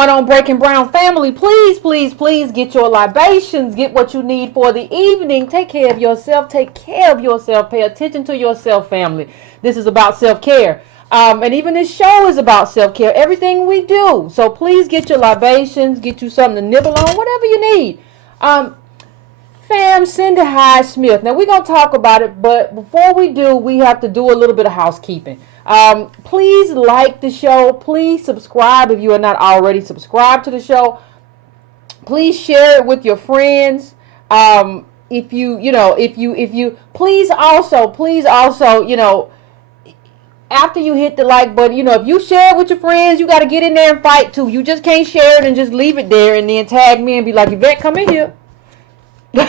going on, Breaking Brown family? Please, please, please get your libations. Get what you need for the evening. Take care of yourself. Take care of yourself. Pay attention to yourself, family. This is about self-care. And even this show is about self-care. Everything we do. So please get your libations. Get you something to nibble on. Whatever you need. Fam, send to HydeSmith. Now, we're going to talk about it. But before we do, we have to do a little bit of housekeeping. Please like the show. Please subscribe if you are not already subscribed to the show. Please share it with your friends. If you please also, after you hit the like button, if you share it with your friends, you got to get in there and fight too. You just can't share it and just leave it there and then tag me and be like, Yvette, come in here. No.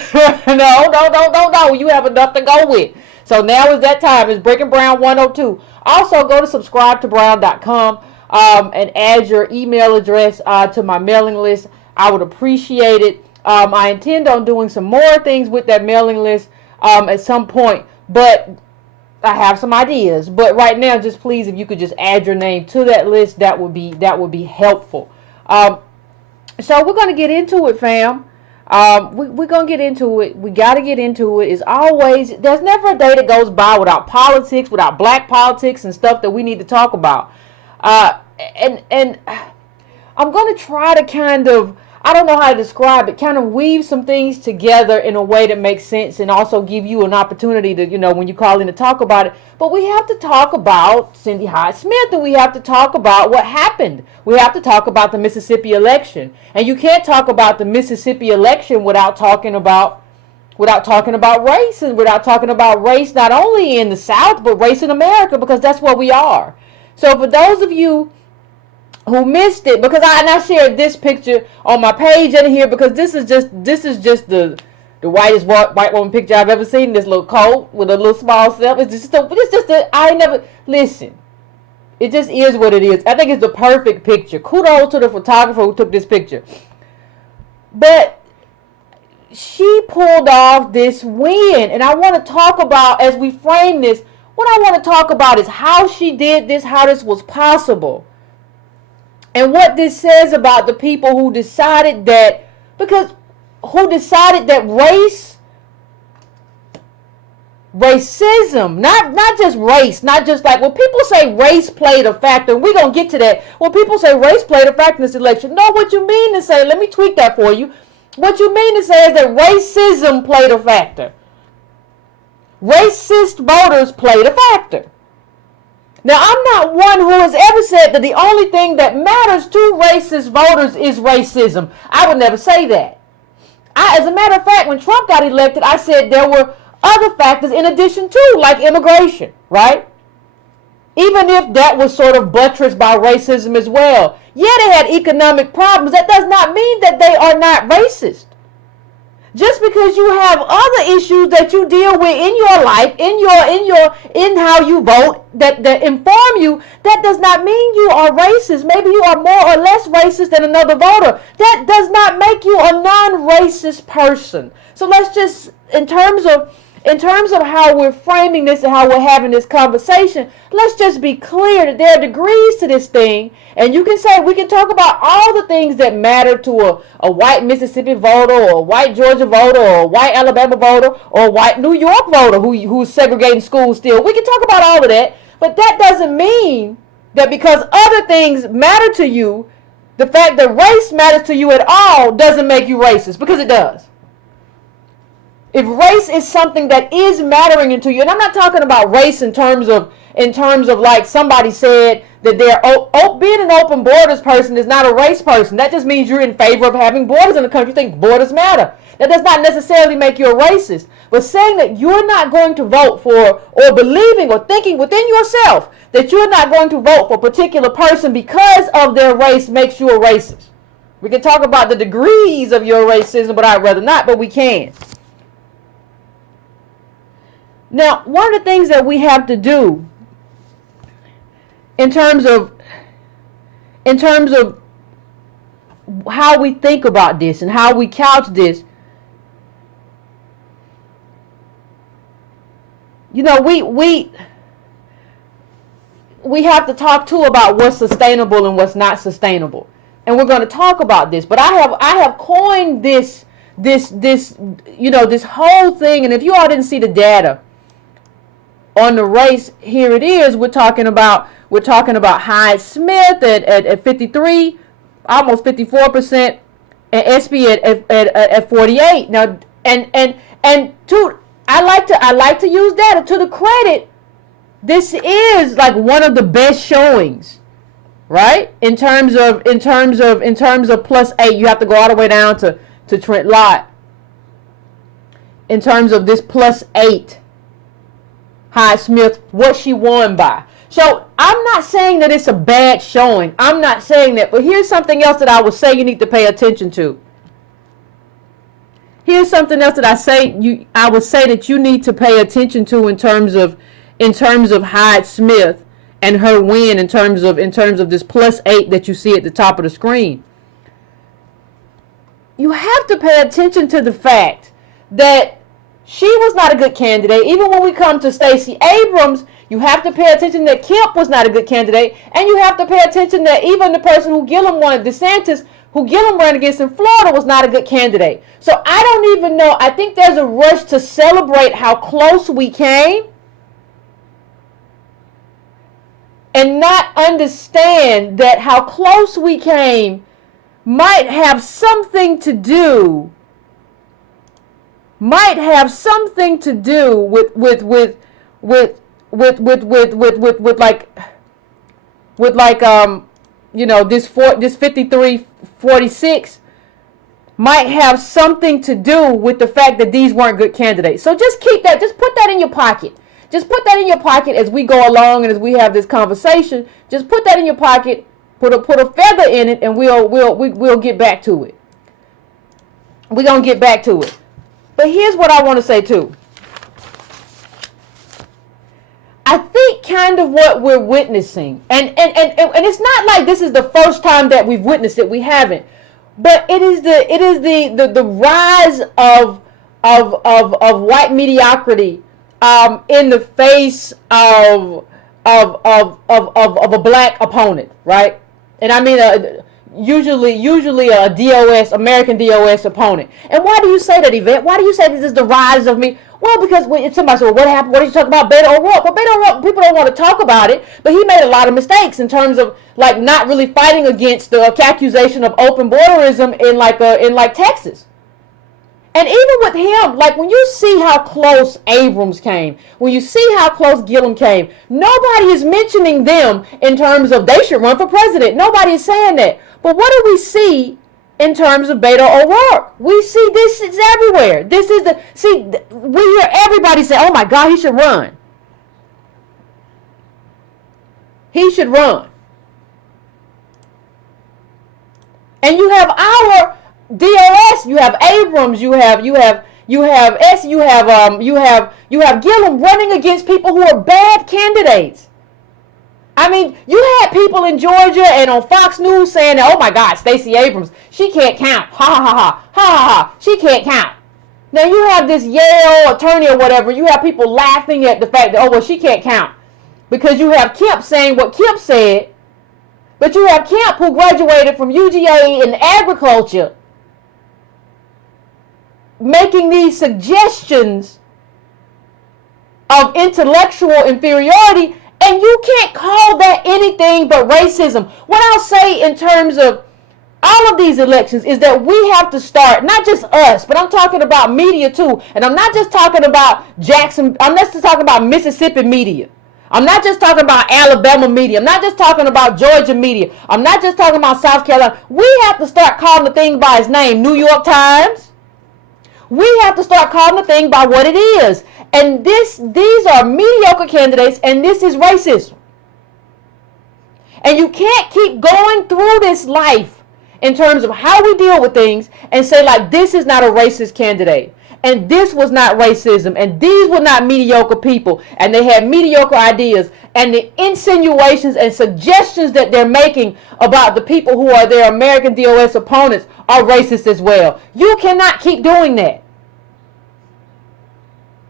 You have enough to go with. So now is that time. It's Breaking Brown 102. Also, go to subscribetobrown.com and add your email address to my mailing list. I would appreciate it. I intend on doing some more things with that mailing list at some point, but I have some ideas. But right now, just please, if you could just add your name to that list, that would be helpful. So we're gonna get into it, fam. We're going to get into it. We got to get into it. It's always, there's never a day that goes by without politics, without black politics and stuff that we need to talk about. And I'm going to try to kind of, I don't know how to describe it, kind of weave some things together in a way that makes sense and also give you an opportunity to, when you call in to talk about it. But we have to talk about Cindy Hyde-Smith, and we have to talk about what happened. We have to talk about the Mississippi election. And you can't talk about the Mississippi election without talking about race, and without talking about race not only in the South, but race in America, because that's where we are. So for those of you who missed it, because I shared this picture on my page in here, because this is just the whitest white woman picture I've ever seen. This little coat with a little small self. Listen. It just is what it is. I think it's the perfect picture. Kudos to the photographer who took this picture. But she pulled off this win, and I want to talk about, as we frame this, what I want to talk about is how she did this, how this was possible. And what this says about the people who decided that, racism, not just race, not just like when people say race played a factor, and we're going to get to that. When people say race played a factor in this election, no, what you mean to say, let me tweak that for you. What you mean to say is that racism played a factor. Racist voters played a factor. Now, I'm not one who has ever said that the only thing that matters to racist voters is racism. I would never say that. As a matter of fact, when Trump got elected, I said there were other factors in addition to, like immigration, right? Even if that was sort of buttressed by racism as well. Yeah, they had economic problems. That does not mean that they are not racist. Just because you have other issues that you deal with in your life, in how you vote, that inform you, that does not mean you are racist. Maybe you are more or less racist than another voter. That does not make you a non-racist person. So let's just, in terms of how we're framing this and how we're having this conversation, let's just be clear that there are degrees to this thing. And you can say, we can talk about all the things that matter to a white Mississippi voter, or a white Georgia voter, or a white Alabama voter, or a white New York voter who's segregating schools still. We can talk about all of that, but that doesn't mean that because other things matter to you, the fact that race matters to you at all doesn't make you racist, because it does. If race is something that is mattering to you, and I'm not talking about race in terms of like somebody said that being an open borders person is not a race person. That just means you're in favor of having borders in the country. You think borders matter. That does not necessarily make you a racist. But saying that you're not going to vote for, or believing or thinking within yourself that you're not going to vote for a particular person because of their race makes you a racist. We can talk about the degrees of your racism, but I'd rather not, but we can. Now, one of the things that we have to do in terms of how we think about this and how we couch this, we have to talk too about what's sustainable and what's not sustainable. and we're going to talk about this. But I have coined this this whole thing. And if you all didn't see the data on the race, here it is. We're talking about Hyde-Smith at 53, almost 54%, and SB at 48. Now, I like to use data to the credit. This is like one of the best showings, right? In terms of +8, you have to go all the way down to Trent Lott. In terms of this +8, Hyde-Smith, what she won by. So I'm not saying that it's a bad showing. I'm not saying that. But here's something else that I would say you need to pay attention to. Here's something else that I would say that you need to pay attention to in terms of Hyde-Smith and her win in terms of this +8 that you see at the top of the screen. You have to pay attention to the fact that she was not a good candidate. Even when we come to Stacey Abrams, you have to pay attention that Kemp was not a good candidate. And you have to pay attention that even the person who Gillum won, DeSantis, who Gillum ran against in Florida, was not a good candidate. So I don't even know. I think there's a rush to celebrate how close we came and not understand that how close we came might have something to do with this 53-46 might have something to do with the fact that these weren't good candidates. So just keep that, just put that in your pocket. Just put that in your pocket as we go along and as we have this conversation. Just put that in your pocket, put a feather in it, and we'll get back to it. We're gonna get back to it. But here's what I want to say too. I think kind of what we're witnessing, and it's not like this is the first time that we've witnessed it. We haven't, but it is the rise of white mediocrity in the face of a black opponent, right? And I mean usually a DOS, American DOS opponent. And why do you say that, Yvette? Why do you say this is the rise of me? Well, because when somebody said, well, what happened? What did you talk about Beto O'Rourke? Well, Beto O'Rourke, people don't want to talk about it, but he made a lot of mistakes in terms of like not really fighting against the accusation of open borderism in Texas. And even with him, like when you see how close Abrams came, when you see how close Gillum came, nobody is mentioning them in terms of they should run for president. Nobody is saying that. But what do we see in terms of Beto O'Rourke? We see this is everywhere. We hear everybody say, oh my God, he should run. He should run. And you have our DOS, you have Abrams, you have Gillum running against people who are bad candidates. I mean, you had people in Georgia and on Fox News saying that, oh my God, Stacey Abrams, she can't count. Ha ha ha ha ha ha, she can't count. Now you have this Yale attorney or whatever, you have people laughing at the fact that, oh well, she can't count. Because you have Kemp saying what Kemp said, but you have Kemp who graduated from UGA in agriculture making these suggestions of intellectual inferiority, and you can't call that anything but racism. What I'll say in terms of all of these elections is that we have to start, not just us, but I'm talking about media too. And I'm not just talking about Jackson, I'm not just talking about Mississippi media. I'm not just talking about Alabama media. I'm not just talking about Georgia media. I'm not just talking about South Carolina. We have to start calling the thing by its name. New York Times. We have to start calling the thing by what it is. And these are mediocre candidates, and this is racism. And you can't keep going through this life in terms of how we deal with things and say, like, this is not a racist candidate. And this was not racism. And these were not mediocre people. And they had mediocre ideas. And the insinuations and suggestions that they're making about the people who are their American DOS opponents are racist as well. You cannot keep doing that.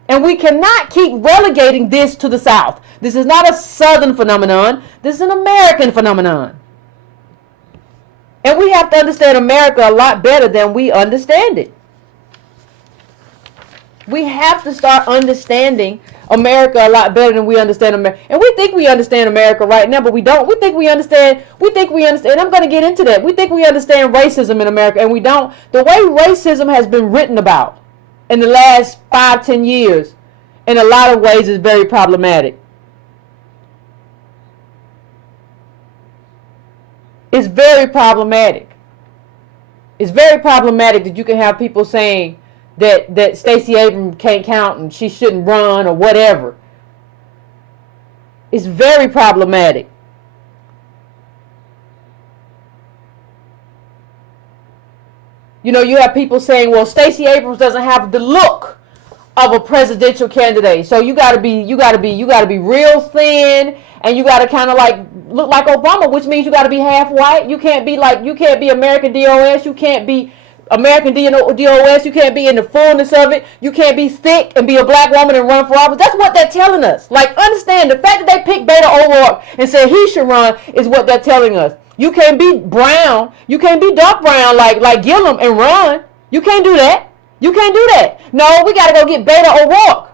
And we cannot keep relegating this to the South. This is not a Southern phenomenon. This is an American phenomenon. And we have to understand America a lot better than we understand it. We have to start understanding America a lot better than we understand America. And we think we understand America right now, but we don't. We think we understand, and I'm going to get into that. We think we understand racism in America, and we don't. The way racism has been written about in the last 5-10 years, in a lot of ways, is very problematic. It's very problematic. It's very problematic that you can have people saying that Stacey Abrams can't count and she shouldn't run or whatever. It's very problematic. You know, you have people saying, well, Stacey Abrams doesn't have the look of a presidential candidate. So you gotta be real thin, and you gotta kind of like look like Obama, which means you gotta be half white. You can't be American DOS. You can't be American DOS. You can't be in the fullness of it. You can't be thick and be a black woman and run for office. That's what they're telling us. Like, understand, the fact that they picked Beto O'Rourke and said he should run is what they're telling us. You can't be brown. You can't be dark brown like Gillum and run. You can't do that. You can't do that. No, we got to go get Beto O'Rourke.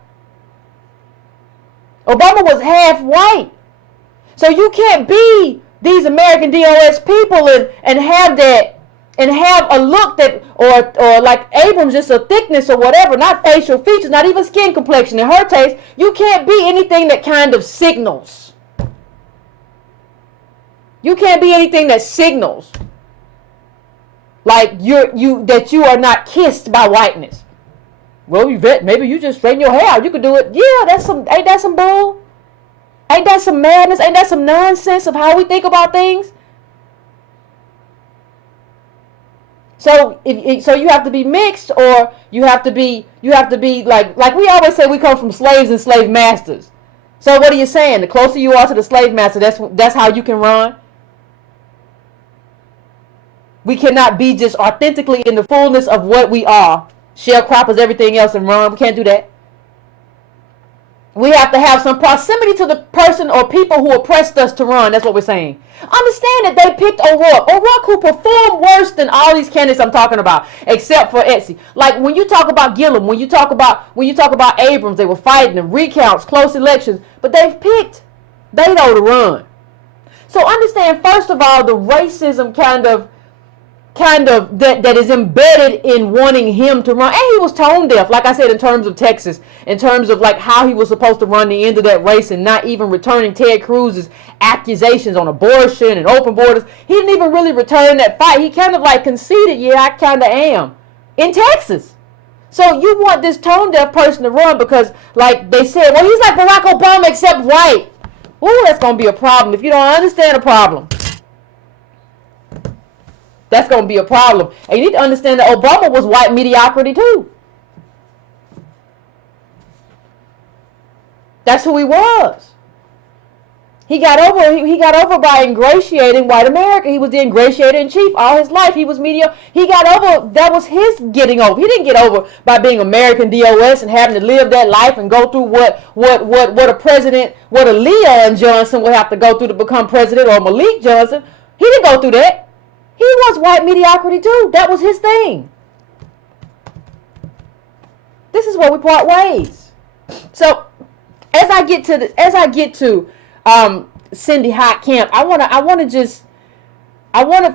Obama was half white. So you can't be these American DOS people and have that, and have a look that, or like Abrams, just a thickness or whatever, not facial features, not even skin complexion. In her taste, you can't be anything that kind of signals. You can't be anything that signals like that you are not kissed by whiteness. Well, Yvette, maybe you just straighten your hair out. You could do it. Yeah, ain't that some bull? Ain't that some madness? Ain't that some nonsense of how we think about things? So so you have to be mixed, or you have to be like we always say, we come from slaves and slave masters. So what are you saying? The closer you are to the slave master, that's how you can run. We cannot be just authentically in the fullness of what we are, sharecroppers, everything else, and run. We can't do that. We have to have some proximity to the person or people who oppressed us to run. That's what we're saying. Understand that they picked O'Rourke. O'Rourke, who performed worse than all these candidates I'm talking about, except for Etsy. Like when you talk about Gillum, when you talk about Abrams, they were fighting and recounts, close elections, but they've picked Beto to run. So understand, first of all, the racism kind of that is embedded in wanting him to run. And he was tone deaf, like I said, in terms of Texas, in terms of like how he was supposed to run the end of that race, and not even returning Ted Cruz's accusations on abortion and open borders. He didn't even really return that fight. He kind of like conceded, yeah, I kind of am, in Texas. So you want this tone deaf person to run because, like they said, well, he's like Barack Obama except white. Ooh, that's going to be a problem if you don't understand a problem. That's going to be a problem. And you need to understand that Obama was white mediocrity too. That's who he was. He got over by ingratiating white America. He was the ingratiator in chief all his life. He was mediocre. He got over. That was his getting over. He didn't get over by being American DOS and having to live that life and go through what a Leon Johnson would have to go through to become president, or Malik Johnson. He didn't go through that. He was white mediocrity too. That was his thing. This is where we part ways. So, as I get to Cindy Hot Camp, I want to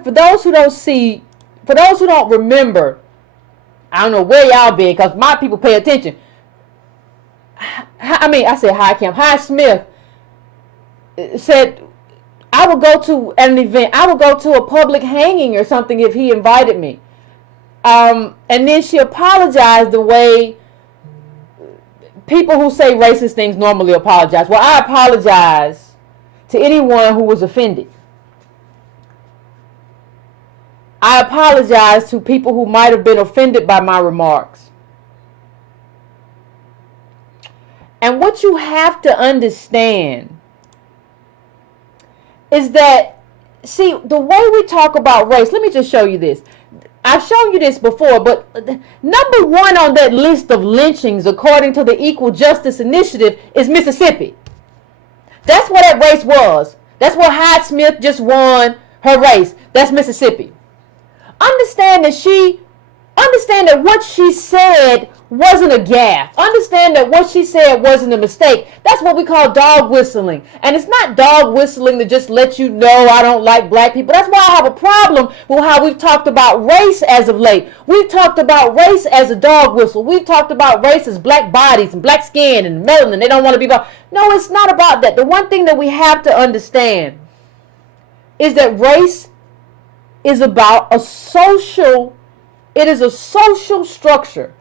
for those who don't remember, I don't know where y'all been, because my people pay attention. I said Hot Camp. Hyde-Smith said, I would go to an event. I would go to a public hanging or something if he invited me. And then she apologized the way people who say racist things normally apologize. Well, I apologize to anyone who was offended. I apologize to people who might have been offended by my remarks. And what you have to understand is that, see, the way we talk about race, let me just show you this. I've shown you this before, but number one on that list of lynchings, according to the Equal Justice Initiative, is Mississippi. That's where that race was. That's where Hyde-Smith just won her race. That's Mississippi. understand that what she said wasn't a gaffe. Understand that what she said wasn't a mistake. That's what we call dog whistling. And it's not dog whistling to just let you know I don't like black people. That's why I have a problem with how we've talked about race as of late. We've talked about race as a dog whistle. We've talked about race as black bodies and black skin and melanin. They don't want to be about. No, it's not about that. The one thing that we have to understand is that race is about a social structure.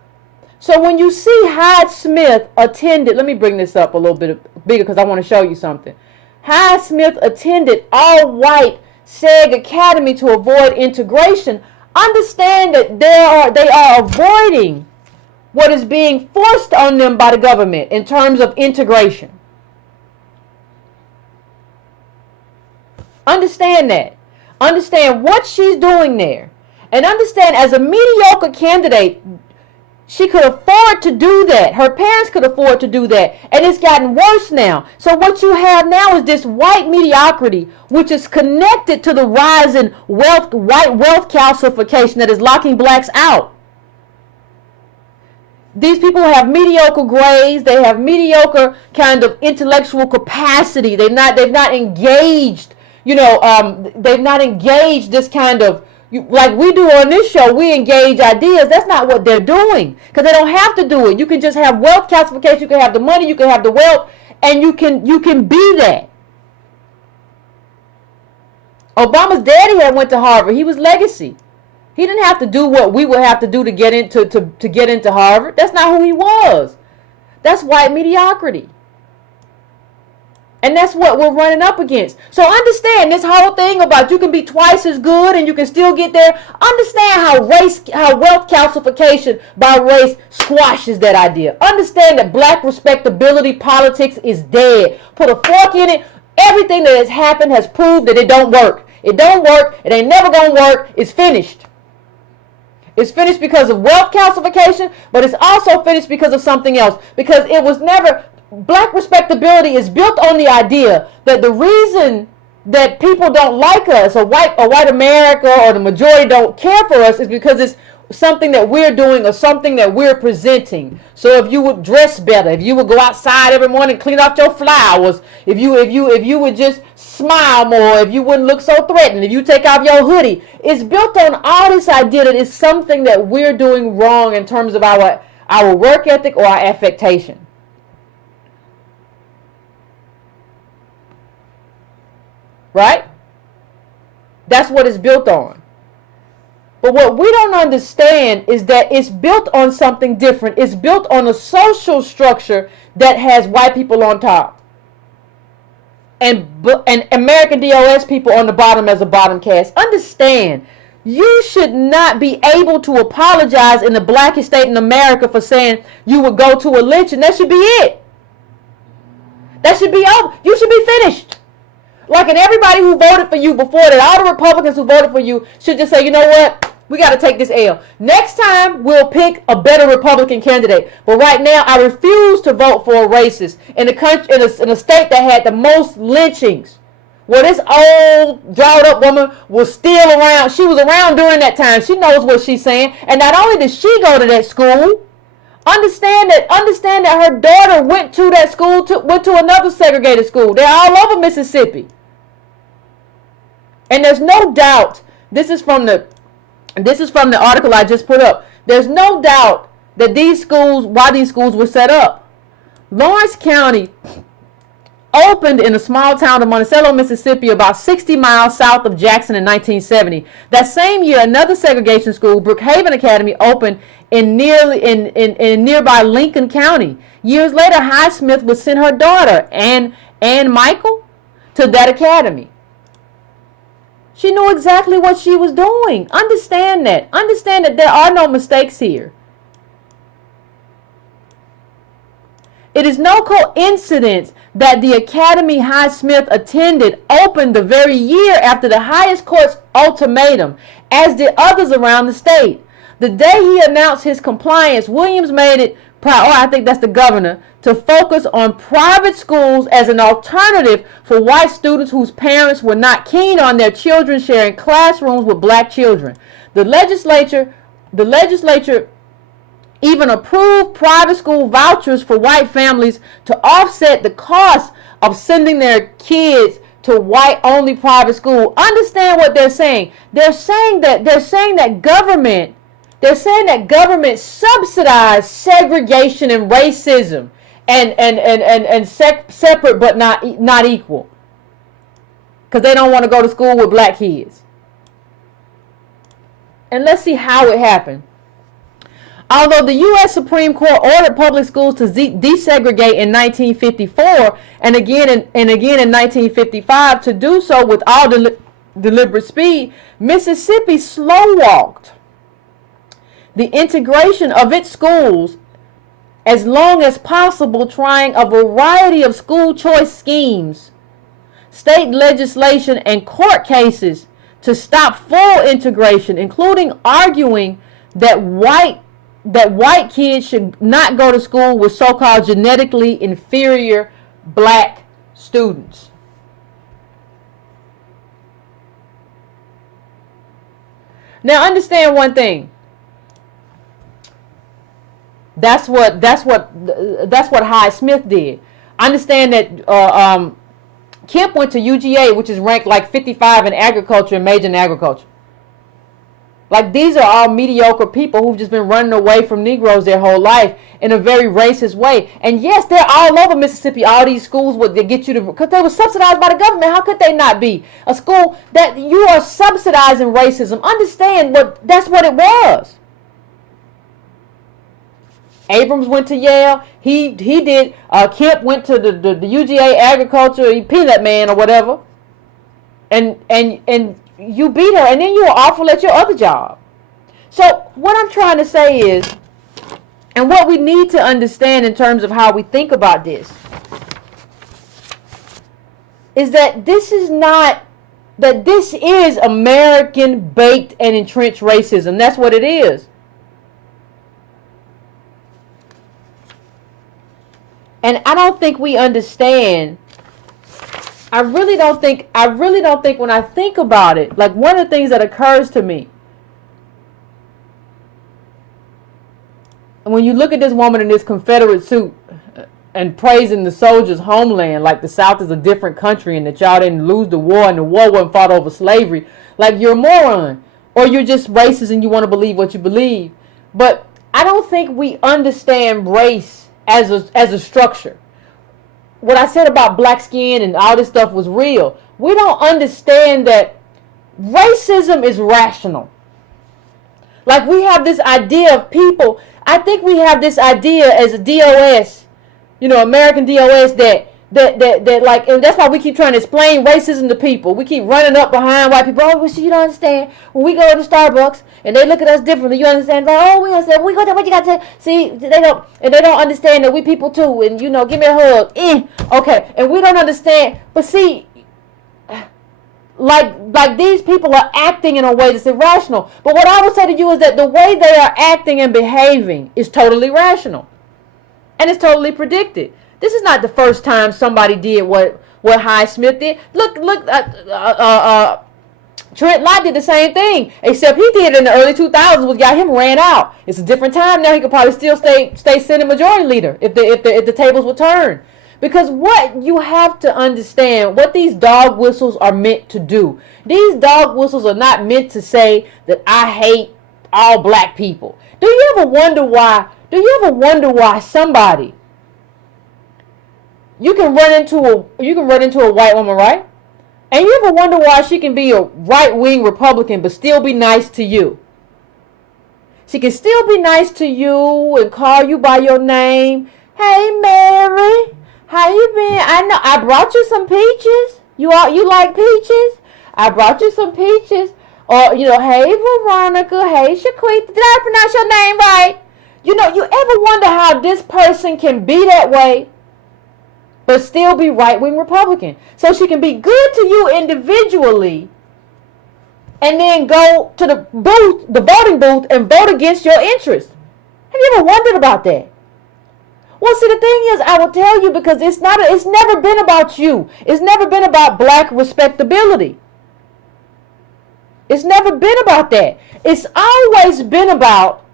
So when you see Hyde-Smith attended, let me bring this up a little bit bigger because I want to show you something. Hyde-Smith attended all-white SEG Academy to avoid integration. Understand that they are avoiding what is being forced on them by the government in terms of integration. Understand that. Understand what she's doing there. And understand, as a mediocre candidate, she could afford to do that. Her parents could afford to do that. And it's gotten worse now. So what you have now is this white mediocrity, which is connected to the rise in white wealth calcification that is locking blacks out. These people have mediocre grades. They have mediocre kind of intellectual capacity. They've not engaged, they've not engaged this kind of, like we do on this show, we engage ideas. That's not what they're doing, because they don't have to do it. You can just have wealth calcification. You can have the money. You can have the wealth, and you can be that. Obama's daddy had went to Harvard. He was legacy. He didn't have to do what we would have to do to get into Harvard. That's not who he was. That's white mediocrity. And that's what we're running up against. So understand this whole thing about you can be twice as good and you can still get there. Understand how wealth calcification by race squashes that idea. Understand that black respectability politics is dead. Put a fork in it. Everything that has happened has proved that it don't work. It don't work. It ain't never gonna work. It's finished. It's finished because of wealth calcification, but it's also finished because of something else. Because it was never... Black respectability is built on the idea that the reason that people don't like us, or white America or the majority don't care for us, is because it's something that we're doing or something that we're presenting. So if you would dress better, if you would go outside every morning, clean out your flowers, if you would just smile more, if you wouldn't look so threatening, if you take off your hoodie, it's built on all this idea that it's something that we're doing wrong in terms of our work ethic or our affectation. Right? That's what it's built on. But what we don't understand is that it's built on something different. It's built on a social structure that has white people on top and American DOS people on the bottom as a bottom caste. Understand, you should not be able to apologize in the blackest state in America for saying you would go to a lynching. That should be it. That should be over. You should be finished. Like, and everybody who voted for you before that, all the Republicans who voted for you should just say, you know what? We got to take this L. Next time, we'll pick a better Republican candidate. But right now, I refuse to vote for a racist in a country, in a state that had the most lynchings. Well, this old, drawed-up woman was still around. She was around during that time. She knows what she's saying. And not only did she go to that school, understand that her daughter went to that school, went to another segregated school. They're all over Mississippi. And there's no doubt, this is from the article I just put up. There's no doubt that why these schools were set up. Lawrence County opened in a small town of Monticello, Mississippi, about 60 miles south of Jackson in 1970. That same year, another segregation school, Brookhaven Academy, opened in nearby Lincoln County. Years later, HydeSmith would send her daughter, Ann Michael, to that academy. She knew exactly what she was doing. Understand that. Understand that there are no mistakes here. It is no coincidence that the academy Hyde-Smith attended opened the very year after the highest court's ultimatum, as did others around the state. The day he announced his compliance, Williams made it, I think that's the governor, to focus on private schools as an alternative for white students whose parents were not keen on their children sharing classrooms with black children. The legislature even approved private school vouchers for white families to offset the cost of sending their kids to white-only private school. Understand what they're saying. They're saying that government subsidized segregation and racism and separate but not equal. Because they don't want to go to school with black kids. And let's see how it happened. Although the U.S. Supreme Court ordered public schools to desegregate in 1954 and again in 1955 to do so with all deliberate speed, Mississippi slow-walked the integration of its schools as long as possible, trying a variety of school choice schemes, state legislation, and court cases to stop full integration, including arguing that white kids should not go to school with so-called genetically inferior black students. Now understand one thing. That's what Hyde-Smith did. Understand that Kemp went to UGA, which is ranked like 55 in agriculture and major in agriculture. Like, these are all mediocre people who've just been running away from Negroes their whole life in a very racist way. And yes, they're all over Mississippi, all these schools where they get you to, because they were subsidized by the government. How could they not be? A school that you are subsidizing racism. Understand that's what it was. Abrams went to Yale. He did. Kemp went to the UGA agriculture, peanut man or whatever. And you beat her, and then you were awful at your other job. So what I'm trying to say is, and what we need to understand in terms of how we think about this, is that this is American baked and entrenched racism. That's what it is. And I don't think we understand. I really don't think when I think about it, like, one of the things that occurs to me, when you look at this woman in this Confederate suit and praising the soldiers' homeland, like the South is a different country and that y'all didn't lose the war and the war wasn't fought over slavery, like, you're a moron. Or you're just racist and you want to believe what you believe. But I don't think we understand race as a structure. What I said about black skin and all this stuff was real. We don't understand that racism is rational. Like, we have this idea of people. I think we have this idea as a DOS, American DOS, that like, and that's why we keep trying to explain racism to people. We keep running up behind white people. Oh, well, see, you don't understand. When we go to Starbucks and they look at us differently, you understand? Like, oh, we understand. We go to what you got to see. They don't understand that we people too. And give me a hug. Okay, and we don't understand. But see, like these people are acting in a way that's irrational. But what I would say to you is that the way they are acting and behaving is totally rational, and it's totally predicted. This is not the first time somebody did what Hyde-Smith did. Look, Trent Lott did the same thing, except he did it in the early 2000s, which got him ran out. It's a different time now. He could probably still stay Senate Majority Leader if the tables would turn. Because what you have to understand, what these dog whistles are meant to do. These dog whistles are not meant to say that I hate all black people. Do you ever wonder why somebody, you can run into a white woman, right? And you ever wonder why she can be a right-wing Republican but still be nice to you? She can still be nice to you and call you by your name. Hey, Mary, how you been? I know I brought you some peaches. You like peaches? I brought you some peaches. Or, hey, Veronica, hey, Shaquita. Did I pronounce your name right? You ever wonder how this person can be that way but still be right-wing Republican? So she can be good to you individually and then go to the voting booth, and vote against your interests. Have you ever wondered about that? Well, see, the thing is, I will tell you, because it's never been about you. It's never been about black respectability. It's never been about that. It's always been about,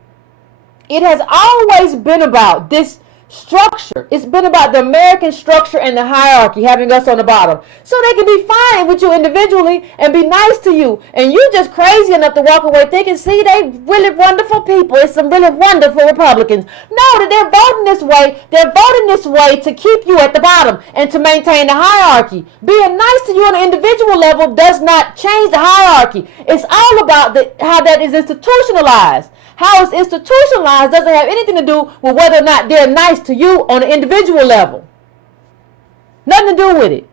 it has always been about this structure. It's been about the American structure and the hierarchy having us on the bottom. So they can be fine with you individually and be nice to you. And you just crazy enough to walk away thinking, see, they really wonderful people. It's some really wonderful Republicans. No, that they're voting this way. They're voting this way to keep you at the bottom and to maintain the hierarchy. Being nice to you on an individual level does not change the hierarchy. It's all about how that is institutionalized. How it's institutionalized doesn't have anything to do with whether or not they're nice to you on an individual level. Nothing to do with it.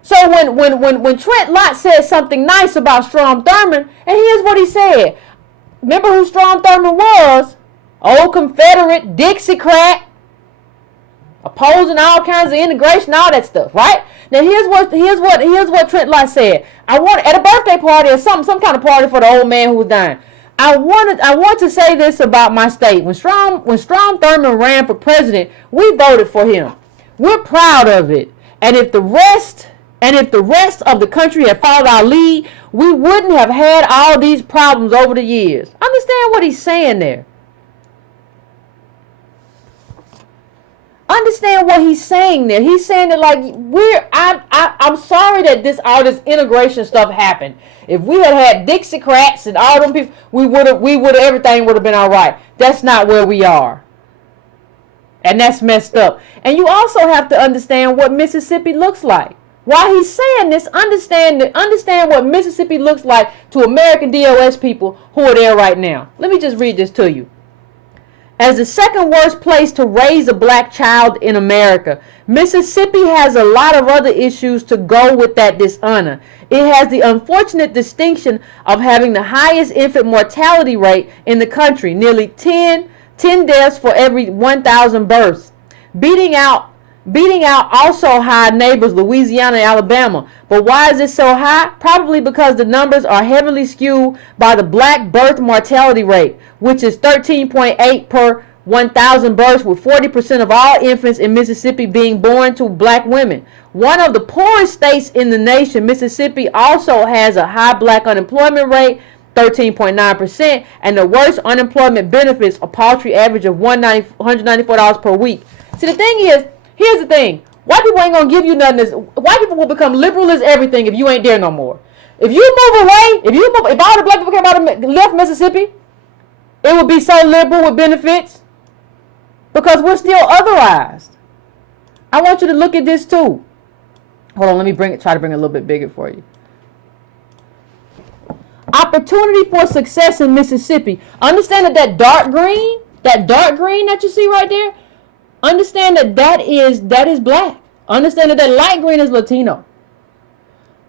So when Trent Lott said something nice about Strom Thurmond, and here's what he said. Remember who Strom Thurmond was? Old Confederate, Dixiecrat, opposing all kinds of integration, all that stuff, right? Now here's what Trent Lott said. I want at a birthday party or some kind of party for the old man who was dying. I want to say this about my state. When Strom Thurmond ran for president, we voted for him. We're proud of it. And if the rest of the country had followed our lead, we wouldn't have had all these problems over the years. Understand what he's saying there. Understand what he's saying there. He's saying that like I'm sorry that all this integration stuff happened. If we had Dixiecrats and all them people, everything would have been all right. That's not where we are. And that's messed up. And you also have to understand what Mississippi looks like. While he's saying this, understand what Mississippi looks like to American DOS people who are there right now. Let me just read this to you. As the second worst place to raise a black child in America, Mississippi has a lot of other issues to go with that dishonor. It has the unfortunate distinction of having the highest infant mortality rate in the country, nearly 10 deaths for every 1,000 births, beating out also high neighbors Louisiana and Alabama. But why is it so high? Probably because the numbers are heavily skewed by the black birth mortality rate, which is 13.8 per 1,000 births, with 40% of all infants in Mississippi being born to black women. One of the poorest states in the nation, Mississippi also has a high black unemployment rate, 13.9%, and the worst unemployment benefits, a paltry average of $194 per week. See, the thing is, here's the thing. White people ain't going to give you nothing. White people will become liberal as everything if you ain't there no more. If you move away, if all the black people came out and left Mississippi, it would be so liberal with benefits because we're still otherized. I want you to look at this too. Hold on, let me try to bring it a little bit bigger for you. Opportunity for success in Mississippi. Understand that dark green that you see right there, understand that is black. Understand that light green is Latino.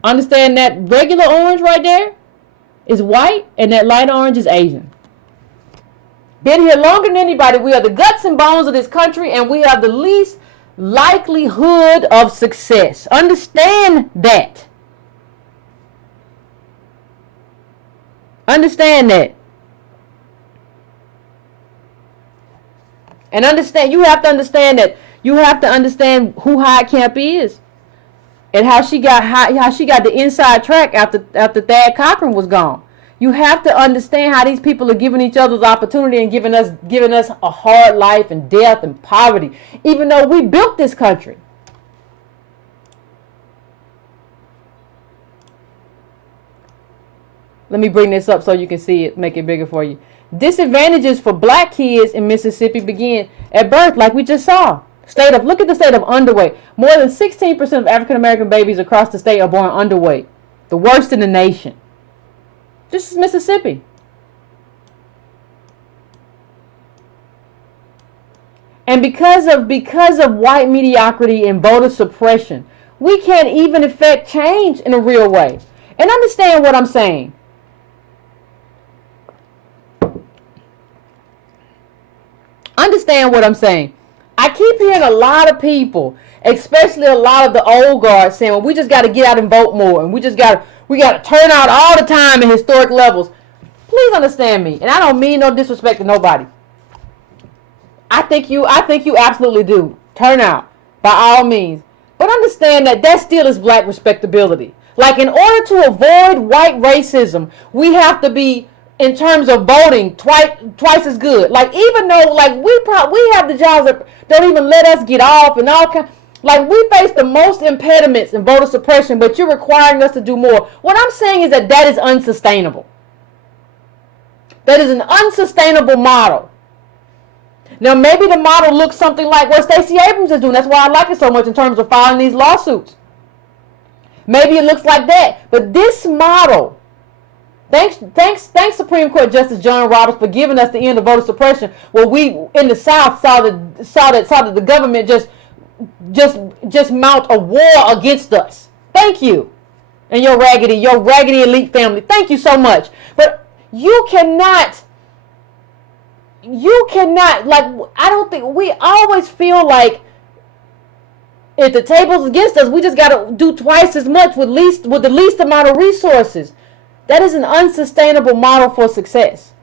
Understand that regular orange right there is white and that light orange is Asian. Been here longer than anybody. We are the guts and bones of this country, and we have the least likelihood of success. Understand that. Understand that. And understand, you have to understand that. You have to understand who Hyde Camp is, and how she got the inside track after Thad Cochran was gone. You have to understand how these people are giving each other's opportunity and giving us a hard life and death and poverty, even though we built this country. Let me bring this up so you can see it, make it bigger for you. Disadvantages for black kids in Mississippi begin at birth, like we just saw. Look at the state of underweight. More than 16% of African American babies across the state are born underweight, the worst in the nation. This is Mississippi. And because of white mediocrity and voter suppression, we can't even effect change in a real way. And understand what I'm saying. Understand what I'm saying. I keep hearing a lot of people, especially a lot of the old guard, saying, well, we just got to get out and vote more, and we got to turn out all the time in historic levels. Please understand me, and I don't mean no disrespect to nobody. I think you absolutely do. Turn out, by all means. But understand that still is black respectability. Like, in order to avoid white racism, we have to be, in terms of voting, twice as good. Like, even though, like, we have the jobs that don't even let us get off and all kind. Like, we face the most impediments in voter suppression, but you're requiring us to do more. What I'm saying is that is unsustainable. That is an unsustainable model. Now, maybe the model looks something like what Stacey Abrams is doing. That's why I like it so much in terms of filing these lawsuits. Maybe it looks like that. But this model, thanks Supreme Court Justice John Roberts for giving us the end of voter suppression, where we in the South saw that the government just mount a war against us. Thank you. And your raggedy elite family. Thank you so much. But you cannot, like, I don't think, we always feel like if the table's against us, we just got to do twice as much with the least amount of resources. That is an unsustainable model for success.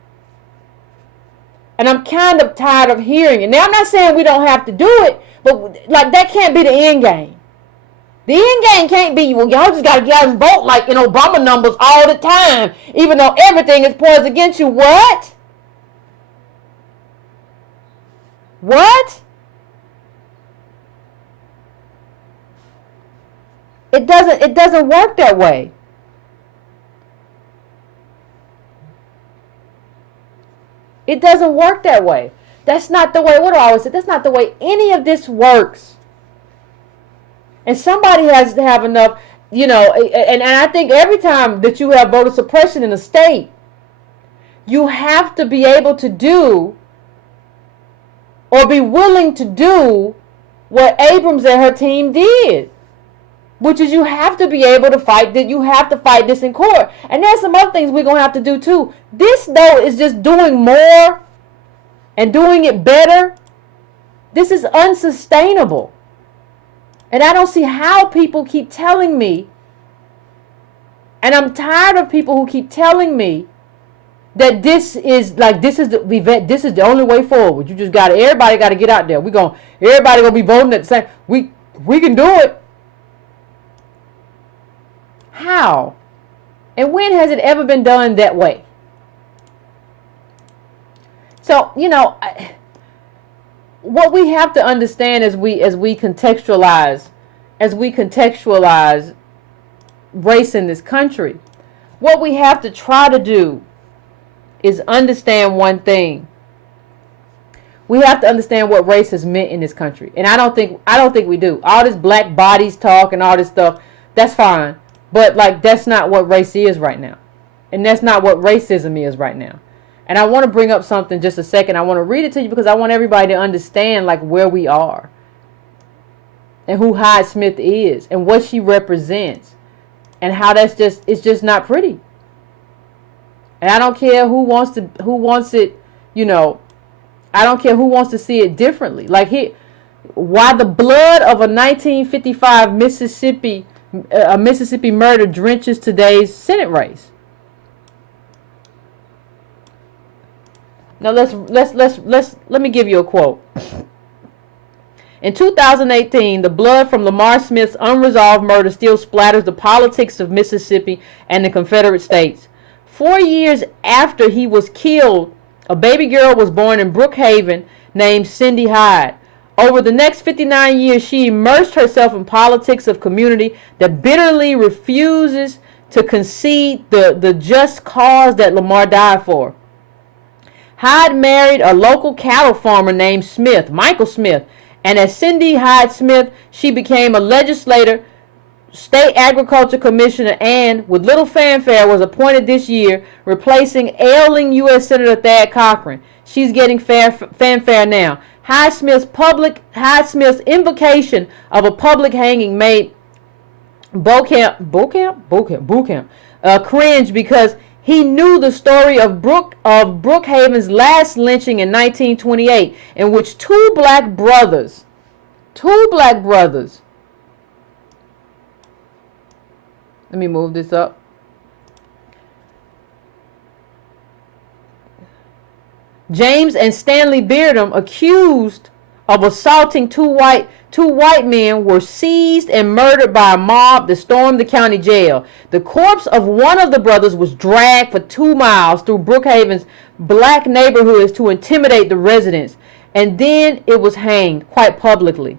And I'm kind of tired of hearing it. Now, I'm not saying we don't have to do it, but, like, that can't be the end game. The end game can't be, well, y'all just got to get out and vote like in Obama numbers all the time, even though everything is poised against you. What? What? It doesn't work that way. It doesn't work that way. That's not the way, what do I always say? That's not the way any of this works. And somebody has to have enough, and I think every time that you have voter suppression in a state, you have to be able to do or be willing to do what Abrams and her team did. Which is, you have to be able to fight that. You have to fight this in court. And there's some other things we're going to have to do too. This, though, is just doing more and doing it better. This is unsustainable. And I don't see how people keep telling me, and I'm tired of people who keep telling me that this is the only way forward. You just everybody got to get out there. Everybody going to be voting at the same. We can do it. How? And when has it ever been done that way? So, what we have to understand as we contextualize race in this country, what we have to try to do is understand one thing. We have to understand what race has meant in this country. And I don't think we do. All this black bodies talk and all this stuff, that's fine. But, like, that's not what race is right now. And that's not what racism is right now. And I want to bring up something just a second. I want to read it to you because I want everybody to understand, like, where we are. And who Hyde-Smith is. And what she represents. And how it's just not pretty. And I don't care who wants it, I don't care who wants to see it differently. Like, why the blood of a 1955 Mississippi murder drenches today's Senate race. Now let me give you a quote. In 2018, the blood from Lamar Smith's unresolved murder still splatters the politics of Mississippi and the Confederate States. 4 years after he was killed, a baby girl was born in Brookhaven named Cindy Hyde. Over the next 59 years, she immersed herself in politics of community that bitterly refuses to concede the just cause that Lamar died for. Hyde married a local cattle farmer named Smith, Michael Smith, and as Cindy Hyde Smith, she became a legislator, state agriculture commissioner, and, with little fanfare, was appointed this year, replacing ailing U.S. Senator Thad Cochran. She's getting fanfare now. Hyde-Smith's invocation of a public hanging made Beaucamp cringe because he knew the story of Brookhaven's last lynching in 1928, in which two black brothers, let me move this up. James and Stanley Beardham, accused of assaulting two white men were seized and murdered by a mob that stormed the county jail. The corpse of one of the brothers was dragged for 2 miles through Brookhaven's black neighborhoods to intimidate the residents, and then it was hanged quite publicly.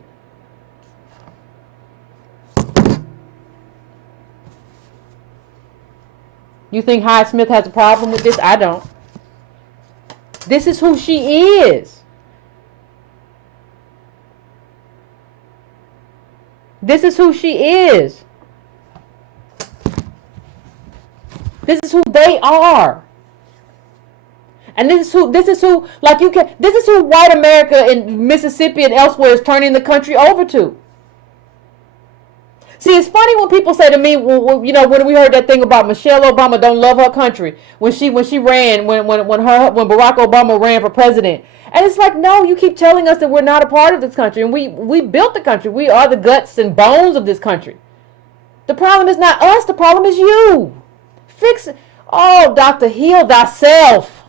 You think Hyde-Smith has a problem with this? I don't. This is who she is. This is who she is. This is who they are. And this is who this is who white America in Mississippi and elsewhere is turning the country over to. See, it's funny when people say to me, well, you know, when we heard that thing about Michelle Obama don't love her country when Barack Obama ran for president. And it's like, no, you keep telling us that we're not a part of this country, and we built the country. We are the guts and bones of this country. The problem is not us, the problem is you. Fix it. Oh, doctor, heal thyself.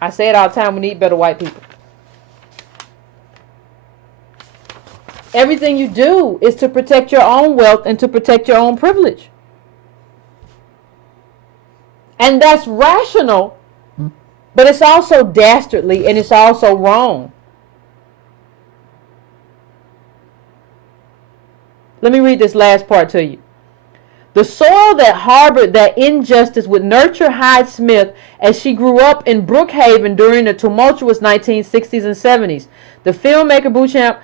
I say it all the time, we need better white people. Everything you do is to protect your own wealth and to protect your own privilege. And that's rational, but it's also dastardly and it's also wrong. Let me read this last part to you. The soil that harbored that injustice would nurture Hyde-Smith as she grew up in Brookhaven during the tumultuous 1960s and 70s. The filmmaker Bouchamp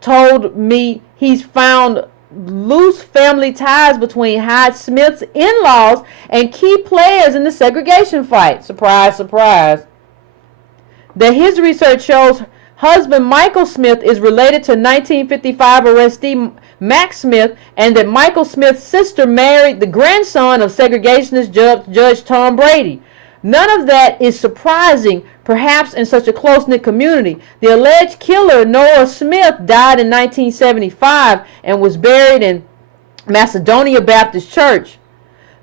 told me he's found loose family ties between Hyde-Smith's in-laws and key players in the segregation fight. Surprise, surprise. That his research shows husband Michael Smith is related to 1955 arrestee Max Smith, and that Michael Smith's sister married the grandson of segregationist Judge Tom Brady. None of that is surprising, perhaps in such a close-knit community. The alleged killer, Noah Smith, died in 1975 and was buried in Macedonia Baptist Church,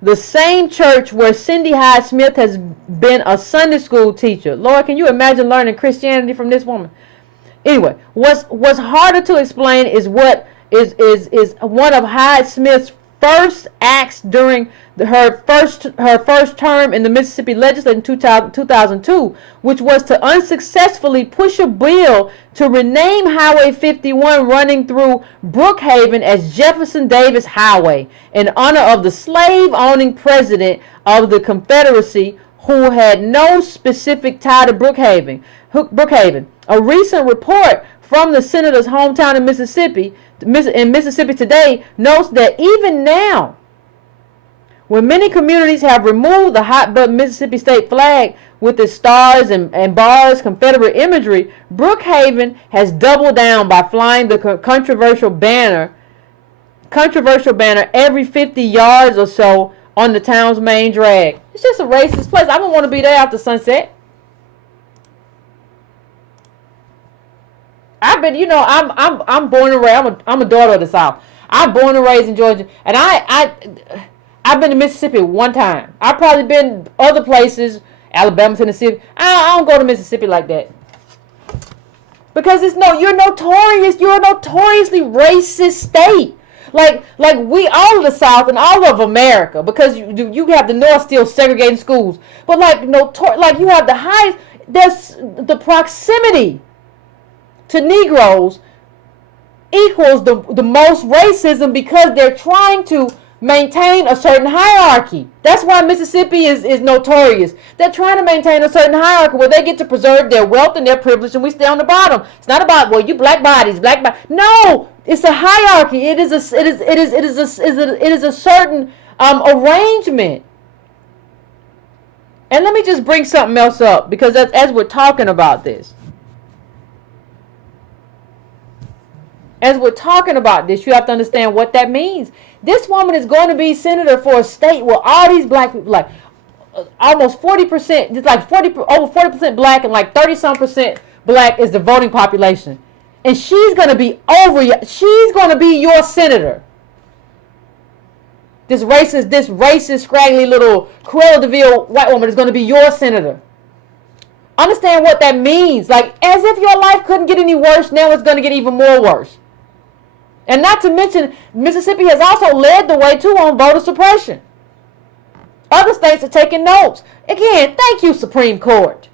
the same church where Cindy Hyde-Smith has been a Sunday school teacher. Lord, can you imagine learning Christianity from this woman? Anyway, what's harder to explain is what is one of Hyde-Smith's first acts during her first term in the Mississippi legislature in 2002, which was to unsuccessfully push a bill to rename Highway 51 running through Brookhaven as Jefferson Davis Highway in honor of the slave-owning president of the Confederacy who had no specific tie to Brookhaven. A recent report from the senator's hometown in Mississippi Today notes that even now, when many communities have removed the hot button Mississippi state flag with its stars and bars, Confederate imagery, Brookhaven has doubled down by flying the controversial banner every 50 yards or so on the town's main drag. It's just a racist place. I don't want to be there after sunset. I've been, you know, I'm born and raised. I'm a daughter of the South. I'm born and raised in Georgia, and I've been to Mississippi one time. I've probably been other places, Alabama, Tennessee. I don't go to Mississippi like that because you're a notoriously racist state. Like we all of the South and all of America, because you have the North still segregating schools, but you have the highest. There's the proximity to Negroes equals the most racism because they're trying to maintain a certain hierarchy. That's why Mississippi is notorious. They're trying to maintain a certain hierarchy where they get to preserve their wealth and their privilege, and we stay on the bottom. It's not about, well, you black bodies. No, it's a hierarchy. It is a certain arrangement. And let me just bring something else up, because as we're talking about this. As we're talking about this, you have to understand what that means. This woman is going to be senator for a state where all these black people, like almost 40%, it's like over 40% black and like 30-some% black is the voting population. And she's going to be she's going to be your senator. This racist, scraggly little Cruella de Vil white woman is going to be your senator. Understand what that means. Like, as if your life couldn't get any worse, now it's going to get even more worse. And not to mention, Mississippi has also led the way, too, on voter suppression. Other states are taking notes. Again, thank you, Supreme Court,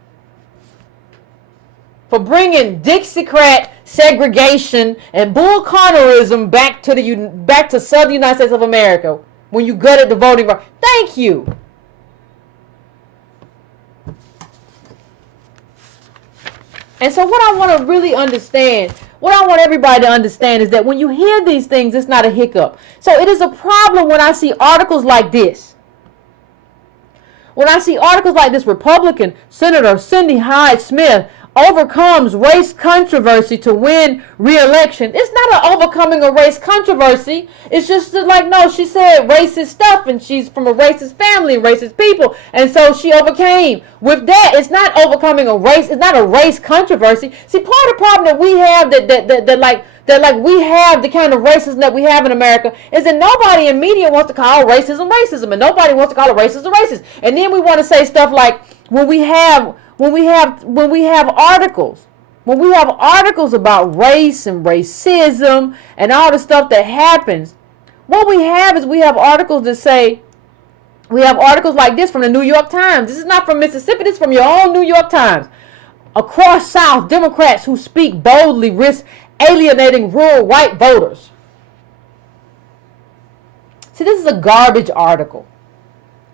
for bringing Dixiecrat segregation and bull Carnellism back to Southern United States of America when you gutted the voting rights. Thank you. And so what I want to really understand, what I want everybody to understand is that when you hear these things, it's not a hiccup. So it is a problem when I see articles like this. When I see articles like this, Republican Senator Cindy Hyde-Smith overcomes race controversy to win re-election. It's not an overcoming a race controversy. It's just like, no, she said racist stuff and she's from a racist family, racist people. And so she overcame. With that, it's not overcoming a race. It's not a race controversy. See, part of the problem that we have that we have the kind of racism that we have in America is that nobody in media wants to call racism racism, and nobody wants to call it racist racist. And then we want to say stuff like when we have articles about race and racism and all the stuff that happens, what we have is we have articles that say, we have articles like this from the New York Times. This is not from Mississippi, this is from your own New York Times. Across South, Democrats who speak boldly risk alienating rural white voters. See, this is a garbage article.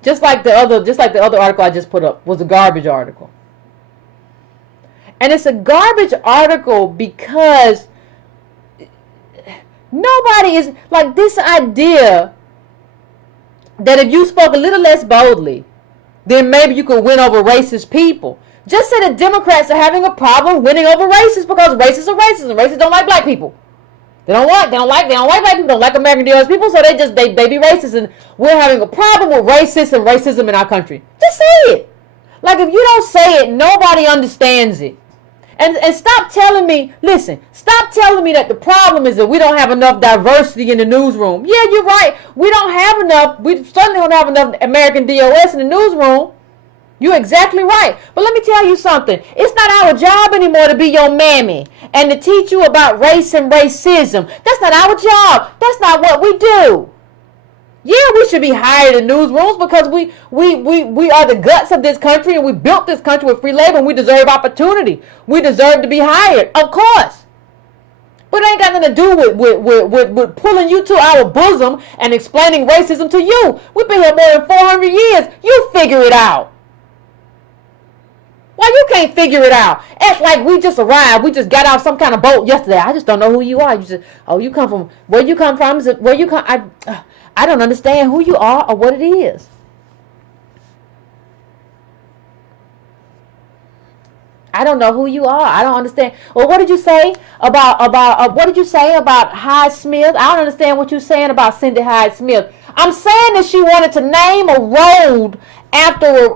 Just like the other article I just put up was a garbage article. And it's a garbage article because nobody is like this idea that if you spoke a little less boldly, then maybe you could win over racist people. Just say that Democrats are having a problem winning over racists because racists are racist and racists don't like black people. They don't like black people, don't like American DOS people, so they be racist, and we're having a problem with racists and racism in our country. Just say it. Like, if you don't say it, nobody understands it. And stop telling me, stop telling me that the problem is that we don't have enough diversity in the newsroom. Yeah, you're right. We certainly don't have enough American DOS in the newsroom. You're exactly right. But let me tell you something. It's not our job anymore to be your mammy and to teach you about race and racism. That's not our job. That's not what we do. Yeah, we should be hired in newsrooms because we are the guts of this country, and we built this country with free labor, and we deserve opportunity. We deserve to be hired, of course. But it ain't got nothing to do with pulling you to our bosom and explaining racism to you. We've been here more than 400 years. You figure it out. Why you can't figure it out? Act like we just arrived. We just got off some kind of boat yesterday. I just don't know who you are. You just, you come from, where you come from? Is it where you come? I don't understand who you are or what it is. I don't know who you are. I don't understand. Well, what did you say about Hyde-Smith? I don't understand what you're saying about Cindy Hyde-Smith. I'm saying that she wanted to name a road after a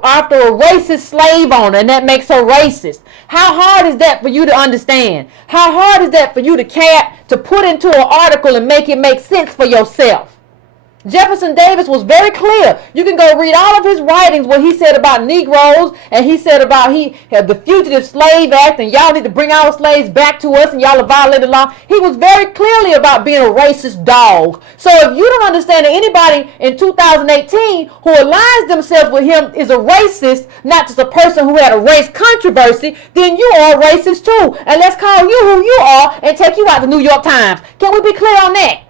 racist slave owner, and that makes her racist. How hard is that for you to understand? How hard is that for you to put into an article and make it make sense for yourself? Jefferson Davis was very clear. You can go read all of his writings, what he said about Negroes, and he said about the Fugitive Slave Act, and y'all need to bring our slaves back to us, and y'all have violated the law. He was very clearly about being a racist dog. So if you don't understand that anybody in 2018 who aligns themselves with him is a racist, not just a person who had a race controversy, then you are a racist too. And let's call you who you are and take you out the New York Times. Can we be clear on that?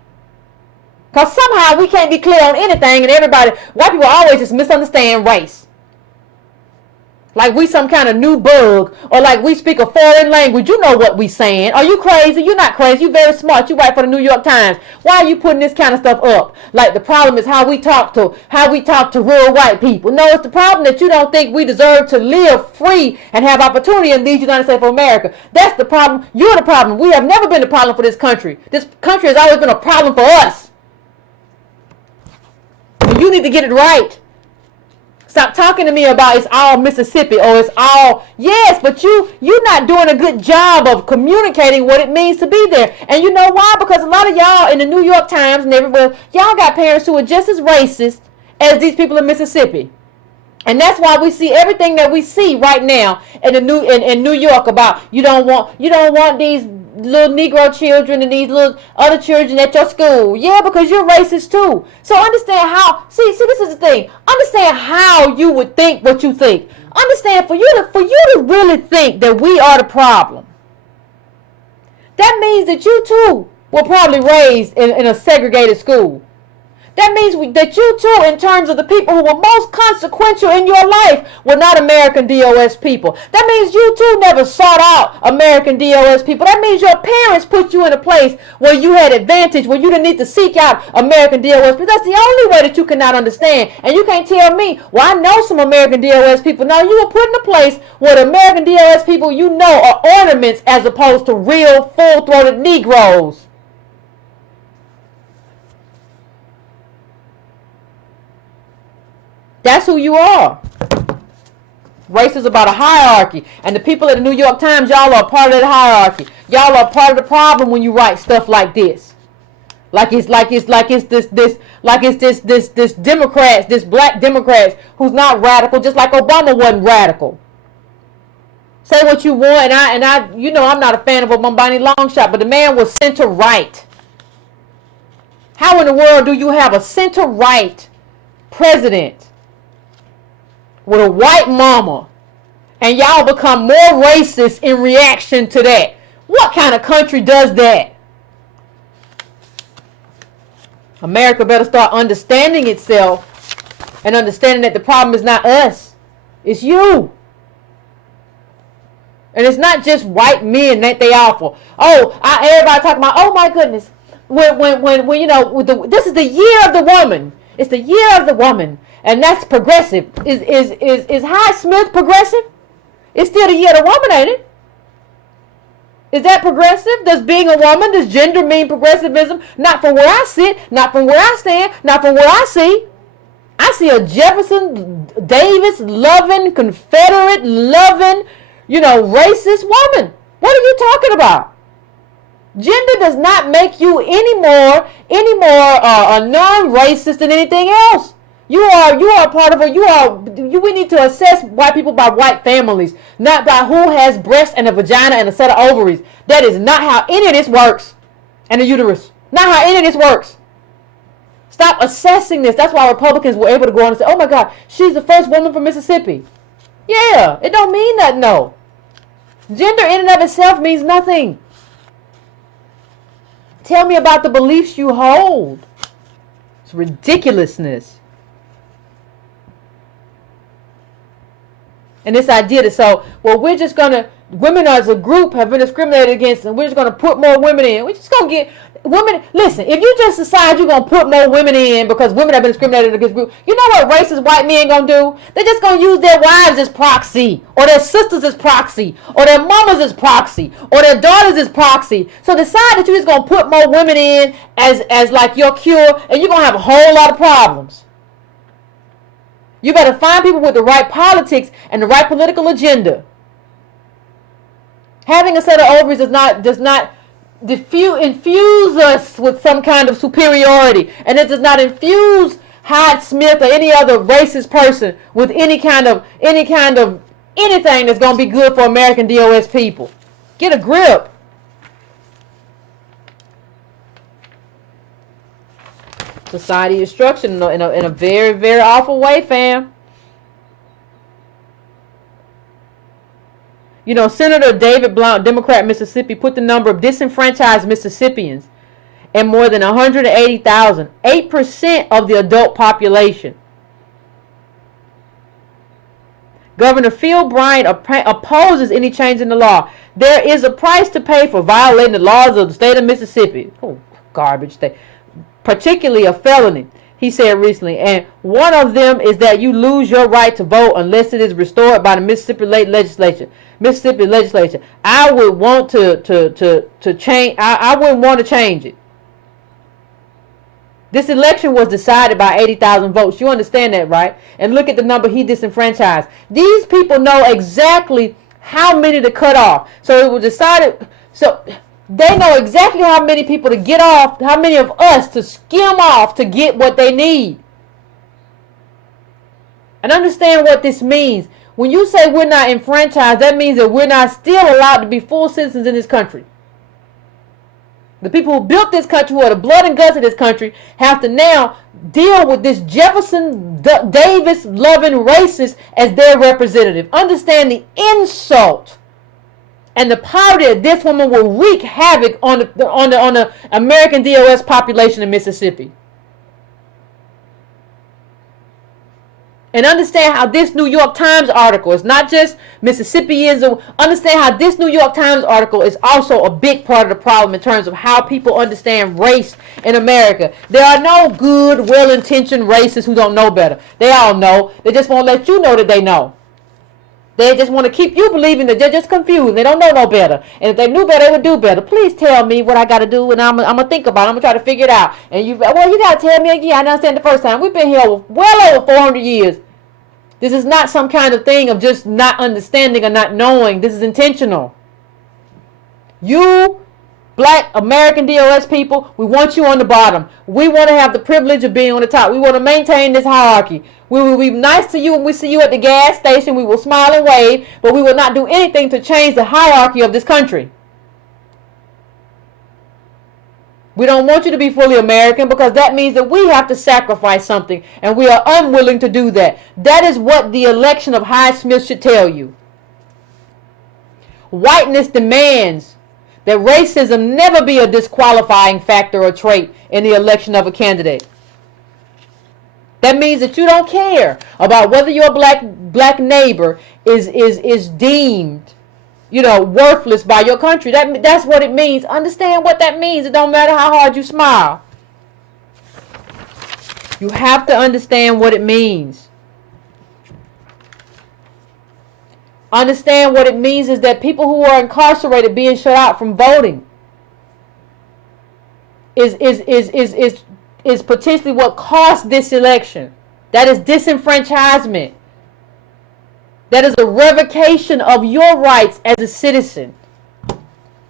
Because somehow we can't be clear on anything, and white people always just misunderstand race. Like we some kind of new bug, or like we speak a foreign language. You know what we saying. Are you crazy? You're not crazy. You're very smart. You write for the New York Times. Why are you putting this kind of stuff up? Like the problem is how we talk to rural white people. No, it's the problem that you don't think we deserve to live free and have opportunity in these United States of America. That's the problem. You're the problem. We have never been the problem for this country. This country has always been a problem for us. You need to get it right. Stop talking to me about it's all Mississippi or it's all, yes, but you're not doing a good job of communicating what it means to be there. And you know why? Because a lot of y'all in the New York Times and everywhere, y'all got parents who are just as racist as these people in Mississippi. And that's why we see everything that we see right now in in New York about you don't want these little Negro children and these little other children at your school. Yeah, because you're racist too. So understand how. See, this is the thing. Understand how you would think what you think. Understand for you to really think that we are the problem. That means that you too were probably raised in a segregated school. That means that you too, in terms of the people who were most consequential in your life, were not American DOS people. That means you too never sought out American DOS people. That means your parents put you in a place where you had advantage, where you didn't need to seek out American DOS people. That's the only way that you cannot understand. And you can't tell me, well, I know some American DOS people. No, you were put in a place where the American DOS people you know are ornaments as opposed to real full-throated Negroes. That's who you are. Race is about a hierarchy. And the people at the New York Times, y'all are part of the hierarchy. Y'all are part of the problem when you write stuff like this. Like it's this Democrats, this black Democrats who's not radical, just like Obama wasn't radical. Say what you want, and I you know I'm not a fan of Obama by any long shot, but the man was center right. How in the world do you have a center right president with a white mama, and y'all become more racist in reaction to that? What kind of country does that? America better start understanding itself and understanding that the problem is not us, it's you. And it's not just white men that they awful. Everybody talking about, oh my goodness, when you know, this is the year of the woman. It's the year of the woman. And that's progressive. Is HydeSmith progressive? It's still the year of the woman, ain't it? Is that progressive? Does being a woman, does gender mean progressivism? Not from where I sit, not from where I stand, not from where I see. I see a Jefferson Davis loving, Confederate loving, racist woman. What are you talking about? Gender does not make you any more a non-racist than anything else. You are part of we need to assess white people by white families, not by who has breasts and a vagina and a set of ovaries. That is not how any of this works. And a uterus. Not how any of this works. Stop assessing this. That's why Republicans were able to go on and say, oh my God, she's the first woman from Mississippi. Yeah, it don't mean that, no. Gender in and of itself means nothing. Tell me about the beliefs you hold. It's ridiculousness. And this idea that we're just going to, women as a group have been discriminated against, and we're just going to put more women in. We're just going to get women. Listen, if you just decide you're going to put more women in because women have been discriminated against group, you know what racist white men going to do? They're just going to use their wives as proxy, or their sisters as proxy, or their mamas as proxy, or their daughters as proxy. So decide that you're just going to put more women in as like your cure, and you're going to have a whole lot of problems. You better find people with the right politics and the right political agenda. Having a set of ovaries does not infuse us with some kind of superiority, and it does not infuse HydeSmith or any other racist person with any kind of anything that's going to be good for American DOS people. Get a grip. Society is structured in a very, very awful way, fam. Senator David Blount, Democrat, Mississippi, put the number of disenfranchised Mississippians at more than 180,000, 8% of the adult population. Governor Phil Bryant opposes any change in the law. There is a price to pay for violating the laws of the state of Mississippi. Oh, garbage state. Particularly a felony, he said recently, and one of them is that you lose your right to vote unless it is restored by the Mississippi legislature. I would want to change. I wouldn't want to change it. This election was decided by 80,000 votes. You understand that, right? And look at the number he disenfranchised. These people know exactly how many to cut off. So it was decided. So they know exactly how many people to get off, how many of us to skim off to get what they need. And understand what this means. When you say we're not enfranchised, that means that we're not still allowed to be full citizens in this country. The people who built this country, who are the blood and guts of this country, have to now deal with this Jefferson Davis loving racist as their representative. Understand the insult and the poverty that this woman will wreak havoc on the American DOS population in Mississippi. And understand how this New York Times article is not just Mississippiism. Understand how this New York Times article is also a big part of the problem in terms of how people understand race in America. There are no good, well-intentioned racists who don't know better. They all know. They just won't let you know that they know. They just want to keep you believing that they're just confused. They don't know no better. And if they knew better, they would do better. Please tell me what I got to do, and I'm going to think about it. I'm going to try to figure it out. And you got to tell me again. I didn't understand the first time. We've been here well over 400 years. This is not some kind of thing of just not understanding or not knowing. This is intentional. You, black American DOS people, we want you on the bottom. We want to have the privilege of being on the top. We want to maintain this hierarchy. We will be nice to you when we see you at the gas station. We will smile and wave, but we will not do anything to change the hierarchy of this country. We don't want you to be fully American because that means that we have to sacrifice something, and we are unwilling to do that. That is what the election of HydeSmith should tell you. Whiteness demands that racism never be a disqualifying factor or trait in the election of a candidate. That means that you don't care about whether your black neighbor is deemed, worthless by your country. That's what it means. Understand what that means. It don't matter how hard you smile. You have to understand what it means. Understand what it means is that people who are incarcerated being shut out from voting is potentially what cost this election. That is disenfranchisement. That is a revocation of your rights as a citizen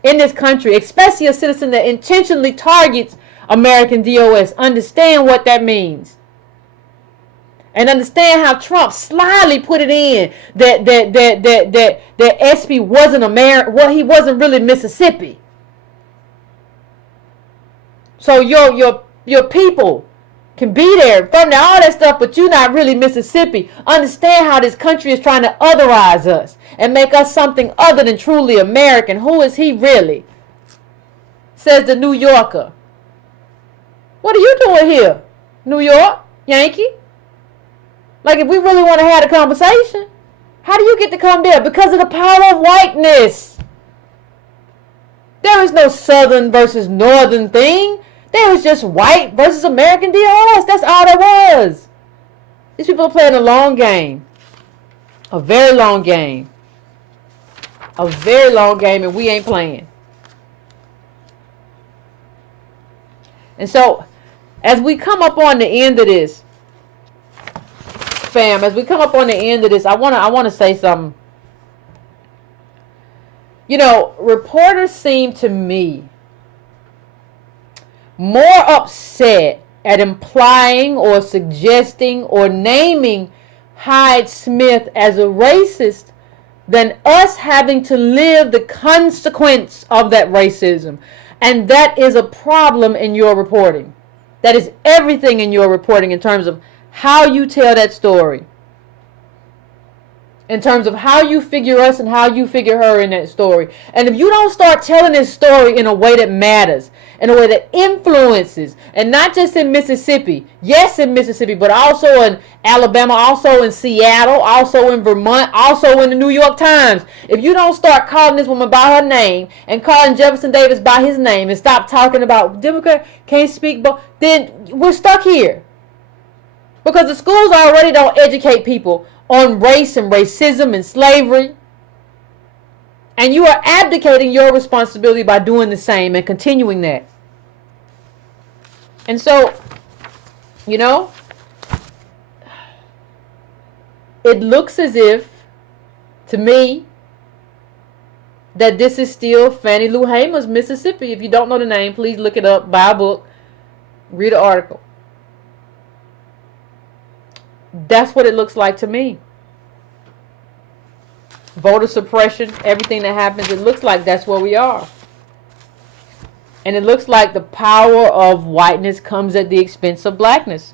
in this country, especially a citizen that intentionally targets American DOS. Understand what that means. And understand how Trump slyly put it in that SB wasn't America. Well, he wasn't really Mississippi. So your people can be there from there, all that stuff, but you're not really Mississippi. Understand how this country is trying to otherize us and make us something other than truly American. Who is he really? Says the New Yorker. What are you doing here? New York? Yankee? Like, if we really want to have a conversation, how do you get to come there? Because of the power of whiteness. There is no southern versus northern thing. There was just white versus American DOS. That's all there was. These people are playing a long game. A very long game. A very long game, and we ain't playing. And so, as we come up on the end of this, fam, as we come up on the end of this, I wanna say something. Reporters seem to me more upset at implying or suggesting or naming Hyde-Smith as a racist than us having to live the consequence of that racism. And that is a problem in your reporting. That is everything in your reporting in terms of how you tell that story. In terms of how you figure us and how you figure her in that story. And if you don't start telling this story in a way that matters, in a way that influences, and not just in Mississippi, yes, in Mississippi, but also in Alabama, also in Seattle, also in Vermont, also in the New York Times. If you don't start calling this woman by her name and calling Jefferson Davis by his name and stop talking about Democrat can't speak, but then we're stuck here. Because the schools already don't educate people on race and racism and slavery. And you are abdicating your responsibility by doing the same and continuing that. And so, it looks as if, to me, that this is still Fannie Lou Hamer's Mississippi. If you don't know the name, please look it up, buy a book, read an article. That's what it looks like to me. Voter suppression, everything that happens, it looks like that's where we are. And it looks like the power of whiteness comes at the expense of blackness.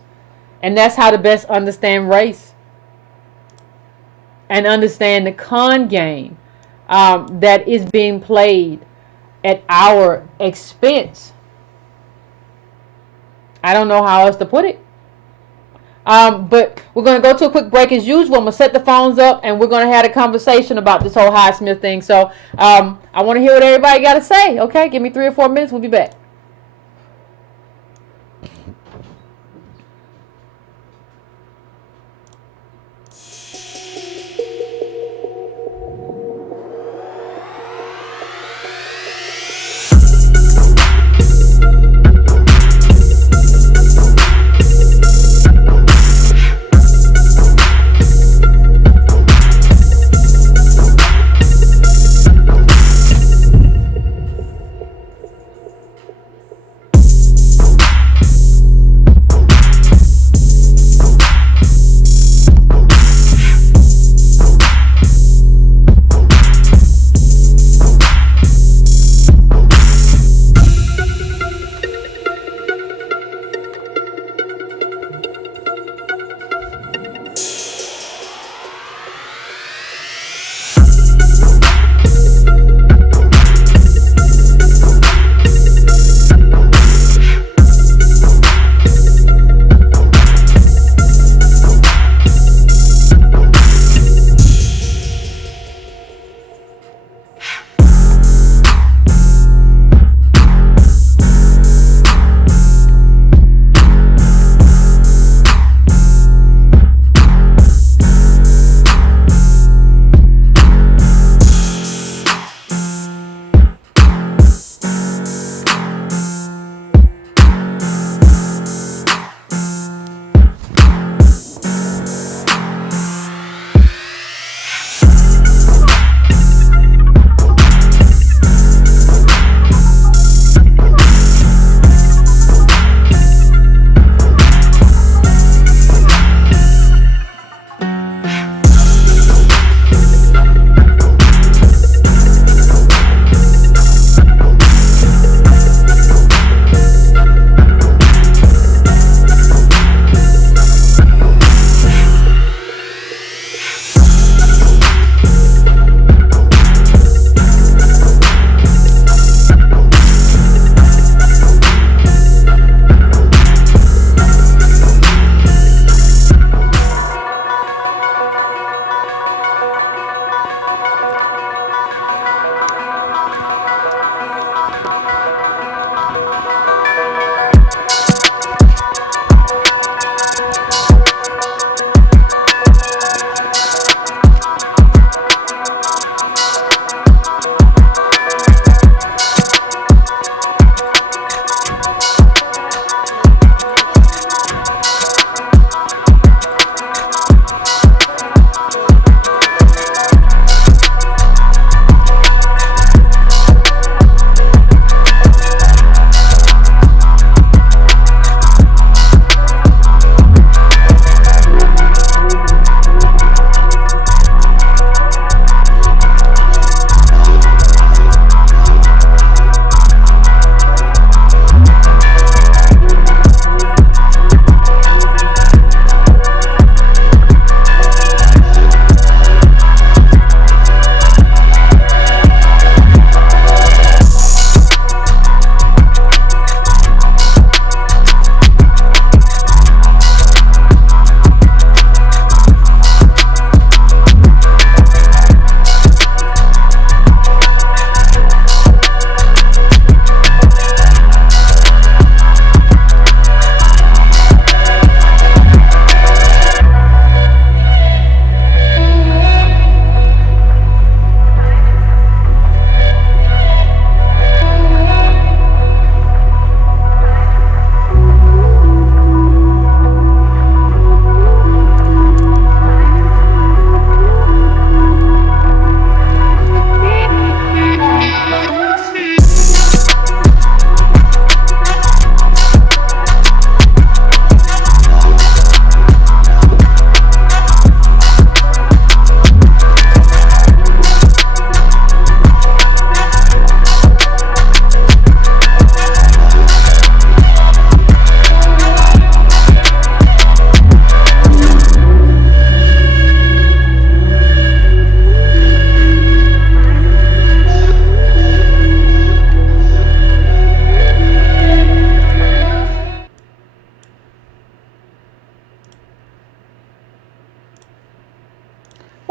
And that's how to best understand race. And understand the con game that is being played at our expense. I don't know how else to put it. But we're going to go to a quick break as usual. I'm going to set the phones up and we're going to have a conversation about this whole HydeSmith thing. So I want to hear what everybody got to say. Okay, give me 3 or 4 minutes. We'll be back.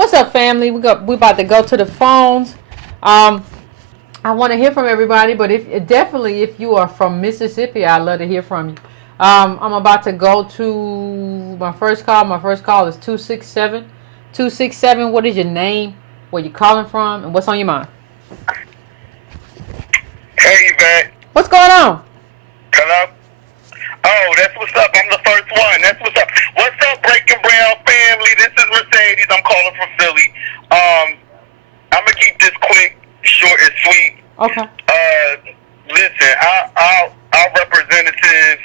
What's up, family? We about to go to the phones. I want to hear from everybody, but if you are from Mississippi, I'd love to hear from you. I'm about to go to my first call. My first call is 267. 267. What is your name? Where you calling from? And what's on your mind? Hey, Yvette. What's going on? Hello? Oh, that's what's up. I'm the first one. That's what's up. What's up, Breaking Brown family? This is Mercedes. I'm calling from Philly. I'm going to keep this quick, short and sweet. Okay. Listen, our representatives,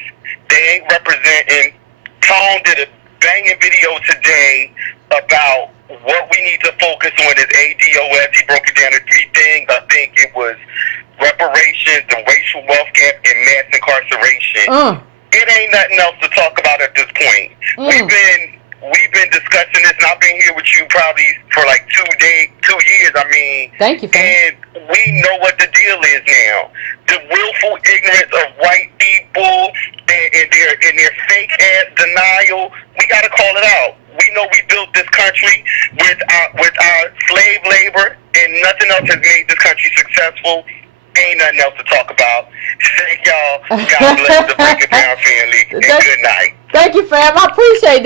they ain't representing. Tone did a banging video today about what we need to focus on is ADOS. He broke it down to 3 things. I think it was reparations, the racial wealth gap, and mass incarceration. It ain't nothing else to talk about at this point. We've been discussing this, and I've been here with you probably for like 2 years. I mean, thank you, and we know what the deal is now. The willful ignorance of white people and their fake ass denial. We got to call it out. We know we built this country with our slave labor, and nothing else has made this country successful. Ain't nothing else to talk about. Thank y'all. God bless the Break It Down family, and good night. Thank you, fam. I appreciate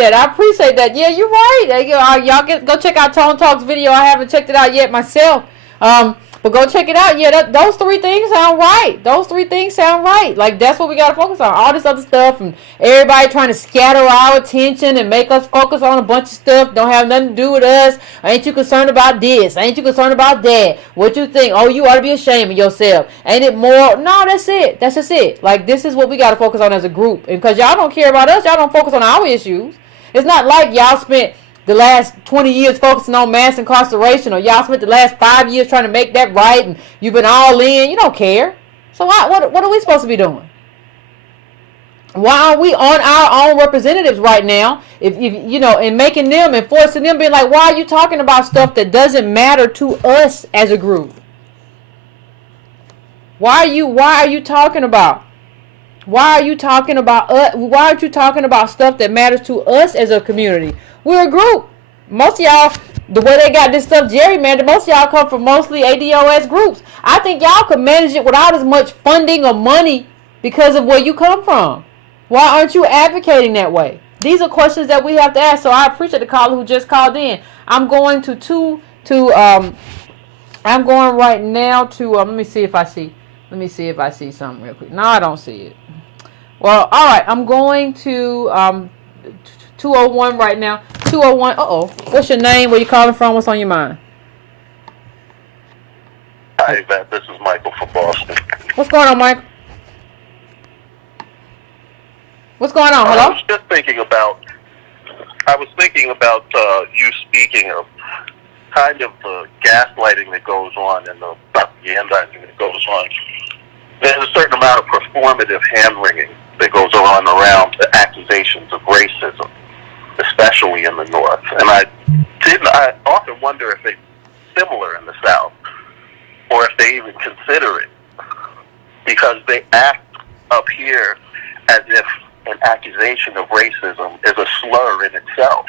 that. Yeah, you're right. Y'all go check out Tone Talk's video. I haven't checked it out yet myself. But go check it out. Yeah, those 3 things sound right. Like, that's what we got to focus on. All this other stuff and everybody trying to scatter our attention and make us focus on a bunch of stuff. Don't have nothing to do with us. Ain't you concerned about this? Ain't you concerned about that? What you think? Oh, you ought to be ashamed of yourself. Ain't it more? No, that's it. That's just it. Like, this is what we got to focus on as a group. And because y'all don't care about us, y'all don't focus on our issues. It's not like y'all spent the last 20 years focusing on mass incarceration, or y'all spent the last 5 years trying to make that right, and you've been all in. You don't care. So what are we supposed to be doing? Why aren't we on our own representatives right now? If you know, and making them and forcing them, being like, why are you talking about stuff that doesn't matter to us as a group? Why are you talking about? Why aren't you talking about stuff that matters to us as a community? We're a group. Most of y'all, the way they got this stuff gerrymandered, most of y'all come from mostly ADOS groups. I think y'all could manage it without as much funding or money because of where you come from. Why aren't you advocating that way? These are questions that we have to ask. So I appreciate the caller who just called in. I'm going I'm going right now to let me see if I see something real quick. No, I don't see it. Well, all right. I'm going to 201 right now. 201. What's your name? Where you calling from? What's on your mind? Hi, Yvette. This is Michael from Boston. What's going on, Mike? What's going on? Hello? I was thinking about you speaking of kind of the gaslighting that goes on and the propagandizing that goes on. There's a certain amount of performative hand-wringing that goes on around the accusations of racism, especially in the North. And I often wonder if it's similar in the South, or if they even consider it, because they act up here as if an accusation of racism is a slur in itself,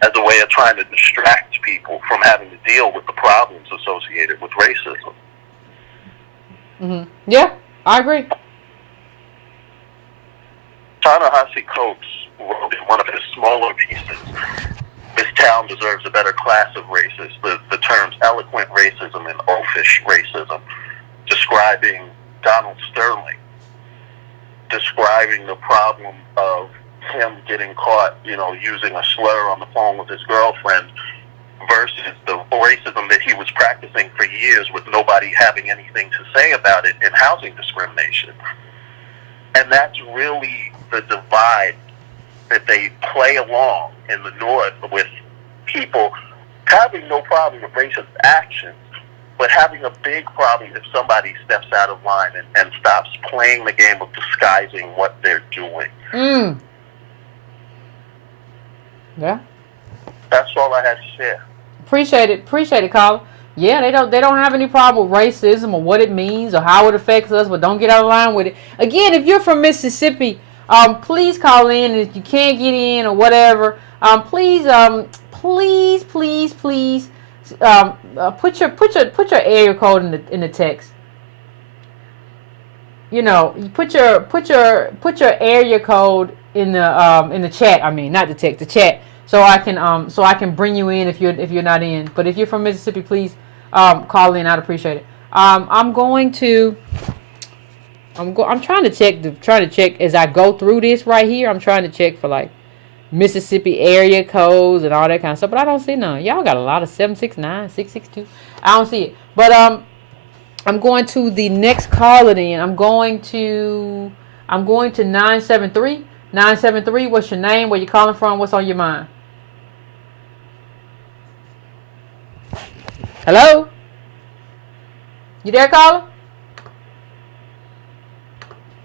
as a way of trying to distract people from having to deal with the problems associated with racism. Mm-hmm. Yeah, I agree. Ta-Nehisi Coates wrote in one of his smaller pieces, "This town deserves a better class of racists," the terms eloquent racism and oafish racism, describing Donald Sterling, describing the problem of him getting caught, using a slur on the phone with his girlfriend, versus the racism that he was practicing for years with nobody having anything to say about it in housing discrimination. And that's really the divide that they play along in the North, with people having no problem with racist actions, but having a big problem if somebody steps out of line and stops playing the game of disguising what they're doing. Yeah. That's all I had to share. Appreciate it, caller. Yeah, they don't have any problem with racism or what it means or how it affects us, but don't get out of line with it. Again, if you're from Mississippi, please call in. If you can't get in or whatever, please please, put your area code in the text. You know, you put your area code in the chat. I mean, not the text, the chat. So I can bring you in if you're not in. But if you're from Mississippi, please call in. I'd appreciate it. I'm trying to check as I go through this right here. I'm trying to check for like Mississippi area codes and all that kind of stuff, but I don't see none. Y'all got a lot of 769, 662. I don't see it. But I'm going to the next caller then. I'm going to 973. 973, what's your name? Where you calling from? What's on your mind? Hello? You there, caller?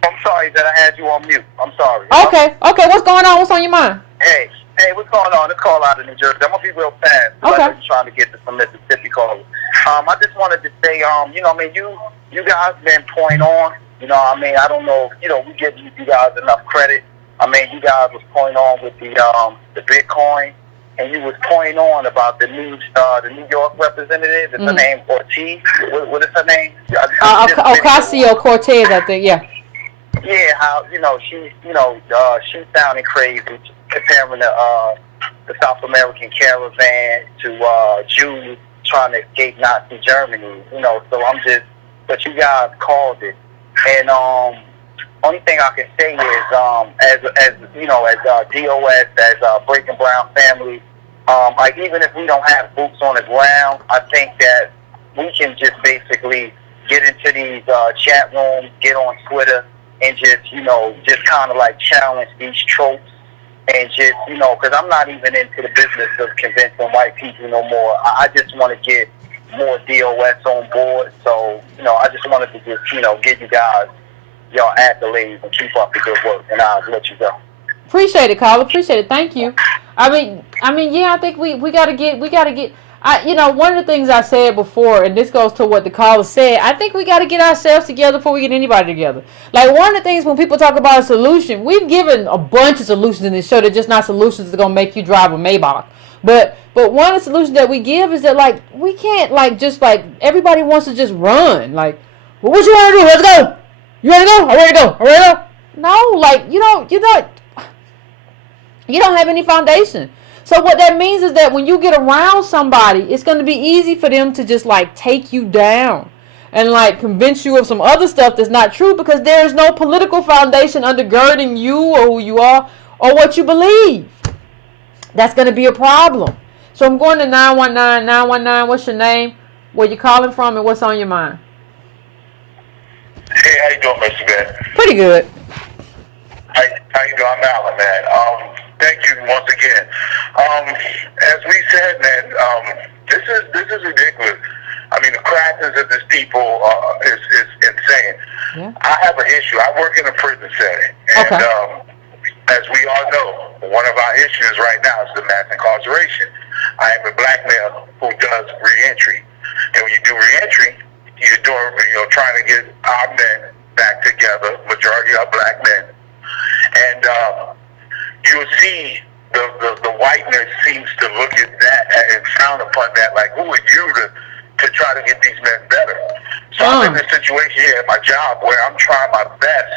I'm sorry that I had you on mute. I'm sorry. Okay. What's going on? What's on your mind? Hey, what's going on? It's call out of New Jersey. I'm gonna be real fast. Okay. I'm trying to get to some Mississippi callers. I just wanted to say, you guys been point on. I don't know. We give you guys enough credit. You guys was point on with the Bitcoin, and you was point on about the New York representative. Is her name Ortiz? What is her name? Ocasio-Cortez, I think. Yeah. Yeah, how she's sounding crazy, comparing the South American caravan to Jews trying to escape Nazi Germany. So but you guys called it, and only thing I can say is as DOS, as Breaking Brown family, even if we don't have boots on the ground, I think that we can just basically get into these chat rooms, get on Twitter, and just kind of like challenge these tropes, and just, because I'm not even into the business of convincing white people no more. I just want to get more DOS on board. So, I just wanted to just, give you guys y'all accolades and keep up the good work, and I'll let you go. Appreciate it, caller. Appreciate it. Thank you. I mean, yeah, I think we gotta get. One of the things I said before, and this goes to what the caller said, I think we got to get ourselves together before we get anybody together. Like, one of the things when people talk about a solution, we've given a bunch of solutions in this show. They're just not solutions that are going to make you drive a Maybach. But one of the solutions that we give is that, like, we can't, everybody wants to just run. Like, well, what you want to do? Let's go. You ready to go? I'm ready to go. I'm ready to go. No, you don't have any foundation. So what that means is that when you get around somebody, it's going to be easy for them to just take you down and convince you of some other stuff that's not true, because there is no political foundation undergirding you or who you are or what you believe. That's going to be a problem. So I'm going to 919. 919, what's your name? Where you calling from, and what's on your mind? Hey, how you doing, Mr. Ben? Pretty good. How you doing? I'm Alan, man. Thank you once again. As we said, man, this is ridiculous. The crackness of these people is insane. Yeah. I have an issue. I work in a prison setting, and as we all know, one of our issues right now is the mass incarceration. I am a black male who does reentry, and when you do reentry, you're trying to get our men back together. Majority are black men, and you'll see the whiteness seems to look at that and frown upon that, like, who are you to try to get these men better? So I'm in this situation here at my job where I'm trying my best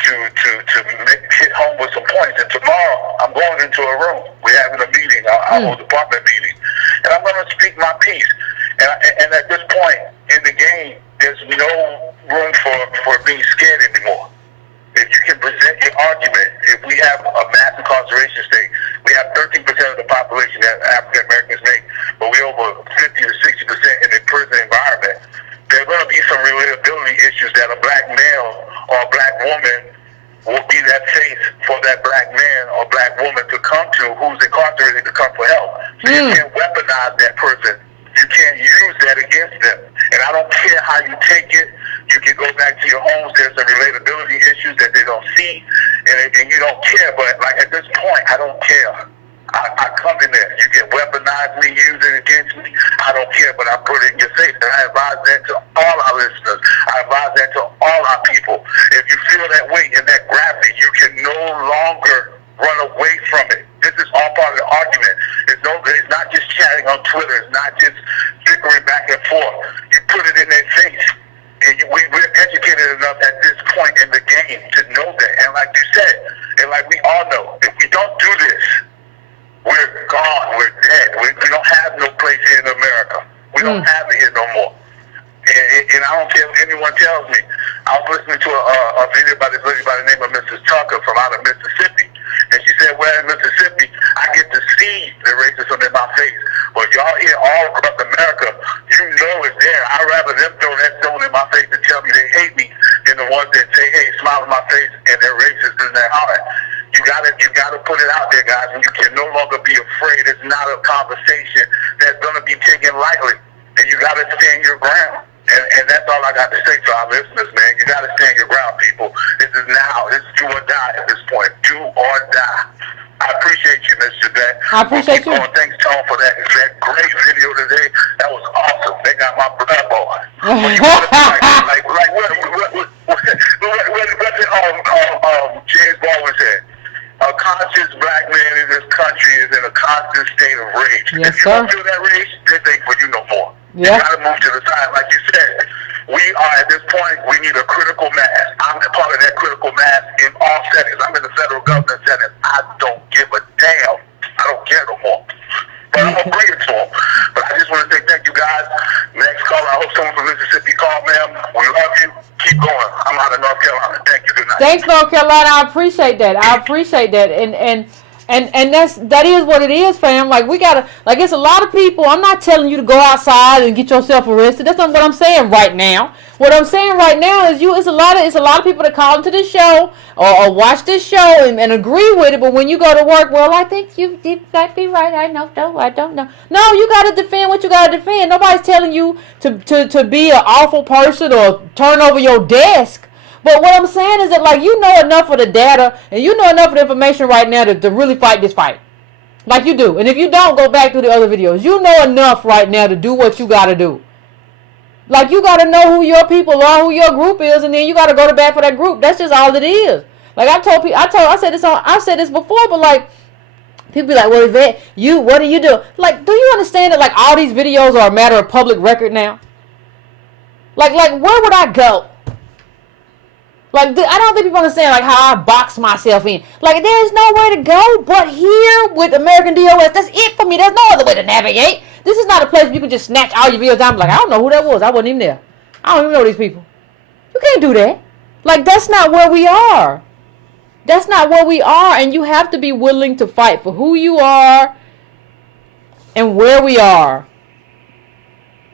to hit home with some points. And tomorrow I'm going into a room. We're having a meeting, our whole department meeting, and I'm going to speak my piece. And at this point in the game, there's no room for being scared anymore. If you can present your argument, if we have a mass incarceration state, we have 13% of the population that African Americans make, but we over 50 to 60% in the prison environment. There are going to be some relatability issues that a black male or a black woman will be that face for that black man or black woman to come to who's incarcerated to come for help. So you can't weaponize that person. You can't use that against them. And I don't care how you take it. You can go back to your homes. There's some relatability issues that they don't see, and you don't care. But at this point, I don't care. I come in there. You can weaponize me, use it against me. I don't care, but I put it in your face. And I advise that to all our listeners. I advise that to all our people. If you feel that way and that gravity, you can no longer run away from it. This is all part of the argument. It's chatting on Twitter. It's not just bickering back and forth. You put it in their face. And we're educated enough at this point in the game to know that. And like you said, and like we all know, if we don't do this, we're gone. We're dead. We don't have no place here in America. We don't have it here no more. And I don't care if anyone tells me. I was listening to a video by this lady by the name of Mrs. Tucker from out of Mississippi. And she said, well, in Mississippi, I get to see the racism in my face. Well, y'all here all across America, you know it's there. I'd rather them throw that stone in my face and tell me they hate me than the ones that say, hey, smile in my face and they're racist in their heart. You gotta put it out there, guys, and you can no longer be afraid. It's not a conversation that's gonna be taken lightly. And you gotta stand your ground. And that's all I got to say to our listeners, man. You got to stand your ground, people. This is now. This is do or die at this point. Do or die. I appreciate you, Mr. Yvette. I appreciate you. Thanks, Tom, for that great video today. That was awesome. They got my blood boiling. What did James Baldwin said? A conscious black man in this country is in a constant state of rage. Yes, if you don't feel that rage, this ain't for you no more. Yeah. You gotta move to the side. Like you said, we are at this point, we need a critical mass. I'm a part of that critical mass in all settings. I'm in the federal government setting. I don't give a damn. I don't care no more. But I'm gonna bring it to them. But I just want to say thank you guys. Next caller, I hope someone from Mississippi call, ma'am. We love you. Keep going. I'm out of North Carolina. Thank you. Good night. Thanks, North Carolina. I appreciate that. And that is what it is, fam. Like, we gotta, like, it's a lot of people. I'm not telling you to go outside and get yourself arrested. That's not what I'm saying right now. What I'm saying right now is it's a lot of people that call into this show or watch this show and agree with it. But when you go to work, well, I think you might be right. I know. No, I don't know. No, you gotta defend what you gotta defend. Nobody's telling you to be an awful person or turn over your desk. But what I'm saying is that, like, you know enough of the data and you know enough of the information right now to really fight this fight. Like you do. And if you don't, go back to the other videos. You know enough right now to do what you got to do. Like, you got to know who your people are, who your group is, and then you got to go to bat for that group. That's just all it is. Like, I told people, I've said this before, but, like, people be like, well, Yvette, what do you do? Like, do you understand that, like, all these videos are a matter of public record now? Like, where would I go? Like, I don't think people understand, like, how I box myself in. Like, there's nowhere to go but here with American DOS. That's it for me. There's no other way to navigate. This is not a place where you can just snatch all your videos down and be like, I don't know who that was. I wasn't even there. I don't even know these people. You can't do that. Like, that's not where we are. That's not where we are. And you have to be willing to fight for who you are and where we are.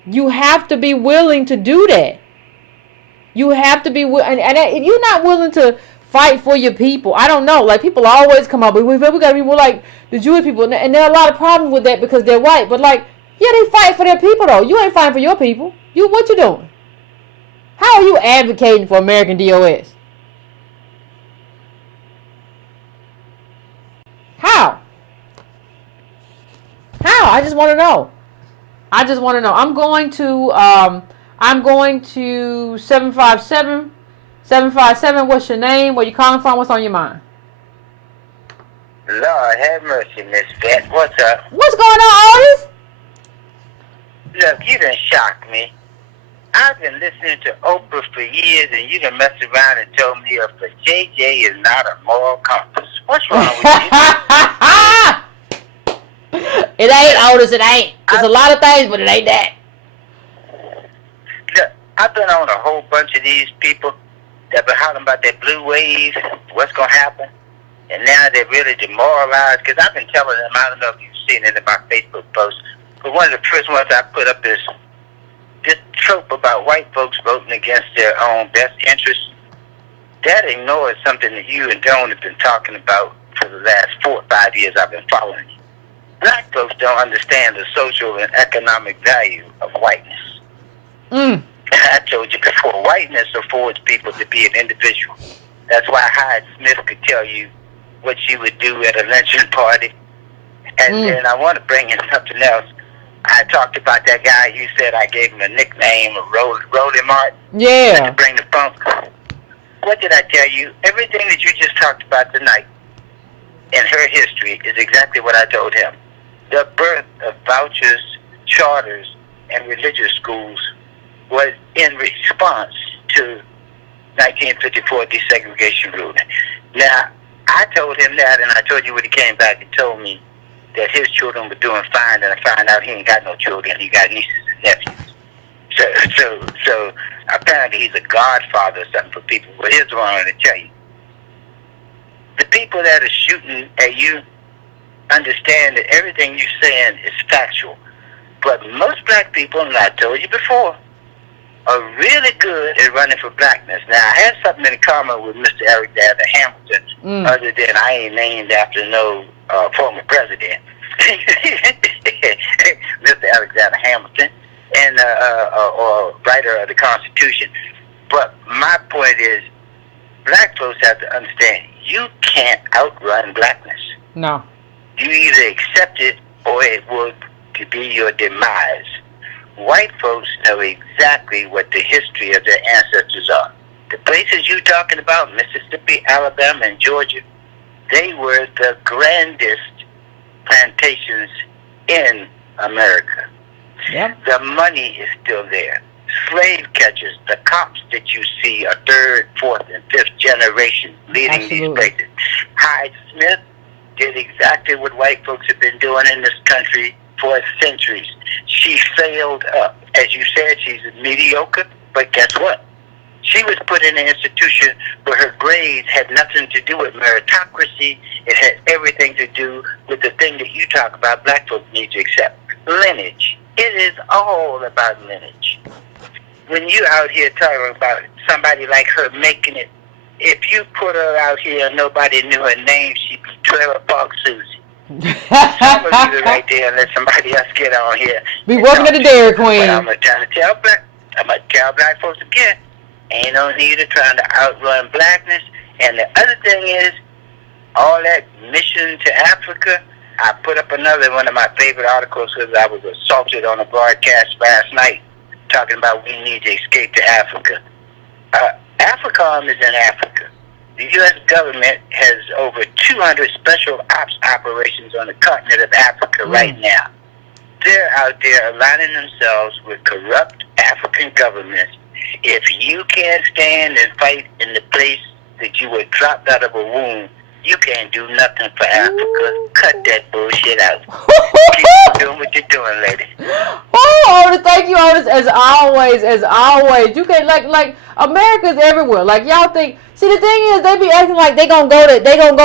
You have to be willing to do that. You have to be, and if you're not willing to fight for your people, I don't know. Like, people always come up, we got to be more like the Jewish people, and there are a lot of problems with that because they're white. But, like, yeah, they fight for their people though. You ain't fighting for your people. What you doing? How are you advocating for American DOS? How? I just want to know. I'm going to 757. What's your name? Where you calling from? What's on your mind? Lord have mercy, Miss Yvette. What's up? What's going on, Otis? Look, you done shocked me. I've been listening to Oprah for years, and you done messed around and told me a JJ is not a moral compass. What's wrong with you? It ain't, Otis. It ain't. There's a lot of things, but it ain't that. Look, I've been on a whole bunch of these people that been hollering about that blue wave, what's going to happen, and now they're really demoralized, because I've been telling them, I don't know if you've seen it in my Facebook post, but one of the first ones I put up is this trope about white folks voting against their own best interests. That ignores something that you and Dawn have been talking about for the last 4 or 5 years I've been following. Black folks don't understand the social and economic value of whiteness. I told you before, whiteness affords people to be an individual. That's why HydeSmith could tell you what you would do at a lynching party. And then I want to bring in something else. I talked about that guy you said I gave him a nickname of Rolly Martin. Yeah. To bring the funk. What did I tell you? Everything that you just talked about tonight in her history is exactly what I told him. the birth of vouchers, charters, and religious schools was in response to 1954 desegregation ruling. Now, I told him that, and I told you when he came back and told me that his children were doing fine, and I found out he ain't got no children. He got nieces and nephews. So apparently he's a godfather or something for people. But here's what I want to tell you. The people that are shooting at you understand that everything you're saying is factual. But most black people, and I told you before, are really good at running for blackness. Now, I had something in common with Mr. Alexander Hamilton, other than I ain't named after no former president, Mr. Alexander Hamilton, and or writer of the Constitution. But my point is, black folks have to understand, you can't outrun blackness. No. You either accept it or it will be your demise. White folks know exactly what the history of their ancestors are. The places you're talking about, Mississippi, Alabama, and Georgia, they were the grandest plantations in America. Yep. The money is still there. Slave catchers, the cops that you see are third, fourth, and fifth generation leading Absolutely. these places. Hyde-Smith did exactly what white folks have been doing in this country for centuries. She failed up. As you said, she's mediocre, but guess what? She was put in an institution where her grades had nothing to do with meritocracy. It had everything to do with the thing that you talk about black folks need to accept. Lineage. It is all about lineage. When you're out here talking about somebody like her making it, if you put her out here and nobody knew her name, she'd be Trailer Park Susie. I'm going to leave it right there and let somebody else get on here. Be working at the Dairy Queen. I'm going to tell black folks again, ain't no need of trying to outrun blackness. And the other thing is, all that mission to Africa, I put up another one of my favorite articles because I was assaulted on a broadcast last night talking about we need to escape to Africa. AFRICOM is in Africa. The U.S. government has over 200 special ops operations on the continent of Africa right now. They're out there aligning themselves with corrupt African governments. If you can't stand and fight in the place that you were dropped out of a womb, you can't do nothing for Africa. Cut that bullshit out. Keep doing what you're doing, lady. Oh, Otis, thank you, Otis. As always. You can't like America's everywhere. Like y'all think. See, the thing is, they be acting like they gonna go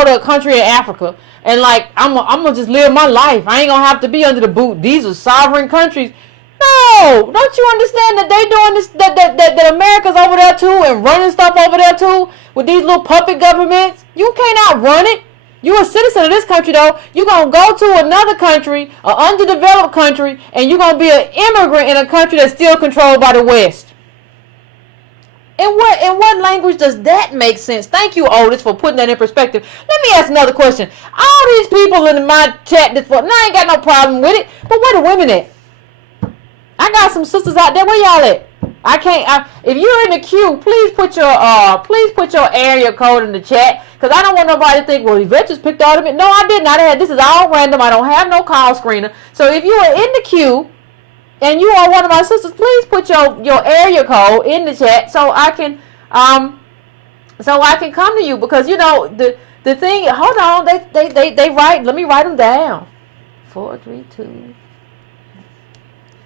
to a country in Africa, and like I'm gonna just live my life. I ain't gonna have to be under the boot. These are sovereign countries. No, don't you understand that they doing this? That America's over there too and running stuff over there too with these little puppet governments. You can't outrun it. You're a citizen of this country though. You're gonna go to another country, an underdeveloped country, and you're gonna be an immigrant in a country that's still controlled by the West. In what language does that make sense? Thank you, Otis, for putting that in perspective. Let me ask another question. All these people in my chat I ain't got no problem with it, but where the women at? I got some sisters out there. Where y'all at? I can't. If you're in the queue, please put your area code in the chat, because I don't want nobody to think, well, Yvette just picked all of it. No, I didn't. This is all random. I don't have no call screener. So if you are in the queue and you are one of my sisters, please put your area code in the chat so I can come to you, because you know the thing. Hold on, they write. Let me write them down. 432.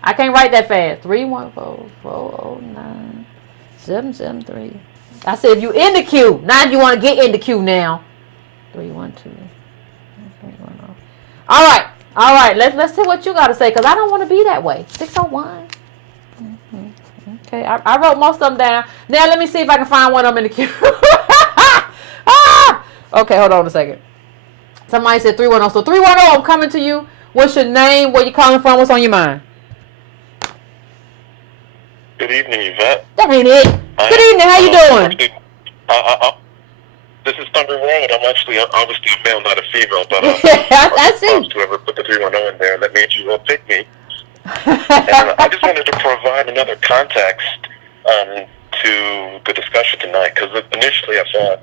I can't write that fast. 314-409-773. I said if you in the queue. Now you want to get in the queue now. 312. All right. Let's see what you got to say, because I don't want to be that way. 601. Okay, I wrote most of them down. Now let me see if I can find one of them in the queue. Okay, hold on a second. Somebody said 310. So 310, I'm coming to you. What's your name? Where you calling from? What's on your mind? Good evening, Yvette. That ain't it. Good evening. How you doing? This is Thunder Road. I'm actually obviously a male, not a female, but I see. Whoever put the 310 in there that made you pick me. And I just wanted to provide another context to the discussion tonight, because initially I thought,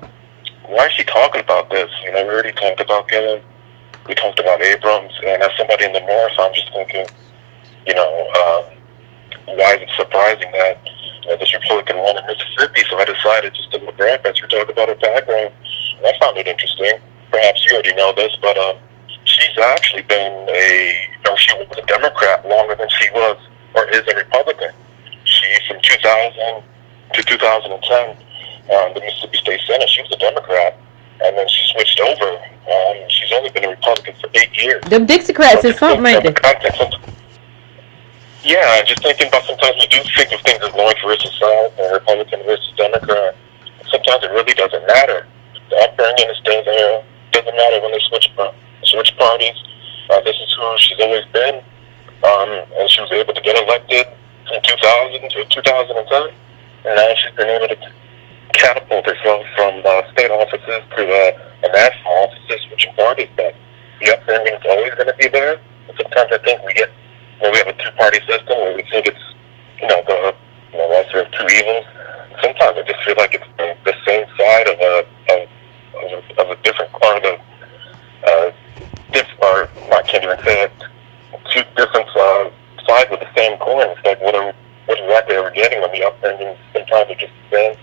why is she talking about this? You know, we already talked about killing we talked about Abrams, and as somebody in the North, I'm just thinking, why is it surprising that this Republican won in Mississippi? So I decided just to look her up as you talked about her background, and I found it interesting. Perhaps you already know this, but she's actually been she was a Democrat longer than she was or is a Republican. She, from 2000 to 2010, the Mississippi State Senate, she was a Democrat, and then she switched over. She's only been a Republican for 8 years. Them Dixiecrats is something, ain't they? Yeah, just thinking about sometimes we do think of things as North versus South or Republican versus Democrat. Sometimes it really doesn't matter. The upbringing is still there. Doesn't matter when they switch parties. This is who she's always been, and she was able to get elected from 2000 to 2010, and now she's been able to catapult herself from state offices to national offices, which embodies that the upbringing is always going to be there. And sometimes I think we have a two-party system where we think it's the lesser of two evils. Sometimes I just feel like it's the same side of a different part of the or I can't even say it. Two different sides of the same coin. It's like what exactly are we getting when the upbringing sometimes are just the same.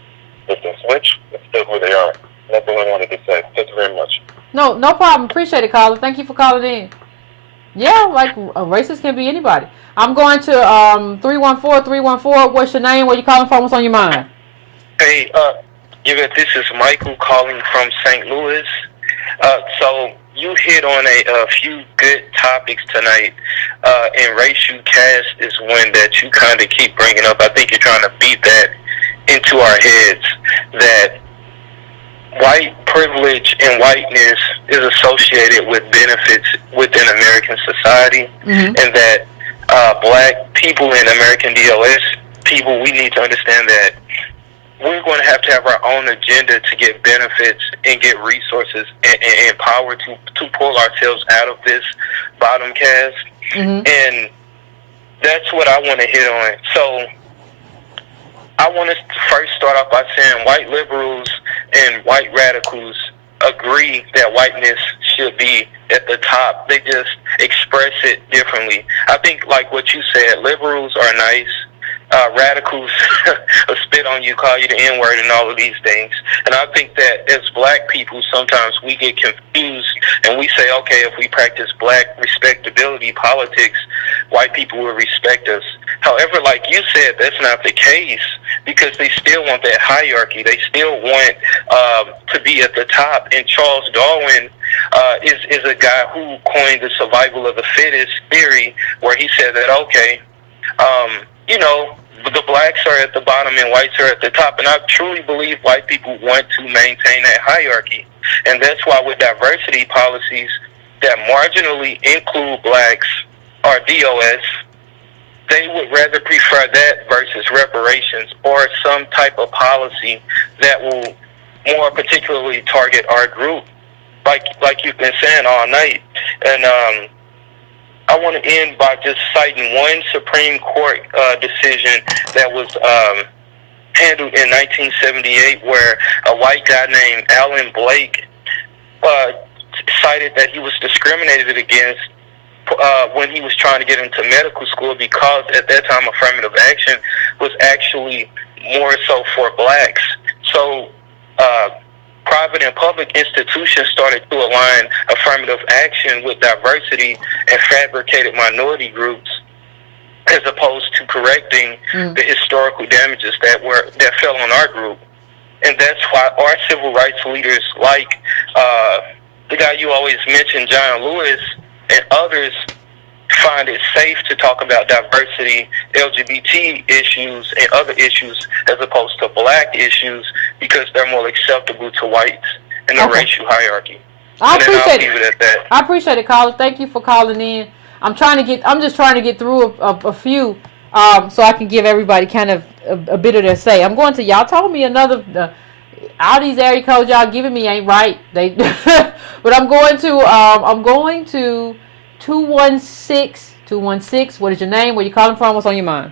If they switch, it's still who they are. That's all I wanted to say. Thank you very much. No problem. Appreciate it, caller. Thank you for calling in. Yeah, like a racist can be anybody. I'm going to 314-314. What's your name? Where you calling from? What's on your mind? Hey, Yvette, this is Michael calling from St. Louis. So you hit on a few good topics tonight, and racial caste is one that you kind of keep bringing up. I think you're trying to beat that into our heads, that white privilege and whiteness is associated with benefits within American society, and that black people and American DLS people, we need to understand that we're going to have our own agenda to get benefits and get resources and power to pull ourselves out of this bottom caste. And that's what I want to hit on. So I want to first start off by saying white liberals and white radicals agree that whiteness should be at the top. They just express it differently. I think, like what you said, liberals are nice. Radicals spit on you, call you the N-word and all of these things. And I think that as black people, sometimes we get confused and we say, okay, if we practice black respectability politics, white people will respect us. However, like you said, that's not the case, because they still want that hierarchy. They still want to be at the top. And Charles Darwin is a guy who coined the survival of the fittest theory, where he said that, okay, the blacks are at the bottom and whites are at the top. And I truly believe white people want to maintain that hierarchy. And that's why with diversity policies that marginally include blacks or DOS, they would rather prefer that versus reparations or some type of policy that will more particularly target our group, like you've been saying all night. And I want to end by just citing one Supreme Court decision that was handled in 1978, where a white guy named Alan Blake cited that he was discriminated against when he was trying to get into medical school, because at that time affirmative action was actually more so for blacks. So private and public institutions started to align affirmative action with diversity and fabricated minority groups, as opposed to correcting the historical damages that fell on our group. And that's why our civil rights leaders, like the guy you always mention, John Lewis, and others, find it safe to talk about diversity, LGBT issues, and other issues as opposed to black issues, because they're more acceptable to whites in the racial hierarchy. I appreciate leave it at that. I appreciate it, caller. Thank you for calling in. I'm just trying to get through a few, so I can give everybody kind of a bit of their say. I'm going to, y'all told me another, all these area codes y'all giving me ain't right. They, but I'm going to 216. What is your name? Where you calling from? What's on your mind?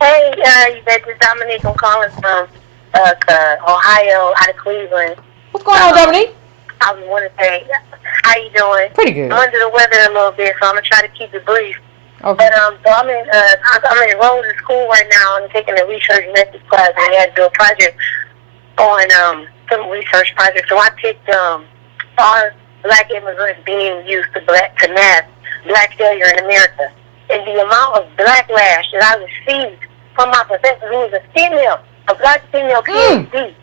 Hey, Yvette, this is Dominique. I'm calling from Ohio, out of Cleveland. What's going on, Dominique? I was want to say, how you doing? Pretty good. I'm under the weather a little bit, so I'm gonna try to keep it brief. Okay. But so I'm enrolled in school right now. I'm taking a research methods class, and we had to do a project on some research project. So I picked our black immigrants being used to mask black failure in America, and the amount of backlash that I received from my professor, who was a black female PhD,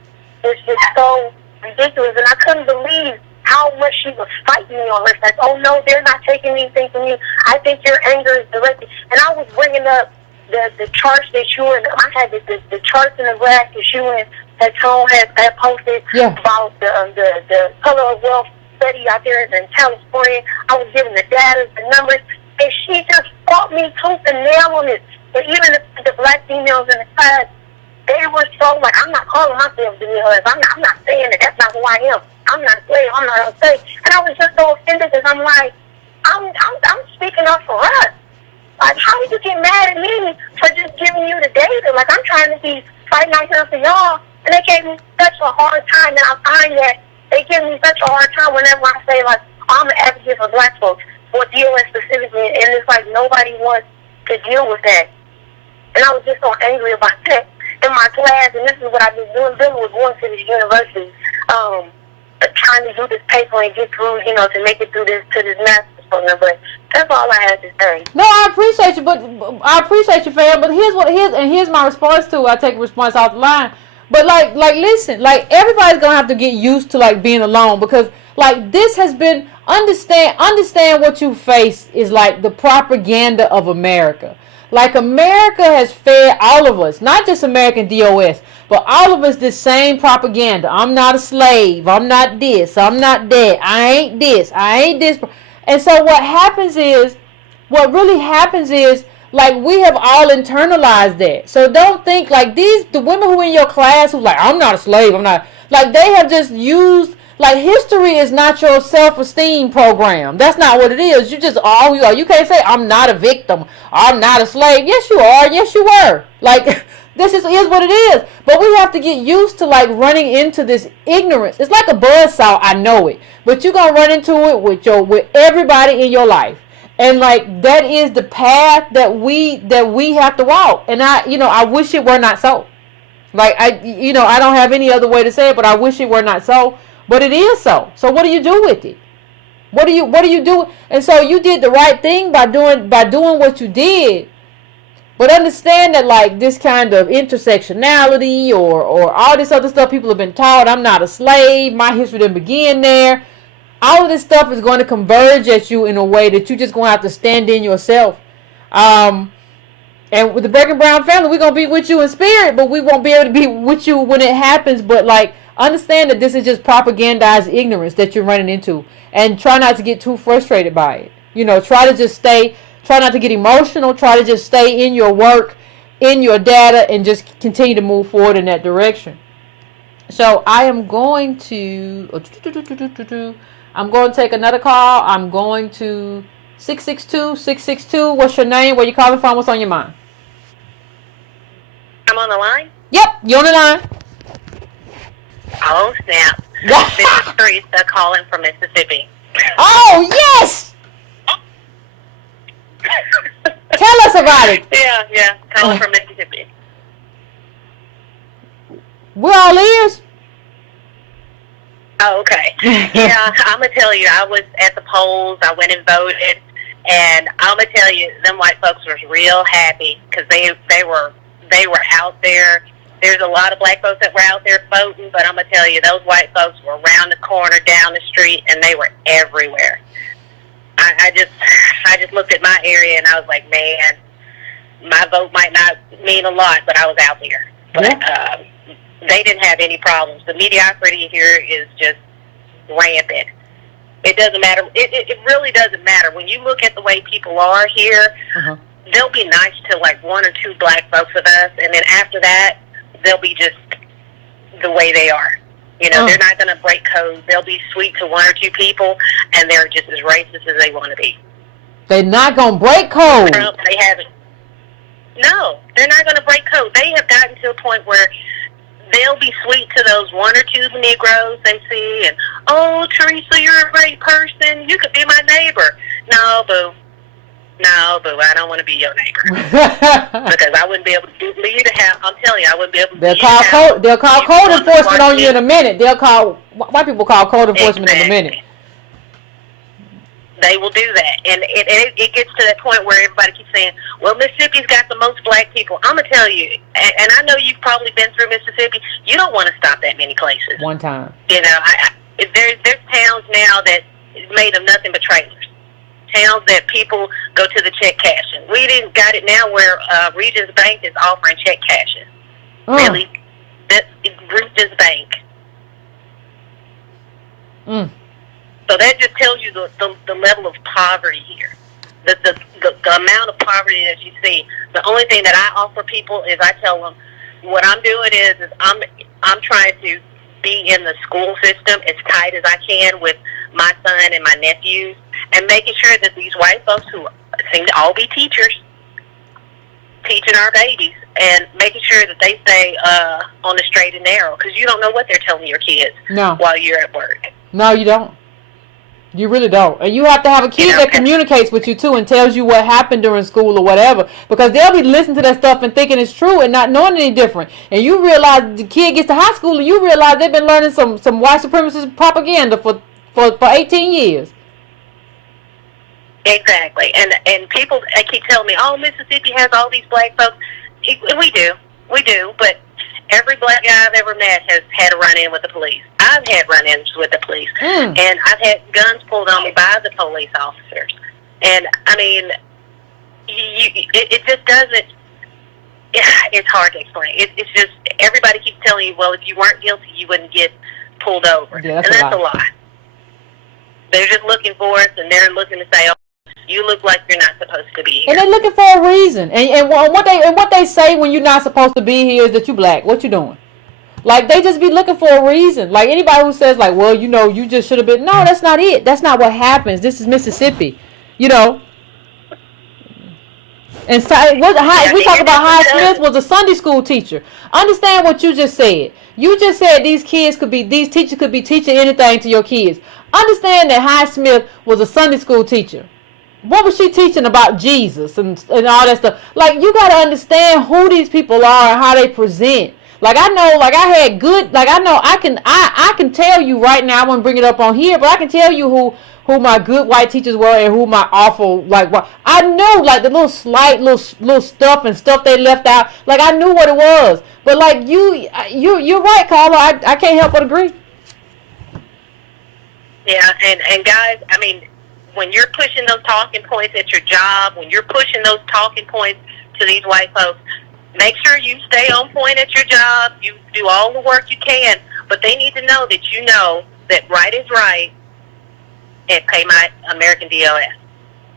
is just so ridiculous, and I couldn't believe how much she was fighting me on this. Like, oh no, they're not taking anything from you. I think your anger is directed. And I was bringing up the charts that you and I had the charts and the graphs that you and that Tone had posted about the color of wealth study out there in California. I was giving the data, the numbers, and she just fought me tooth and nail on it. But even the black females in the class, they were so like, I'm not calling myself the Hood. I'm not saying that. That's not who I am. I'm not a slave. I'm not a slave. And I was just so offended because I'm like, I'm speaking up for us. Like, how did you get mad at me for just giving you the data? Like, I'm trying to be fighting out here for y'all, and they gave me such a hard time. And I find that they give me such a hard time whenever I say, like, I'm an advocate for black folks, for DOS specifically, and it's like nobody wants to deal with that. And I was just so angry about that in my class, and this is what I've been doing. Bill was going to this university, trying to do this paper and get through, to make it through to this master's program. But that's all I had to say. No, I appreciate you, fam. But here's my response to it. I take a response off the line. But listen, everybody's gonna have to get used to being alone, because this has been understand what you face is the propaganda of America. America has fed all of us, not just American DOS, but all of us this same propaganda. I'm not a slave. I'm not this. I'm not that. I ain't this. I ain't this. And so what really happens is, we have all internalized that. So don't think the women who in your class who's I'm not a slave. I'm not, they have just used, history is not your self-esteem program. That's not what it is. You just all you are. You can't say I'm not a victim. I'm not a slave. Yes, you are. Yes, you were. This is what it is. But we have to get used to running into this ignorance. It's like a buzzsaw. I know it, but you're gonna run into it with everybody in your life, and that is the path that we have to walk. And I wish it were not so. I don't have any other way to say it, but I wish it were not so. But it is so. So what do you do with it? What do you do? And so you did the right thing by doing what you did. But understand that this kind of intersectionality or all this other stuff people have been taught. I'm not a slave. My history didn't begin there. All of this stuff is going to converge at you in a way that you just going to have to stand in yourself. And with the Breaking Brown family, we're going to be with you in spirit, but we won't be able to be with you when it happens. But understand that this is just propagandized ignorance that you're running into, and try not to get too frustrated by it. Try not to get emotional. Try to just stay in your work, in your data, and just continue to move forward in that direction. So I am going to take another call. I'm going to 662. What's your name? Where you calling from? What's on your mind? I'm on the line? Yep, you're on the line. Oh, snap. This is Teresa calling from Mississippi. Oh, yes! Tell us about it. Yeah, calling from Mississippi. We're all ears. Oh, okay. Yeah, I'm going to tell you, I was at the polls. I went and voted. And I'm going to tell you, them white folks were real happy because they were out there. There's a lot of black folks that were out there voting, but I'm going to tell you, those white folks were around the corner, down the street, and they were everywhere. I just looked at my area, and I was like, man, my vote might not mean a lot, but I was out there. But they didn't have any problems. The mediocrity here is just rampant. It doesn't matter. It really doesn't matter. When you look at the way people are here, they'll be nice to one or two black folks with us, and then after that, they'll be just the way they are. They're not going to break codes. They'll be sweet to one or two people, and they're just as racist as they want to be. They're not going to break code. They haven't. No, they're not going to break code. They have gotten to a point where they'll be sweet to those one or two Negroes they see, and "Oh, Teresa, you're a great person. You could be my neighbor." No, boo. No, boo. I don't want to be your neighbor because I wouldn't be able to leave the house. I'm telling you, I wouldn't be able to. They'll call code enforcement on you in a minute. White people call code enforcement in a minute. They will do that, and it gets to that point where everybody keeps saying, "Well, Mississippi's got the most black people." I'm gonna tell you, and I know you've probably been through Mississippi. You don't want to stop that many places. One time, you know, there's towns now that is made of nothing but trailers. Towns that people go to the check cashing. We didn't got it now where Regions Bank is offering check cashing. Really, that's Regions Bank. So that just tells you the level of poverty here. The amount of poverty that you see. The only thing that I offer people is I tell them what I'm doing is I'm trying to be in the school system as tight as I can with my son and my nephews, and making sure that these white folks who seem to all be teachers, teaching our babies, and making sure that they stay on the straight and narrow, because you don't know what they're telling your kids while you're at work. No, you don't. You really don't. And you have to have a kid that communicates with you, too, and tells you what happened during school or whatever. Because they'll be listening to that stuff and thinking it's true and not knowing any different. And you realize the kid gets to high school and you realize they've been learning some white supremacist propaganda for 18 years. Exactly. And people keep telling me, "Oh, Mississippi has all these black folks." We do. But every black guy I've ever met has had a run-in with the police. I've had run-ins with the police. And I've had guns pulled on me by the police officers. And, I mean, it just doesn't, it's hard to explain. It's just, everybody keeps telling you, well, if you weren't guilty, you wouldn't get pulled over. Yeah, and that's a lie. They're just looking for us, and they're looking to say, "Oh, you look like you're not supposed to be here." And they're looking for a reason. And what they say when you're not supposed to be here is that you black. What you doing? Like, they just be looking for a reason. Like, anybody who says, like, well, you know, you just should have been. No, that's not it. That's not what happens. This is Mississippi. You know. And we talk about Hyde-Smith was a Sunday school teacher. Understand what you just said. You just said these teachers could be teaching anything to your kids. Understand that Hyde-Smith was a Sunday school teacher. What was she teaching about Jesus and all that stuff? Like, you got to understand who these people are and how they present. Like, I know, like, I had good, like, I know, I can tell you right now, I won't bring it up on here, but I can tell you who my good white teachers were and who my awful, like, I knew, like, the little slight, little stuff and stuff they left out. Like, I knew what it was. But, like, you're right, Carla. I can't help but agree. Yeah, and guys, I mean, when you're pushing those talking points at your job, when you're pushing those talking points to these white folks, make sure you stay on point at your job. You do all the work you can, but they need to know that right is right, and pay my American DLS.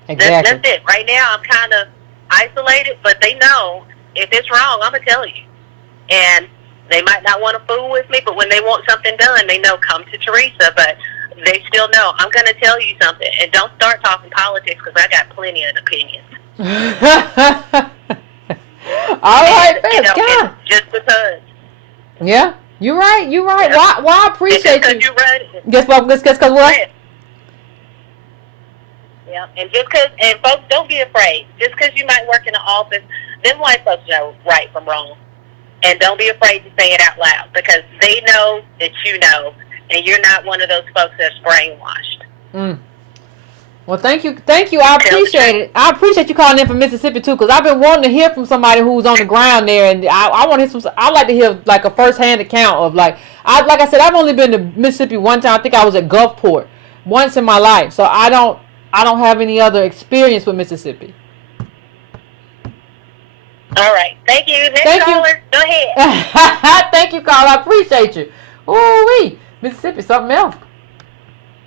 Exactly. That's it. Right now, I'm kind of isolated, but they know if it's wrong, I'm going to tell you. And they might not want to fool with me, but when they want something done, they know, come to Teresa. But they still know, I'm going to tell you something. And don't start talking politics, because I got plenty of opinions. All right, God. Just because. Yeah, you're right. Yeah. Why I appreciate you. You're right. Guess what? Yeah, and folks, don't be afraid. Just because you might work in an office, them white folks know right from wrong. And don't be afraid to say it out loud, because they know that you know, and you're not one of those folks that's brainwashed. Well, thank you. I appreciate it. I appreciate you calling in from Mississippi too, because I've been wanting to hear from somebody who's on the ground there, and I want to hear I like to hear like a first-hand account of like I said, I've only been to Mississippi one time. I think I was at Gulfport once in my life, so I don't have any other experience with Mississippi. All right. Thank you. Next caller, go ahead. Thank you, Carl. I appreciate you. Ooh-wee. Mississippi, something else.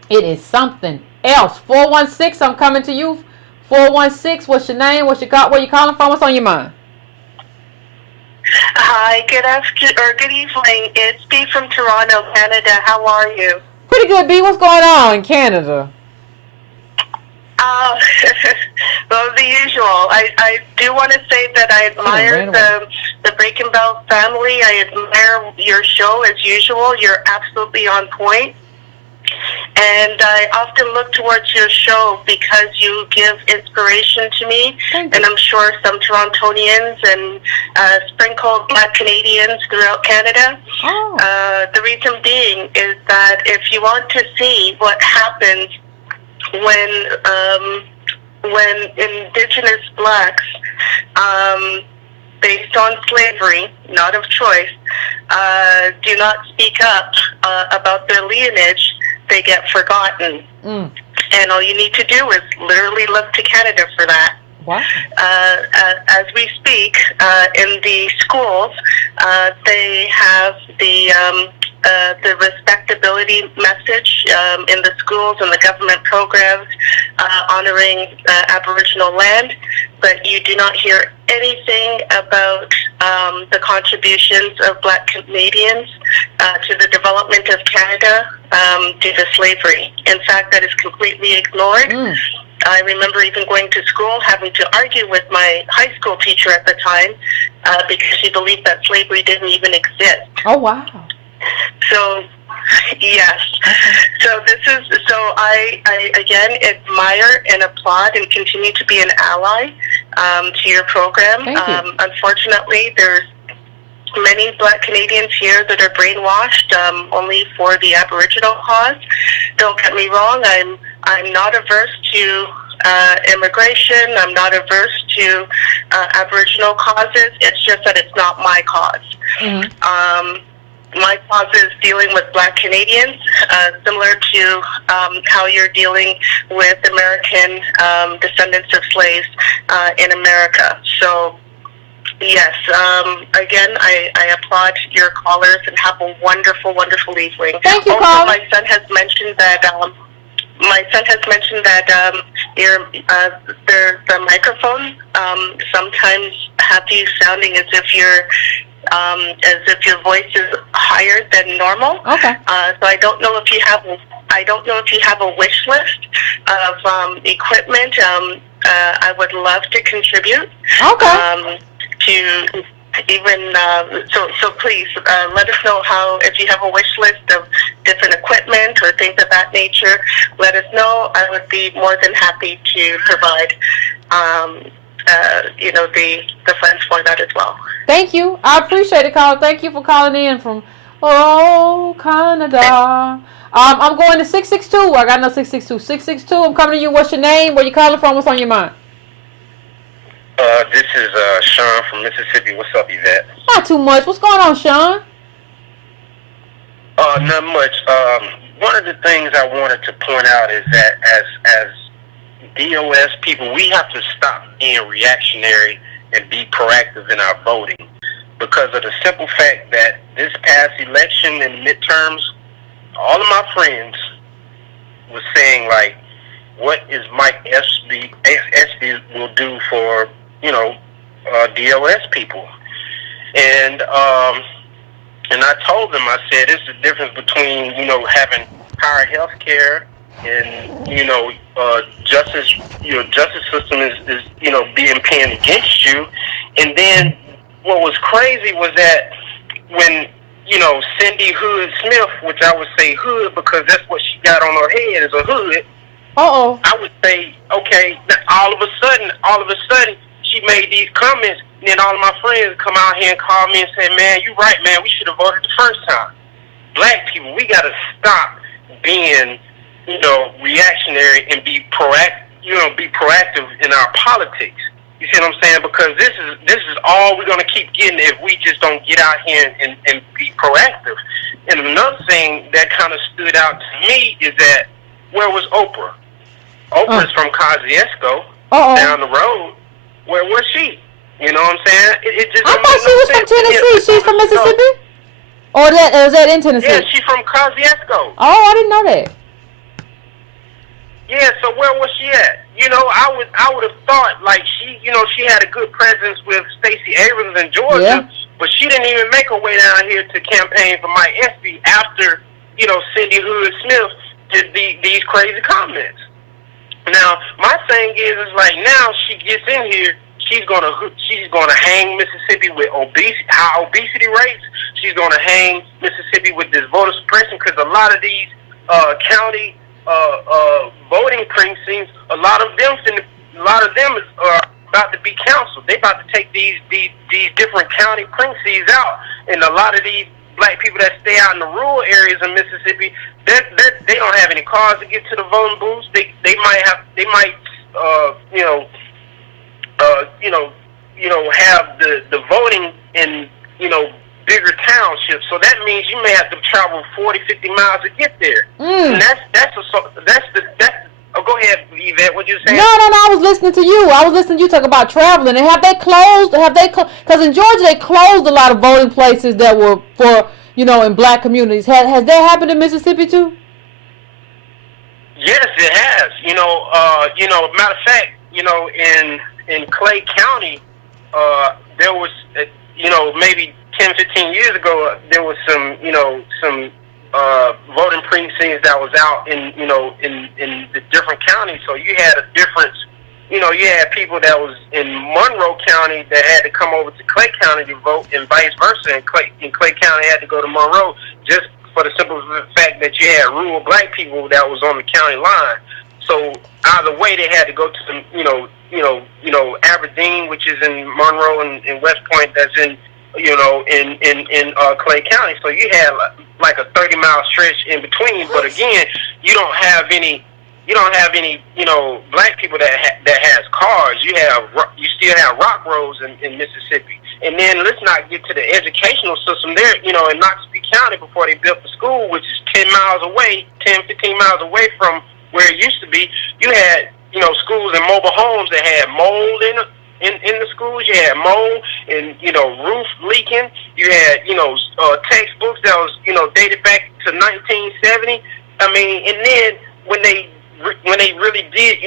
It is something else. 416, I'm coming to you. 416, what's your name? Where you calling from? What's on your mind? Hi, good evening. It's B from Toronto, Canada. How are you? Pretty good, B. What's going on in Canada? Well, the usual. I do want to say that I admire the Breaking Bell family. I admire your show as usual. You're absolutely on point. And I often look towards your show because you give inspiration to me, and I'm sure some Torontonians and sprinkled Black Canadians throughout Canada. The reason being is that if you want to see what happens when Indigenous Blacks, based on slavery, not of choice, do not speak up about their lineage, they get forgotten. And all you need to do is literally look to Canada for that. Wow. As we speak, in the schools, they have the respectability message in the schools and the government programs honoring Aboriginal land, but you do not hear anything about the contributions of Black Canadians to the development of Canada due to slavery. In fact, that is completely ignored. I remember even going to school, having to argue with my high school teacher at the time because she believed that slavery didn't even exist. Oh, wow. So, yes. So I again admire and applaud and continue to be an ally to your program. Thank you. Unfortunately, there's many Black Canadians here that are brainwashed only for the Aboriginal cause. Don't get me wrong, I'm not averse to immigration. I'm not averse to Aboriginal causes. It's just that it's not my cause. My cause is dealing with Black Canadians, similar to how you're dealing with American descendants of slaves in America. So, yes, again, I applaud your callers and have a wonderful, wonderful evening. Thank you, also, Paul. my son has mentioned that the microphone sometimes have you sounding as if your voice is higher than normal. Okay. So I don't know if you have a wish list of equipment. I would love to contribute. Okay. To even so please let us know if you have a wish list of different equipment or things of that nature. Let us know. I would be more than happy to provide the funds for that as well. Thank you. I appreciate it, Carl. Thank you for calling in from Canada. I'm going to 662. I got no 662. 662. I'm coming to you. What's your name? Where you calling from? What's on your mind? This is Sean from Mississippi. What's up, Yvette? Not too much. What's going on, Sean? Not much. One of the things I wanted to point out is that as DOS people, we have to stop being reactionary and be proactive in our voting, because of the simple fact that this past election and midterms, all of my friends was saying, like, what is Mike SB will do for, DOS people. And I told them, I said, it's the difference between, having higher health care and, justice system is being pinned against you. And then what was crazy was that when, Cindy Hood Smith, which I would say hood because that's what she got on her head is a hood. I would say, okay, all of a sudden, she made these comments, and then all of my friends come out here and call me and say, man, you're right, man, we should have voted the first time. Black people, we got to stop being, reactionary and be proactive in our politics. You see what I'm saying? Because this is all we're going to keep getting if we just don't get out here and be proactive. And another thing that kind of stood out to me is that, where was Oprah? Oprah's from Kosciuszko, down the road. Where was she? You know what I'm saying? I thought she was from Tennessee. She's from Mississippi? Or was that in Tennessee? Yeah, she's from Kosciuszko. Oh, I didn't know that. Yeah, so where was she at? I would have thought, like, she had a good presence with Stacey Abrams in Georgia, but she didn't even make her way down here to campaign for Mike Espy after, Cindy Hood Smith did these crazy comments. Now, my thing is like, now she gets in here, she's gonna hang Mississippi with high obesity rates. She's gonna hang Mississippi with this voter suppression, because a lot of these county voting precincts, a lot of them are about to be canceled. They about to take these different county precincts out, and a lot of these black people that stay out in the rural areas of Mississippi, they don't have any cars to get to the voting booths. They might have have the voting in bigger townships. So that means you may have to travel 40, 50 miles to get there. And oh, go ahead, Yvette. What you saying? No. I was listening to you. Talk about traveling. And have they closed? Because in Georgia they closed a lot of voting places that were for in black communities. Has that happened in Mississippi too? Yes, it has. Matter of fact, in Clay County, there was maybe 10, 15 years ago, there was some voting precincts that was out in the different counties. So you had a difference. You had people that was in Monroe County that had to come over to Clay County to vote, and vice versa. And Clay County had to go to Monroe, just for the simple fact that you had rural black people that was on the county line. So either way, they had to go to Aberdeen, which is in Monroe, and West Point, that's in Clay County. So you had like a 30-mile stretch in between. But again, you don't have any black people that has cars. You still have rock roads in Mississippi. And then let's not get to the educational system there. In Knoxville County, before they built the school, which is 10, 15 miles away from where it used to be, you had schools and mobile homes that had mold in the schools. You had mold and roof leaking. You had textbooks that was dated back to 1970. I mean, and then when they really did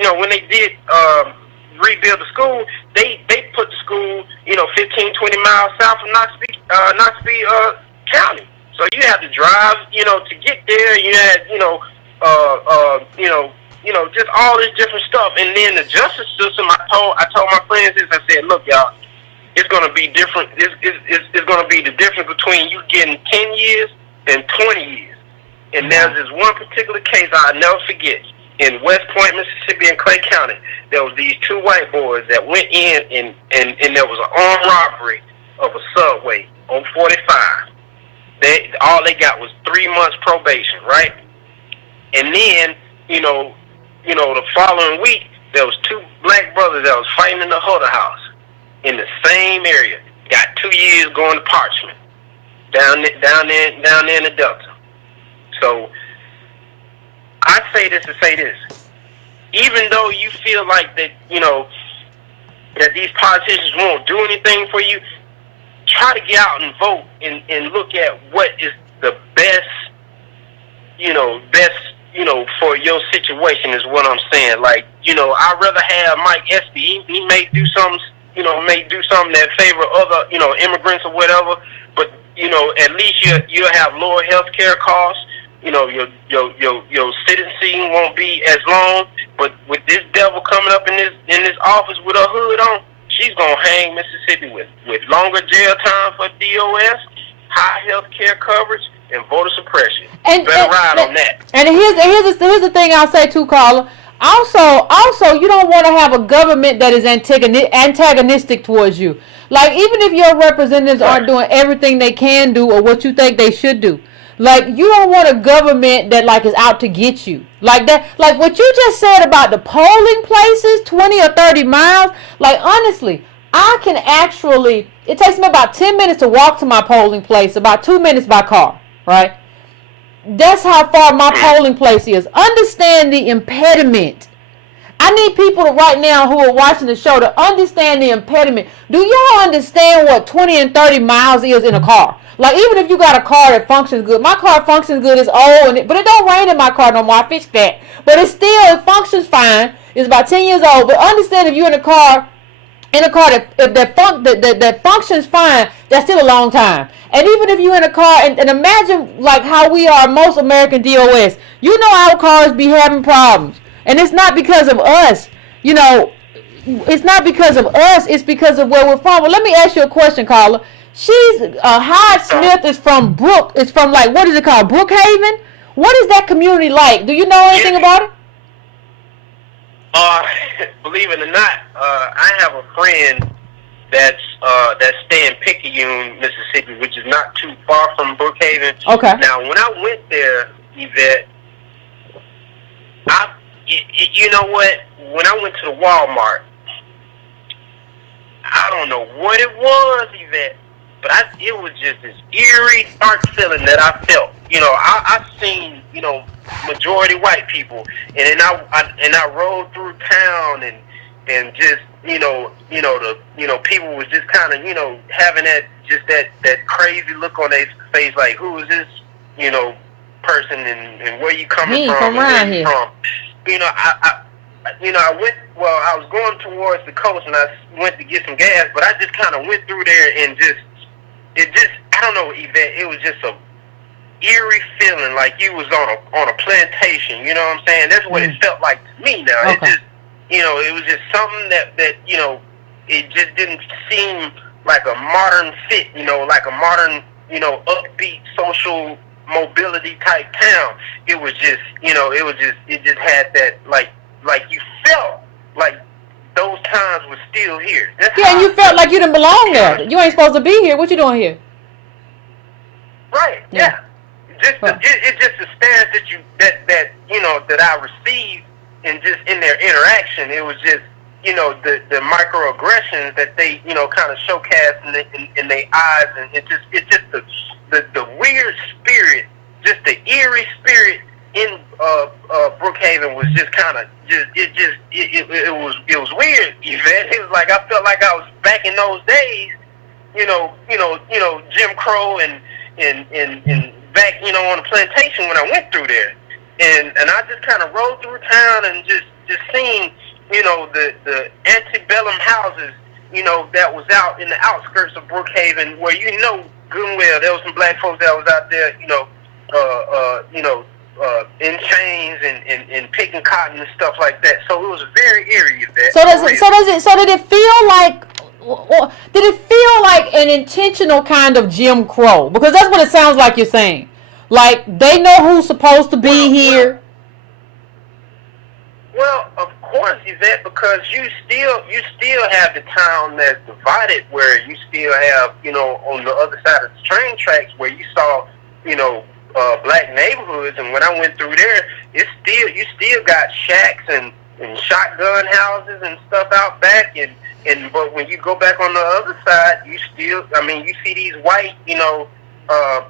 rebuild the school, they put the school 15, 20 miles south of Knoxville County. So you had to drive to get there. You had just all this different stuff. And then the justice system, I told my friends this. I said, look, y'all, it's going to be different. It's going to be the difference between you getting 10 years and 20 years. And there's this one particular case I'll never forget. In West Point, Mississippi, and Clay County, there was these two white boys that went in, and there was an armed robbery of a subway on 45. All they got was 3 months probation, right? And then, the following week, there was two black brothers that was fighting in the Huddle House in the same area. Got 2 years going to Parchment down there in the Delta. So I say this to say this. Even though you feel like that, that these politicians won't do anything for you, try to get out and vote and look at what is the best, for your situation is what I'm saying. Like, I'd rather have Mike Espy. He may do something, that favor other, immigrants or whatever, but, at least you'll have lower health care costs. Your sentencing won't be as long. But with this devil coming up in this office with her hood on, she's gonna hang Mississippi with longer jail time for DOS, high health care coverage, and voter suppression. And better ride on that. And here's the thing I'll say too, Carla. Also, you don't want to have a government that is antagonistic towards you. Like, even if your representatives aren't doing everything they can do or what you think they should do. Like, you don't want a government that, like, is out to get you. Like that. Like, what you just said about the polling places, 20 or 30 miles. Like, honestly, it takes me about 10 minutes to walk to my polling place, about 2 minutes by car, right? That's how far my polling place is. Understand the impediment. I need people right now who are watching the show to understand the impediment. Do y'all understand what 20 and 30 miles is in a car? Like, even if you got a car that functions good. My car functions good. It's old, but it don't rain in my car no more. I fixed that. But it functions fine. It's about 10 years old. But understand, if you're in a car that functions fine, that's still a long time. And even if you're in a car, and imagine like how we are most American DOS. Our cars be having problems. And it's not because of us. It's not because of us. It's because of where we're from. Well, let me ask you a question, Carla. Hyde-Smith is from like, what is it called? Brookhaven? What is that community like? Do you know anything about it? Believe it or not, I have a friend that's staying in Picayune, Mississippi, which is not too far from Brookhaven. Okay. Now, when I went there, Yvette, you know what? When I went to the Walmart, I don't know what it was, Yvette, but it was just this eerie, dark feeling that I felt. You know, I seen, you know, majority white people, and then I rode through town and just people was just kind of, you know, having that crazy look on their face, like, who is this, you know, person, and where you coming from, and where you from. You know, I was going towards the coast, and I went to get some gas, but I just kind of went through there, and I don't know, Yvette, it was just a eerie feeling like you was on a plantation, you know what I'm saying? That's what it felt like to me now. Okay. It just, you know, it was just something that, you know, it just didn't seem like a modern fit, you know, like a modern, you know, upbeat social mobility type town. It was just, you know, it just had that, like you felt like those times were still here. That's and you felt like you didn't belong there. You ain't supposed to be here. What you doing here? Right, yeah. It's just the stance that you know, that I received, and just in their interaction, it was just, you know, the microaggressions that they, you know, kind of showcased in their eyes, and it's just the weird spirit, just the eerie spirit in Brookhaven was just kind of it was weird, Yvette. It was like I felt like I was back in those days, you know, Jim Crow and back, you know, on the plantation when I went through there, and I just kind of rode through town and just seen, you know, the antebellum houses, you know, that was out in the outskirts of Brookhaven, where, you know, good and well there was some black folks that was out there, you know, in chains and picking cotton and stuff like that. So it was very eerie. So did it feel like? Did it feel like an intentional kind of Jim Crow? Because that's what it sounds like you're saying. Like, they know who's supposed to be here. Well, of course, Yvette, because you still have the town that's divided, where you still have, you know, on the other side of the train tracks, where you saw, you know, black neighborhoods. And when I went through there, you still got shacks and shotgun houses and stuff out back, but when you go back on the other side, you see these white, you know,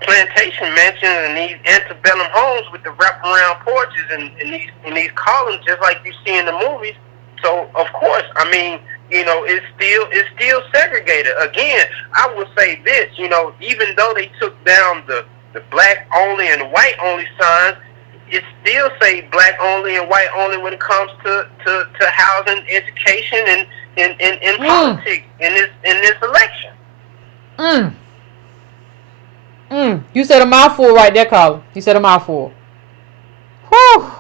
plantation mansions and these antebellum homes with the wraparound porches and these columns, just like you see in the movies. So of course, I mean, you know, it's still segregated. Again, I would say this, you know, even though they took down the black only and white only signs, it still say black only and white only when it comes to housing, education, and politics in this election. You said a mouthful right there, Colin. You said a mouthful. Whew.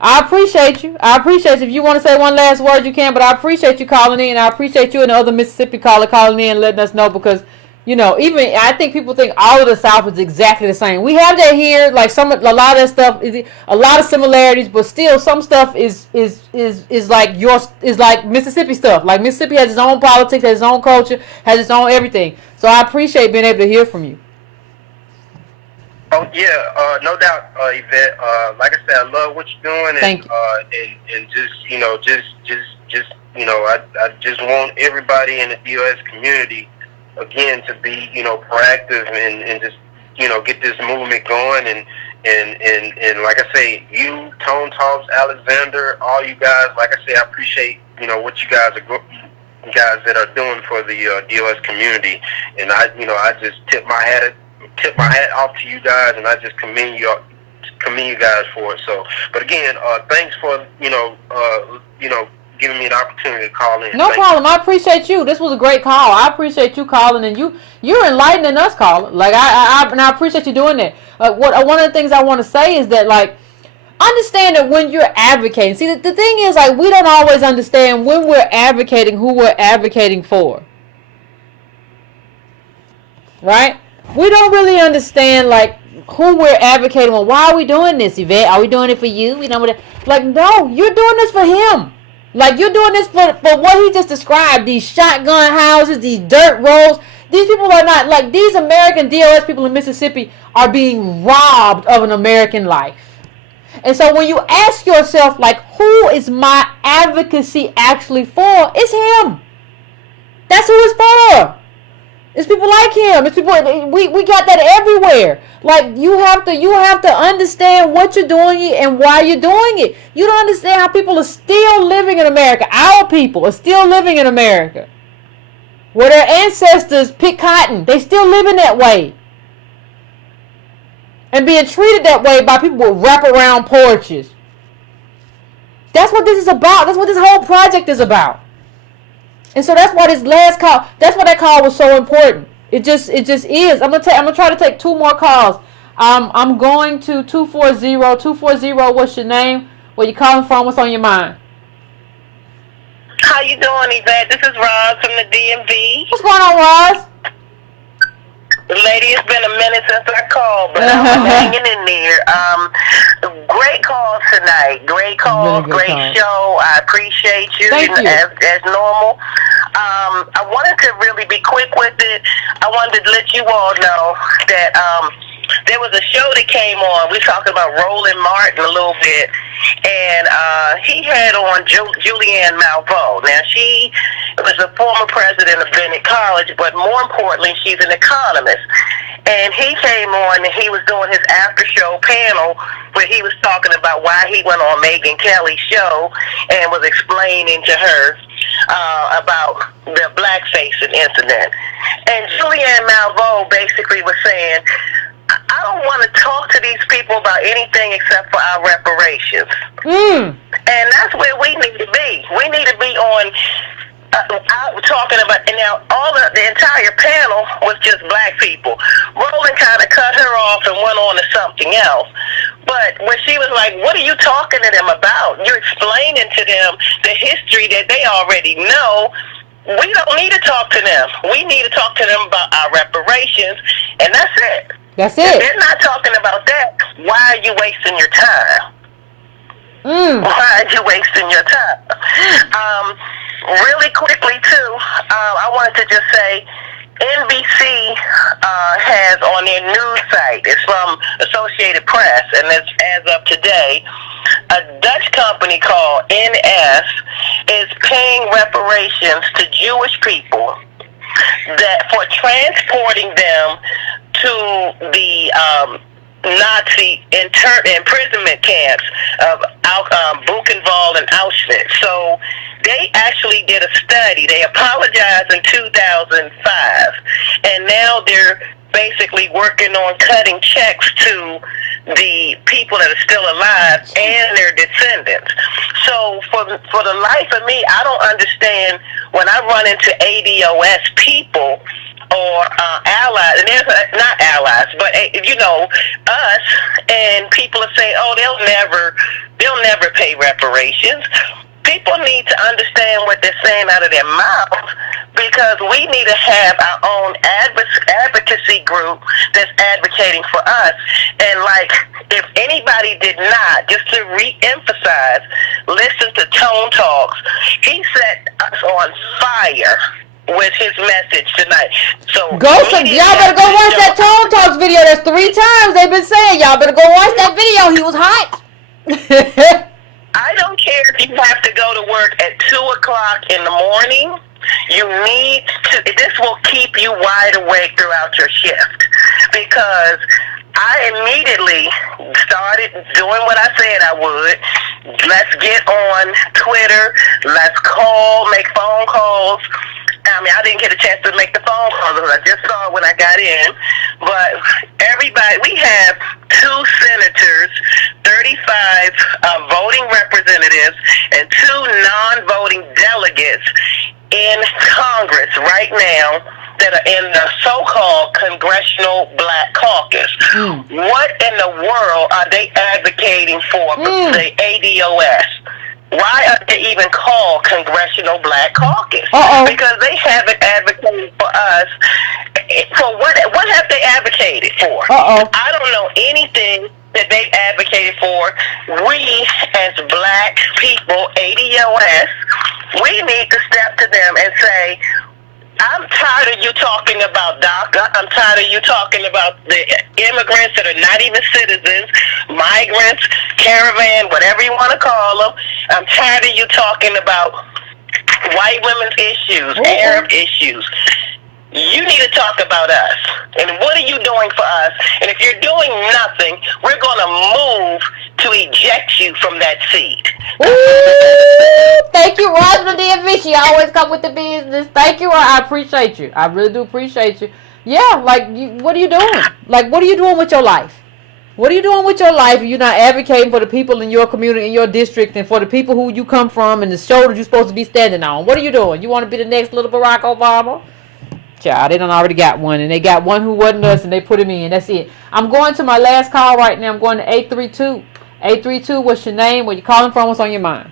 I appreciate you. If you want to say one last word, you can, but I appreciate you calling in. I appreciate you and the other Mississippi caller calling in and letting us know, because, you know, even I think people think all of the South is exactly the same. We have that here, like a lot of that stuff is a lot of similarities, but still some stuff is like Mississippi stuff. Like, Mississippi has its own politics, has its own culture, has its own everything. So I appreciate being able to hear from you. Oh yeah, no doubt, Yvette. Like I said, I love what you're doing, Thank you. And just, you know, you know, I just want everybody in the DOS community, again, to be, you know, proactive and just, you know, get this movement going, and like I say, you, Tone Talks, Alexander, all you guys, like I say, I appreciate, you know, what you guys that are doing for the DOS community, and I just tip my hat off to you guys, and I just commend you guys for it. So, but again, thanks for giving me an opportunity to call in. No problem. I appreciate you. This was a great call. I appreciate you calling, and you're enlightening us, caller. Like, I appreciate you doing that. One of the things I want to say is that, like, understand that when you're advocating, see, the thing is, like, we don't always understand when we're advocating who we're advocating for. Right? We don't really understand, like, who we're advocating. Well, why are we doing this, Yvette? Are we doing it for you? Like, no, you're doing this for him. Like, you're doing this for what he just described. These shotgun houses, these dirt roads. These people are not, like, these American DOS people in Mississippi are being robbed of an American life. And so when you ask yourself, like, who is my advocacy actually for? It's him. That's who it's for. It's people like him. It's people. We got that everywhere. Like, you have to understand what you're doing and why you're doing it. You don't understand how people are still living in America. Our people are still living in America, where their ancestors picked cotton. They still living that way, and being treated that way by people with wraparound porches. That's what this is about. That's what this whole project is about. And so that's why this last call, that's why that call was so important. It just is. I'm gonna try to take 2 more calls. I'm going to 240. What's your name? Where you calling from? What's on your mind? How you doing, Yvette? This is Roz from the DMV. What's going on, Roz? Lady, it's been a minute since I called, but I'm hanging in there. Great calls tonight. Great calls, really great show. I appreciate you, Thank you. as normal. I wanted to really be quick with it. I wanted to let you all know that there was a show that came on. We were talking about Roland Martin a little bit, and he had on Julianne Malveaux. Now, she was the former president of Bennett College, but more importantly, she's an economist. And he came on and he was doing his after show panel where he was talking about why he went on Megyn Kelly's show and was explaining to her about the blackfacing incident. And Julianne Malveaux basically was saying, I don't want to talk to these people about anything except for our reparations. And that's where we need to be. We need to be on talking about, and now the entire panel was just black people. Roland kind of cut her off and went on to something else. But when she was like, what are you talking to them about? You're explaining to them the history that they already know. We don't need to talk to them. We need to talk to them about our reparations, and that's it. That's it. If they're not talking about that, why are you wasting your time? Why are you wasting your time? Really quickly, too, I wanted to just say NBC has on their news site, it's from Associated Press, and it's as of today, a Dutch company called NS is paying reparations to Jewish people that for transporting them to the Nazi imprisonment camps of Buchenwald and Auschwitz. So they actually did a study. They apologized in 2005, and now they're basically working on cutting checks to the people that are still alive and their descendants. So for the life of me, I don't understand when I run into ADOS people or allies, and there's not allies, but us, and people are saying, oh, they'll never pay reparations. People need to understand what they're saying out of their mouth, because we need to have our own advocacy group that's advocating for us. And like, if anybody did not, just to re-emphasize, listen to Tone Talks, he set us on fire with his message tonight. So y'all better go watch that Tone Talks video. That's 3 times they've been saying, y'all better go watch that video. He was hot. I don't care if you have to go to work at 2 o'clock in the morning. You need to, this will keep you wide awake throughout your shift, because I immediately started doing what I said I would. Let's get on Twitter. Let's make phone calls. I mean, I didn't get a chance to make the phone calls. I just saw it when I got in. But everybody, we have 2 senators, 35 voting representatives, and 2 non-voting delegates in Congress right now that are in the so-called Congressional Black Caucus. What in the world are they advocating for the ADOS? Why are they even called Congressional Black Caucus? Because they haven't advocated for us. For what have they advocated? for. I don't know anything that they advocated for. We, as black people, ADOS, we need to step to them and say, I'm tired of you talking about DACA. I'm tired of you talking about the immigrants that are not even citizens, migrants, caravan, whatever you want to call them. I'm tired of you talking about white women's issues, Arab issues. You need to talk about us. And what are you doing for us? And if you're doing nothing, we're going to move to eject you from that seat. Ooh, thank you, Rosamond DMV. She always come with the business. Thank you. I appreciate you. I really do appreciate you. Yeah, like, what are you doing? Like, what are you doing with your life? What are you doing with your life if you're not advocating for the people in your community, in your district, and for the people who you come from and the shoulder you're supposed to be standing on? What are you doing? You want to be the next little Barack Obama? Child, they done already got one, and they got one who wasn't us, and they put him in. That's it. I'm going to my last call right now. I'm going to 832. 832, what's your name? Where you calling from? What's on your mind?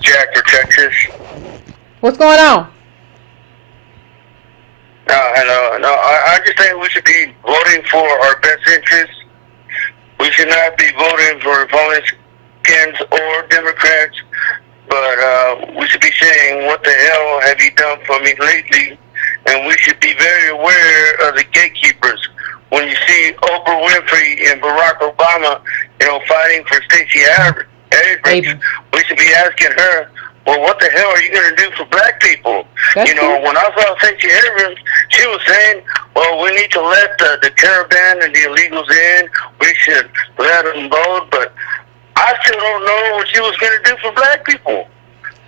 Jack for Texas. What's going on? No, I just think we should be voting for our best interests. We should not be voting for Republicans or Democrats, but we should be saying, what the hell have you done for me lately? And we should be very aware of the gatekeepers. When you see Oprah Winfrey and Barack Obama, fighting for Stacey Abrams, we should be asking her, well, what the hell are you going to do for black people? When I saw Stacey Abrams, she was saying, well, we need to let the caravan and the illegals in. We should let them vote. But I still don't know what she was going to do for black people.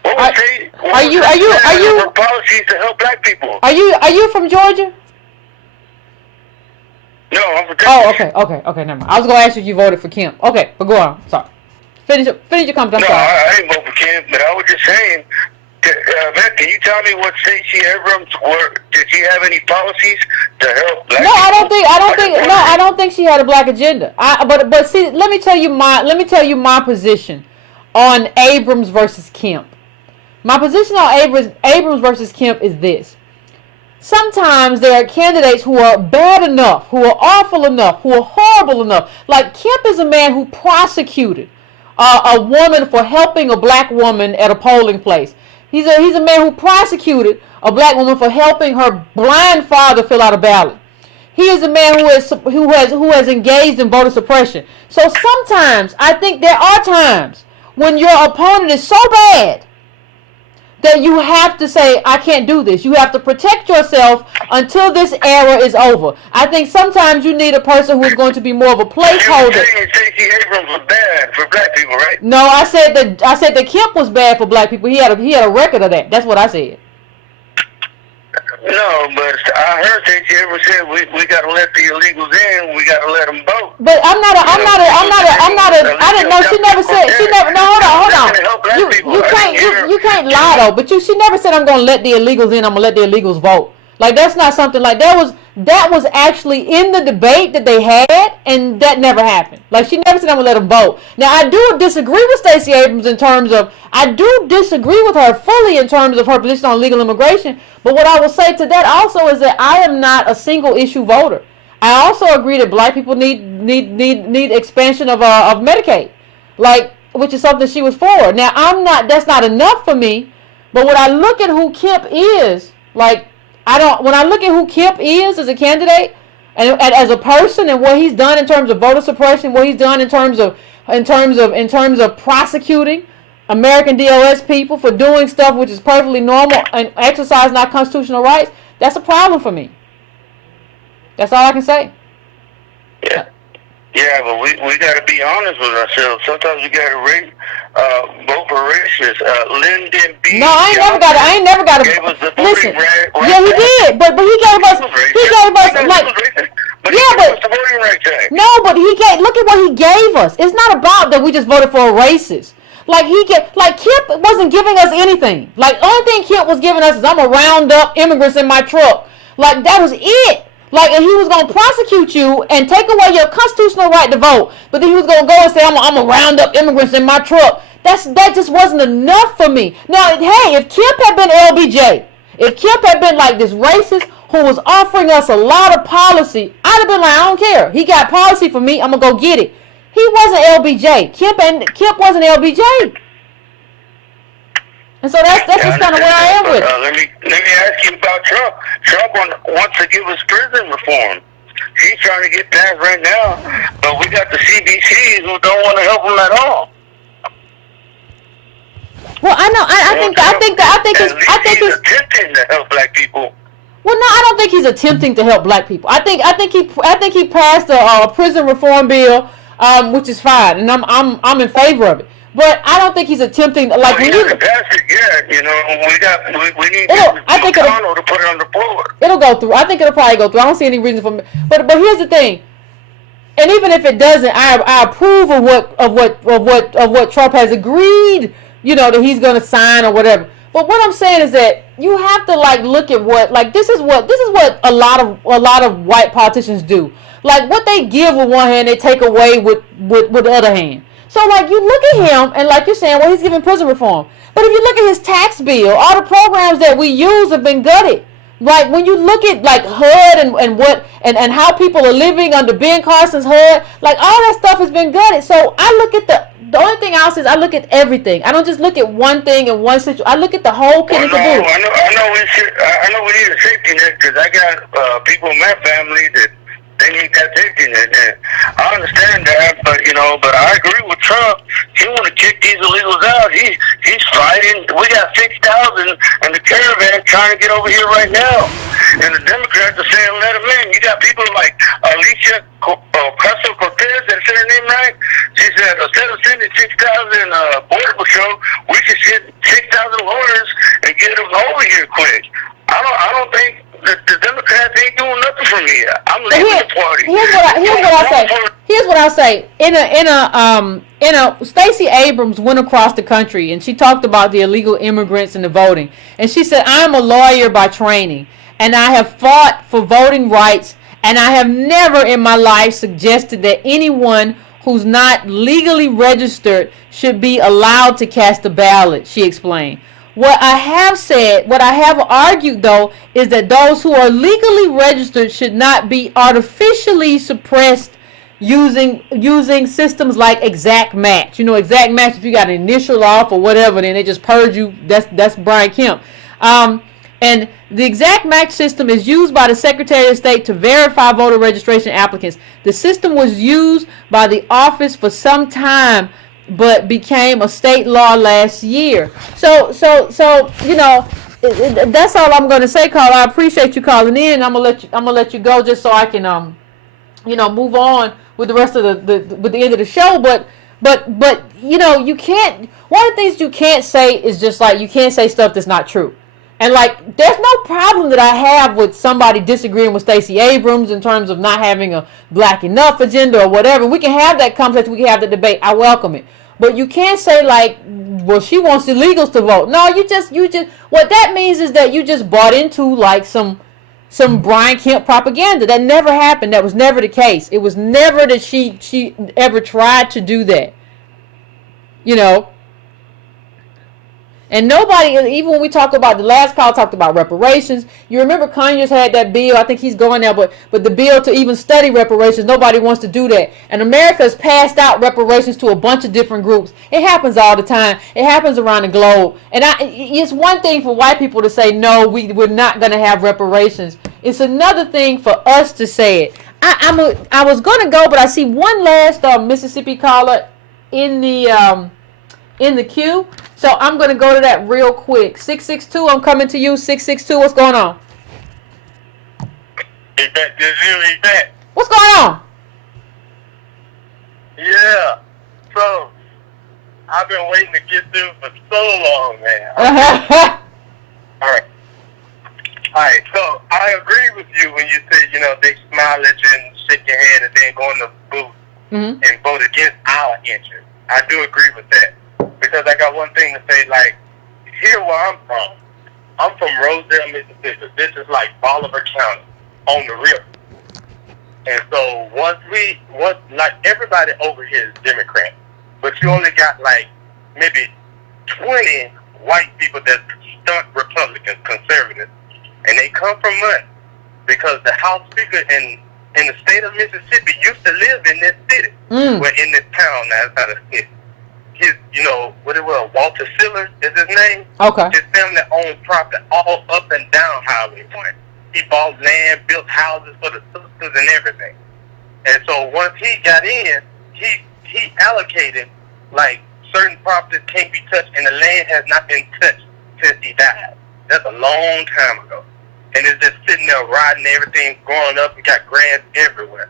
What are you policies to help black people? Are you from Georgia? No, I'm from Texas. Oh, okay, never mind. I was going to ask you if you voted for Kemp. Okay, but go on. Sorry. Finish your comment. I'm sorry. I didn't vote for Kemp, but I was just saying, Yvette, can you tell me what Stacey Abrams did she have any policies to help black people? I don't think she had a black agenda. But see, let me tell you my position on Abrams versus Kemp. My position on Abrams versus Kemp is this. Sometimes there are candidates who are bad enough, who are awful enough, who are horrible enough. Like Kemp is a man who prosecuted a woman for helping a black woman at a polling place. He's a man who prosecuted a black woman for helping her blind father fill out a ballot. He is a man who has engaged in voter suppression. So sometimes I think there are times when your opponent is so bad that you have to say, I can't do this. You have to protect yourself until this era is over. I think sometimes you need a person who is going to be more of a placeholder. You're saying Stacey Abrams was bad for black people, right? No, I said that Kemp was bad for black people. He had a record of that. That's what I said. No, but I heard Stacey Abrams said we got to let the illegals in. We got to let them vote. But I didn't know. She never said. No, hold on. You can't lie though. But she never said I'm going to let the illegals in. I'm going to let the illegals vote. Like that's not something like that was actually in the debate that they had, and that never happened. Like she never said I'm gonna let them vote. Now I do disagree with Stacey Abrams in terms of I do disagree with her fully in terms of her position on legal immigration. But what I will say to that also is that I am not a single issue voter. I also agree that black people need expansion of Medicaid, which is something she was for. Now that's not enough for me. But when I look at who Kemp is, when I look at who Kemp is as a candidate and as a person and what he's done in terms of voter suppression, what he's done in terms of prosecuting American DOS people for doing stuff which is perfectly normal and exercising our constitutional rights, that's a problem for me. That's all I can say. Yeah, but we got to be honest with ourselves. Sometimes we got to vote for racists. Lyndon B. No, I ain't never got to. Listen, yeah, he did, but he gave us. But he gave. Look at what he gave us. It's not about that we just voted for a racist. Kemp wasn't giving us anything. Only thing Kemp was giving us is I'm gonna round up immigrants in my truck. That was it. And he was going to prosecute you and take away your constitutional right to vote. But then he was going to go and say, I'm going to round up immigrants in my truck. That just wasn't enough for me. Now, hey, if Kemp had been LBJ, if Kemp had been this racist, who was offering us a lot of policy, I'd have been like, I don't care. He got policy for me. I'm gonna go get it. He wasn't LBJ. Kemp wasn't LBJ. And so that's just kind of where I am with it. Let me ask you about Trump. Trump wants to give us prison reform. He's trying to get that right now, but we got the CBCs who don't want to help him at all. Well, I know. I think he's attempting to help black people. Well, no, I don't think he's attempting to help black people. I think he passed a prison reform bill, which is fine, and I'm in favor of it. But I don't think he's attempting to, like. He hasn't passed it yet. You know, we need McConnell to put it on the floor. It'll go through. I think it'll probably go through. I don't see any reason for. But here's the thing. And even if it doesn't, I approve of what Trump has agreed. You know, that he's going to sign or whatever. But what I'm saying is that you have to like look at this is what a lot of white politicians do. Like what they give with one hand, they take away with the other hand. So like you look at him and like you're saying, well, he's giving prison reform. But if you look at his tax bill, all the programs that we use have been gutted. Like when you look at like HUD and how people are living under Ben Carson's HUD, like all that stuff has been gutted. So I look at the only thing else is I look at everything. I don't just look at one thing and one situation. I look at the whole kit and caboodle. I know we need a safety net because I got people in my family that they need that safety net. And I understand that, but I agree with Trump. He want to kick these illegals out. He's fighting. We got 6,000 in the caravan trying to get over here right now, and the Democrats are saying let them in. You got people like Alicia Ocasio-Cortez, that said her name right. She said instead of sending 6,000 border patrol, we should send 6,000 lawyers and get them over here quick. I don't think the Democrats ain't doing nothing for me. I'm leaving the party. Here's what I say. In a Stacey Abrams went across the country and she talked about the illegal immigrants and the voting. And she said, I'm a lawyer by training and I have fought for voting rights and I have never in my life suggested that anyone who's not legally registered should be allowed to cast a ballot, she explained. What I have argued, though, is that those who are legally registered should not be artificially suppressed using systems like exact match. You know, exact match, if you got an initial off or whatever, then they just purge you. That's Brian Kemp. And the exact match system is used by the Secretary of State to verify voter registration applicants. The system was used by the office for some time, but became a state law last year. So that's all I'm going to say, Carl. I appreciate you calling in. I'm gonna let you go just so I can move on with the rest of with the end of the show. But you can't. One of the things you can't say is just like you can't say stuff that's not true. And like, there's no problem that I have with somebody disagreeing with Stacey Abrams in terms of not having a black enough agenda or whatever. We can have that conversation. We can have the debate. I welcome it. But you can't say like, well, she wants illegals to vote. No, you just what that means is that you just bought into like some Brian Kemp propaganda. That never happened. That was never the case. It was never that she ever tried to do that. You know. And nobody, even when we talk about the last call, talked about reparations. You remember Conyers had that bill. I think he's going there, but the bill to even study reparations, nobody wants to do that. And America has passed out reparations to a bunch of different groups. It happens all the time. It happens around the globe. And it's one thing for white people to say, no, we're not going to have reparations. It's another thing for us to say it. I was going to go, but I see one last Mississippi caller in the queue. So I'm going to go to that real quick. 662, I'm coming to you. 662, what's going on? Yvette, this is you, Yvette. What's going on? Yeah. So, I've been waiting to get through for so long, man. All right. So, I agree with you when you say, they smile at you and shake your hand and then go in the booth and vote against our interests. I do agree with that. Because I got one thing to say, like, here where I'm from. I'm from Rosedale, Mississippi. This is like Bolivar County on the river. And so once like everybody over here is Democrat, but you only got like maybe 20 white people that stunt Republicans, conservatives, and they come from money. because the House Speaker in the state of Mississippi used to live in this city, well, in this town now, it's not a city. His, what it was, Walter Siller is his name. Okay. His family owned property all up and down Highway 1. He bought land, built houses for the sisters and everything. And so once he got in, he allocated, like, certain properties can't be touched, and the land has not been touched since he died. That's a long time ago. And it's just sitting there rotting, everything growing up, and got grass everywhere.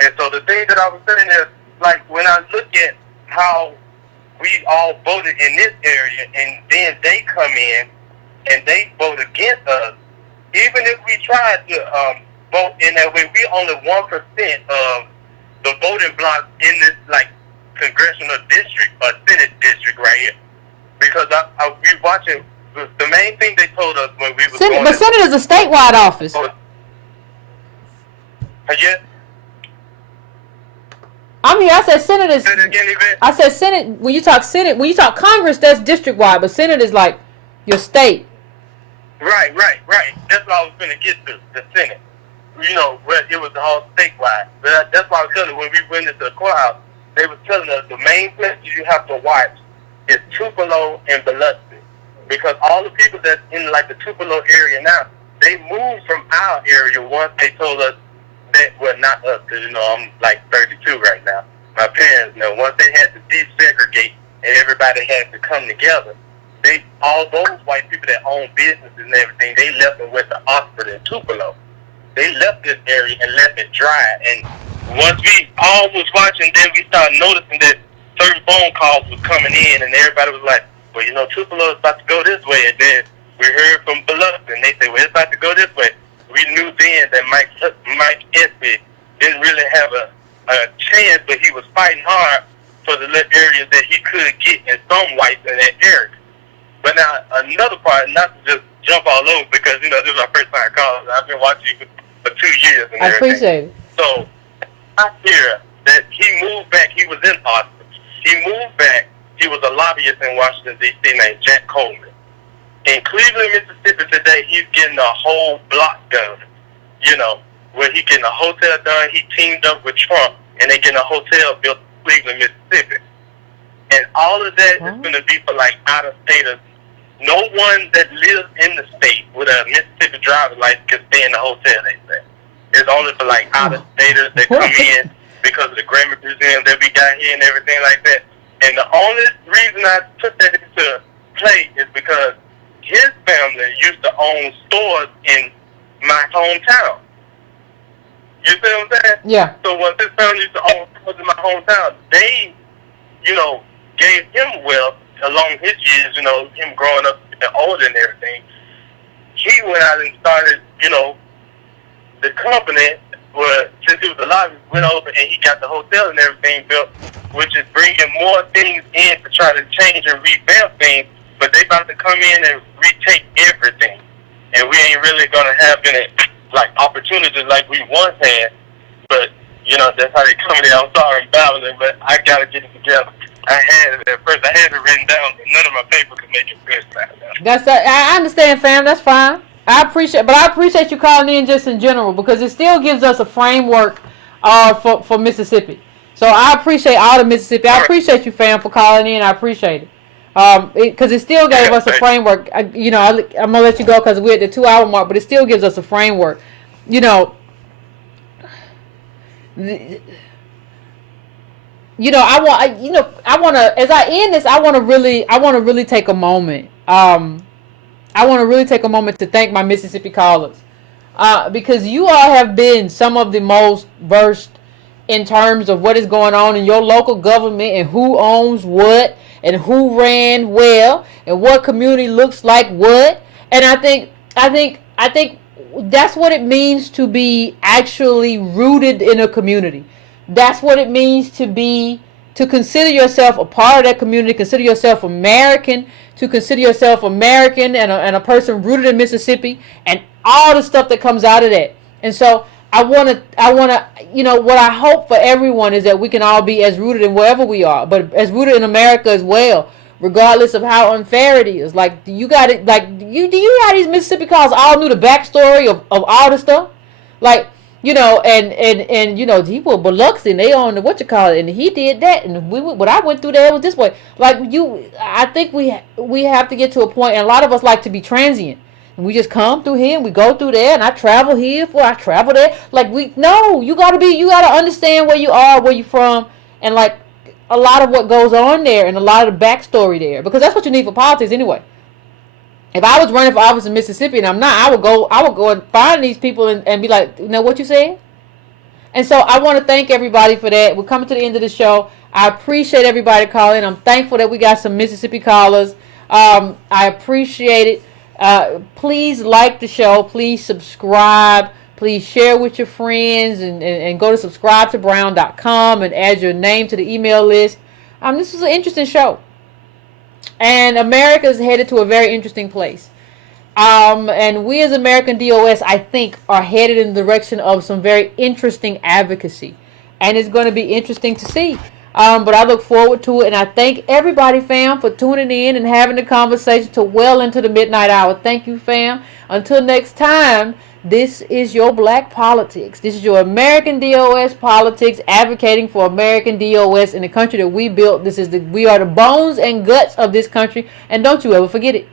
And so the thing that I was saying is, like, when I look at how we all voted in this area, and then they come in, and they vote against us, even if we tried to vote in that way, we only 1% of the voting block in this, like, congressional district or Senate district right here. Because we watching, the main thing they told us when we was Senate, going... But Senate is a statewide office. Yeah? I'm here. I said Senate is... Say it again, Yvette? I said Senate, when you talk Congress, that's district-wide, but Senate is like your state. Right. That's what I was going to get to, the Senate. Where it was all statewide. But that's why I was telling you, when we went into the courthouse, they were telling us the main places you have to watch is Tupelo and Biloxi. Because all the people that's in, like, the Tupelo area now, they moved from our area once they told us that, well, not us, because, I'm, like, 32 right now. My parents, once they had to desegregate and everybody had to come together, all those white people that own businesses and everything, they left and went to Oxford and Tupelo. They left this area and left it dry. And once we all was watching, then we started noticing that certain phone calls was coming in, and everybody was like, well, Tupelo is about to go this way. And then we heard from Biloxi, and they said, well, it's about to go this way. We knew then that Mike Espy didn't really have a chance, but he was fighting hard for the little areas that he could get in some whites in that area. But now, another part, not to just jump all over, because, this is my first time calling. I've been watching you for 2 years. And I everything. appreciate it. So, I hear that he moved back. He was in Austin. He moved back. He was a lobbyist in Washington, D.C. named Jack Coleman. In Cleveland, Mississippi today, he's getting a whole block done. Where he's getting a hotel done. He teamed up with Trump, and they getting a hotel built in Cleveland, Mississippi. And all of that is going to be for, like, out-of-staters. No one that lives in the state with a Mississippi driver's license can stay in the hotel, they say. It's only for, like, out-of-staters that come in because of the Grammy Museum that we got here and everything like that. And the only reason I put that into play is because his family used to own stores in my hometown. You see what I'm saying? Yeah. So once his family used to own stores in my hometown, they, gave him wealth along his years, him growing up and older and everything. He went out and started, the company, since he was alive, went over and he got the hotel and everything built, which is bringing more things in to try to change and revamp things, but they about to come in and retake everything. And we ain't really going to have any, like, opportunities like we once had, but, that's how they come in. I'm sorry I'm babbling, but I got to get it together. I had it at first. I had it written down, but none of my paper could make it fit. I understand, fam. That's fine. I appreciate you calling in just in general, because it still gives us a framework for Mississippi. So I appreciate all the Mississippi. I appreciate you, fam, for calling in. I appreciate it. Because it still gave us a framework. I'm gonna let you go because we're at the 2-hour mark, but it still gives us a framework. I want to, as I end this, I want to really take a moment. I want to really take a moment to thank my Mississippi callers, because you all have been some of the most versed in terms of what is going on in your local government and who owns what and who ran well and what community looks like what. And I think that's what it means to be actually rooted in a community. That's what it means to consider yourself a part of that community, consider yourself American, and a person rooted in Mississippi, and all the stuff that comes out of that. And so I want to, what I hope for everyone is that we can all be as rooted in wherever we are, but as rooted in America as well, regardless of how unfair it is. Like, do you know how these Mississippi calls all knew the backstory of all the stuff? Like, and he was Biloxi, and they on the and he did that, and what I went through there was this way. Like I think we have to get to a point, and a lot of us like to be transient. And we just come through here and we go through there, and I travel here I travel there. Like you gotta understand where you are, where you from, and like a lot of what goes on there and a lot of the backstory there, because that's what you need for politics anyway. If I was running for office in Mississippi and I'm not, I would go and find these people and be like, what you said? And so I want to thank everybody for that. We're coming to the end of the show. I appreciate everybody calling. I'm thankful that we got some Mississippi callers. I appreciate it. Please like the show. Please subscribe. Please share with your friends and go to subscribetobrown.com and add your name to the email list. This was an interesting show. And America is headed to a very interesting place. And we as American DOS, I think, are headed in the direction of some very interesting advocacy. And it's going to be interesting to see. But I look forward to it. And I thank everybody, fam, for tuning in and having the conversation to well into the midnight hour. Thank you, fam. Until next time, this is your Black Politics. This is your American DOS politics, advocating for American DOS in the country that we built. We are the bones and guts of this country. And don't you ever forget it.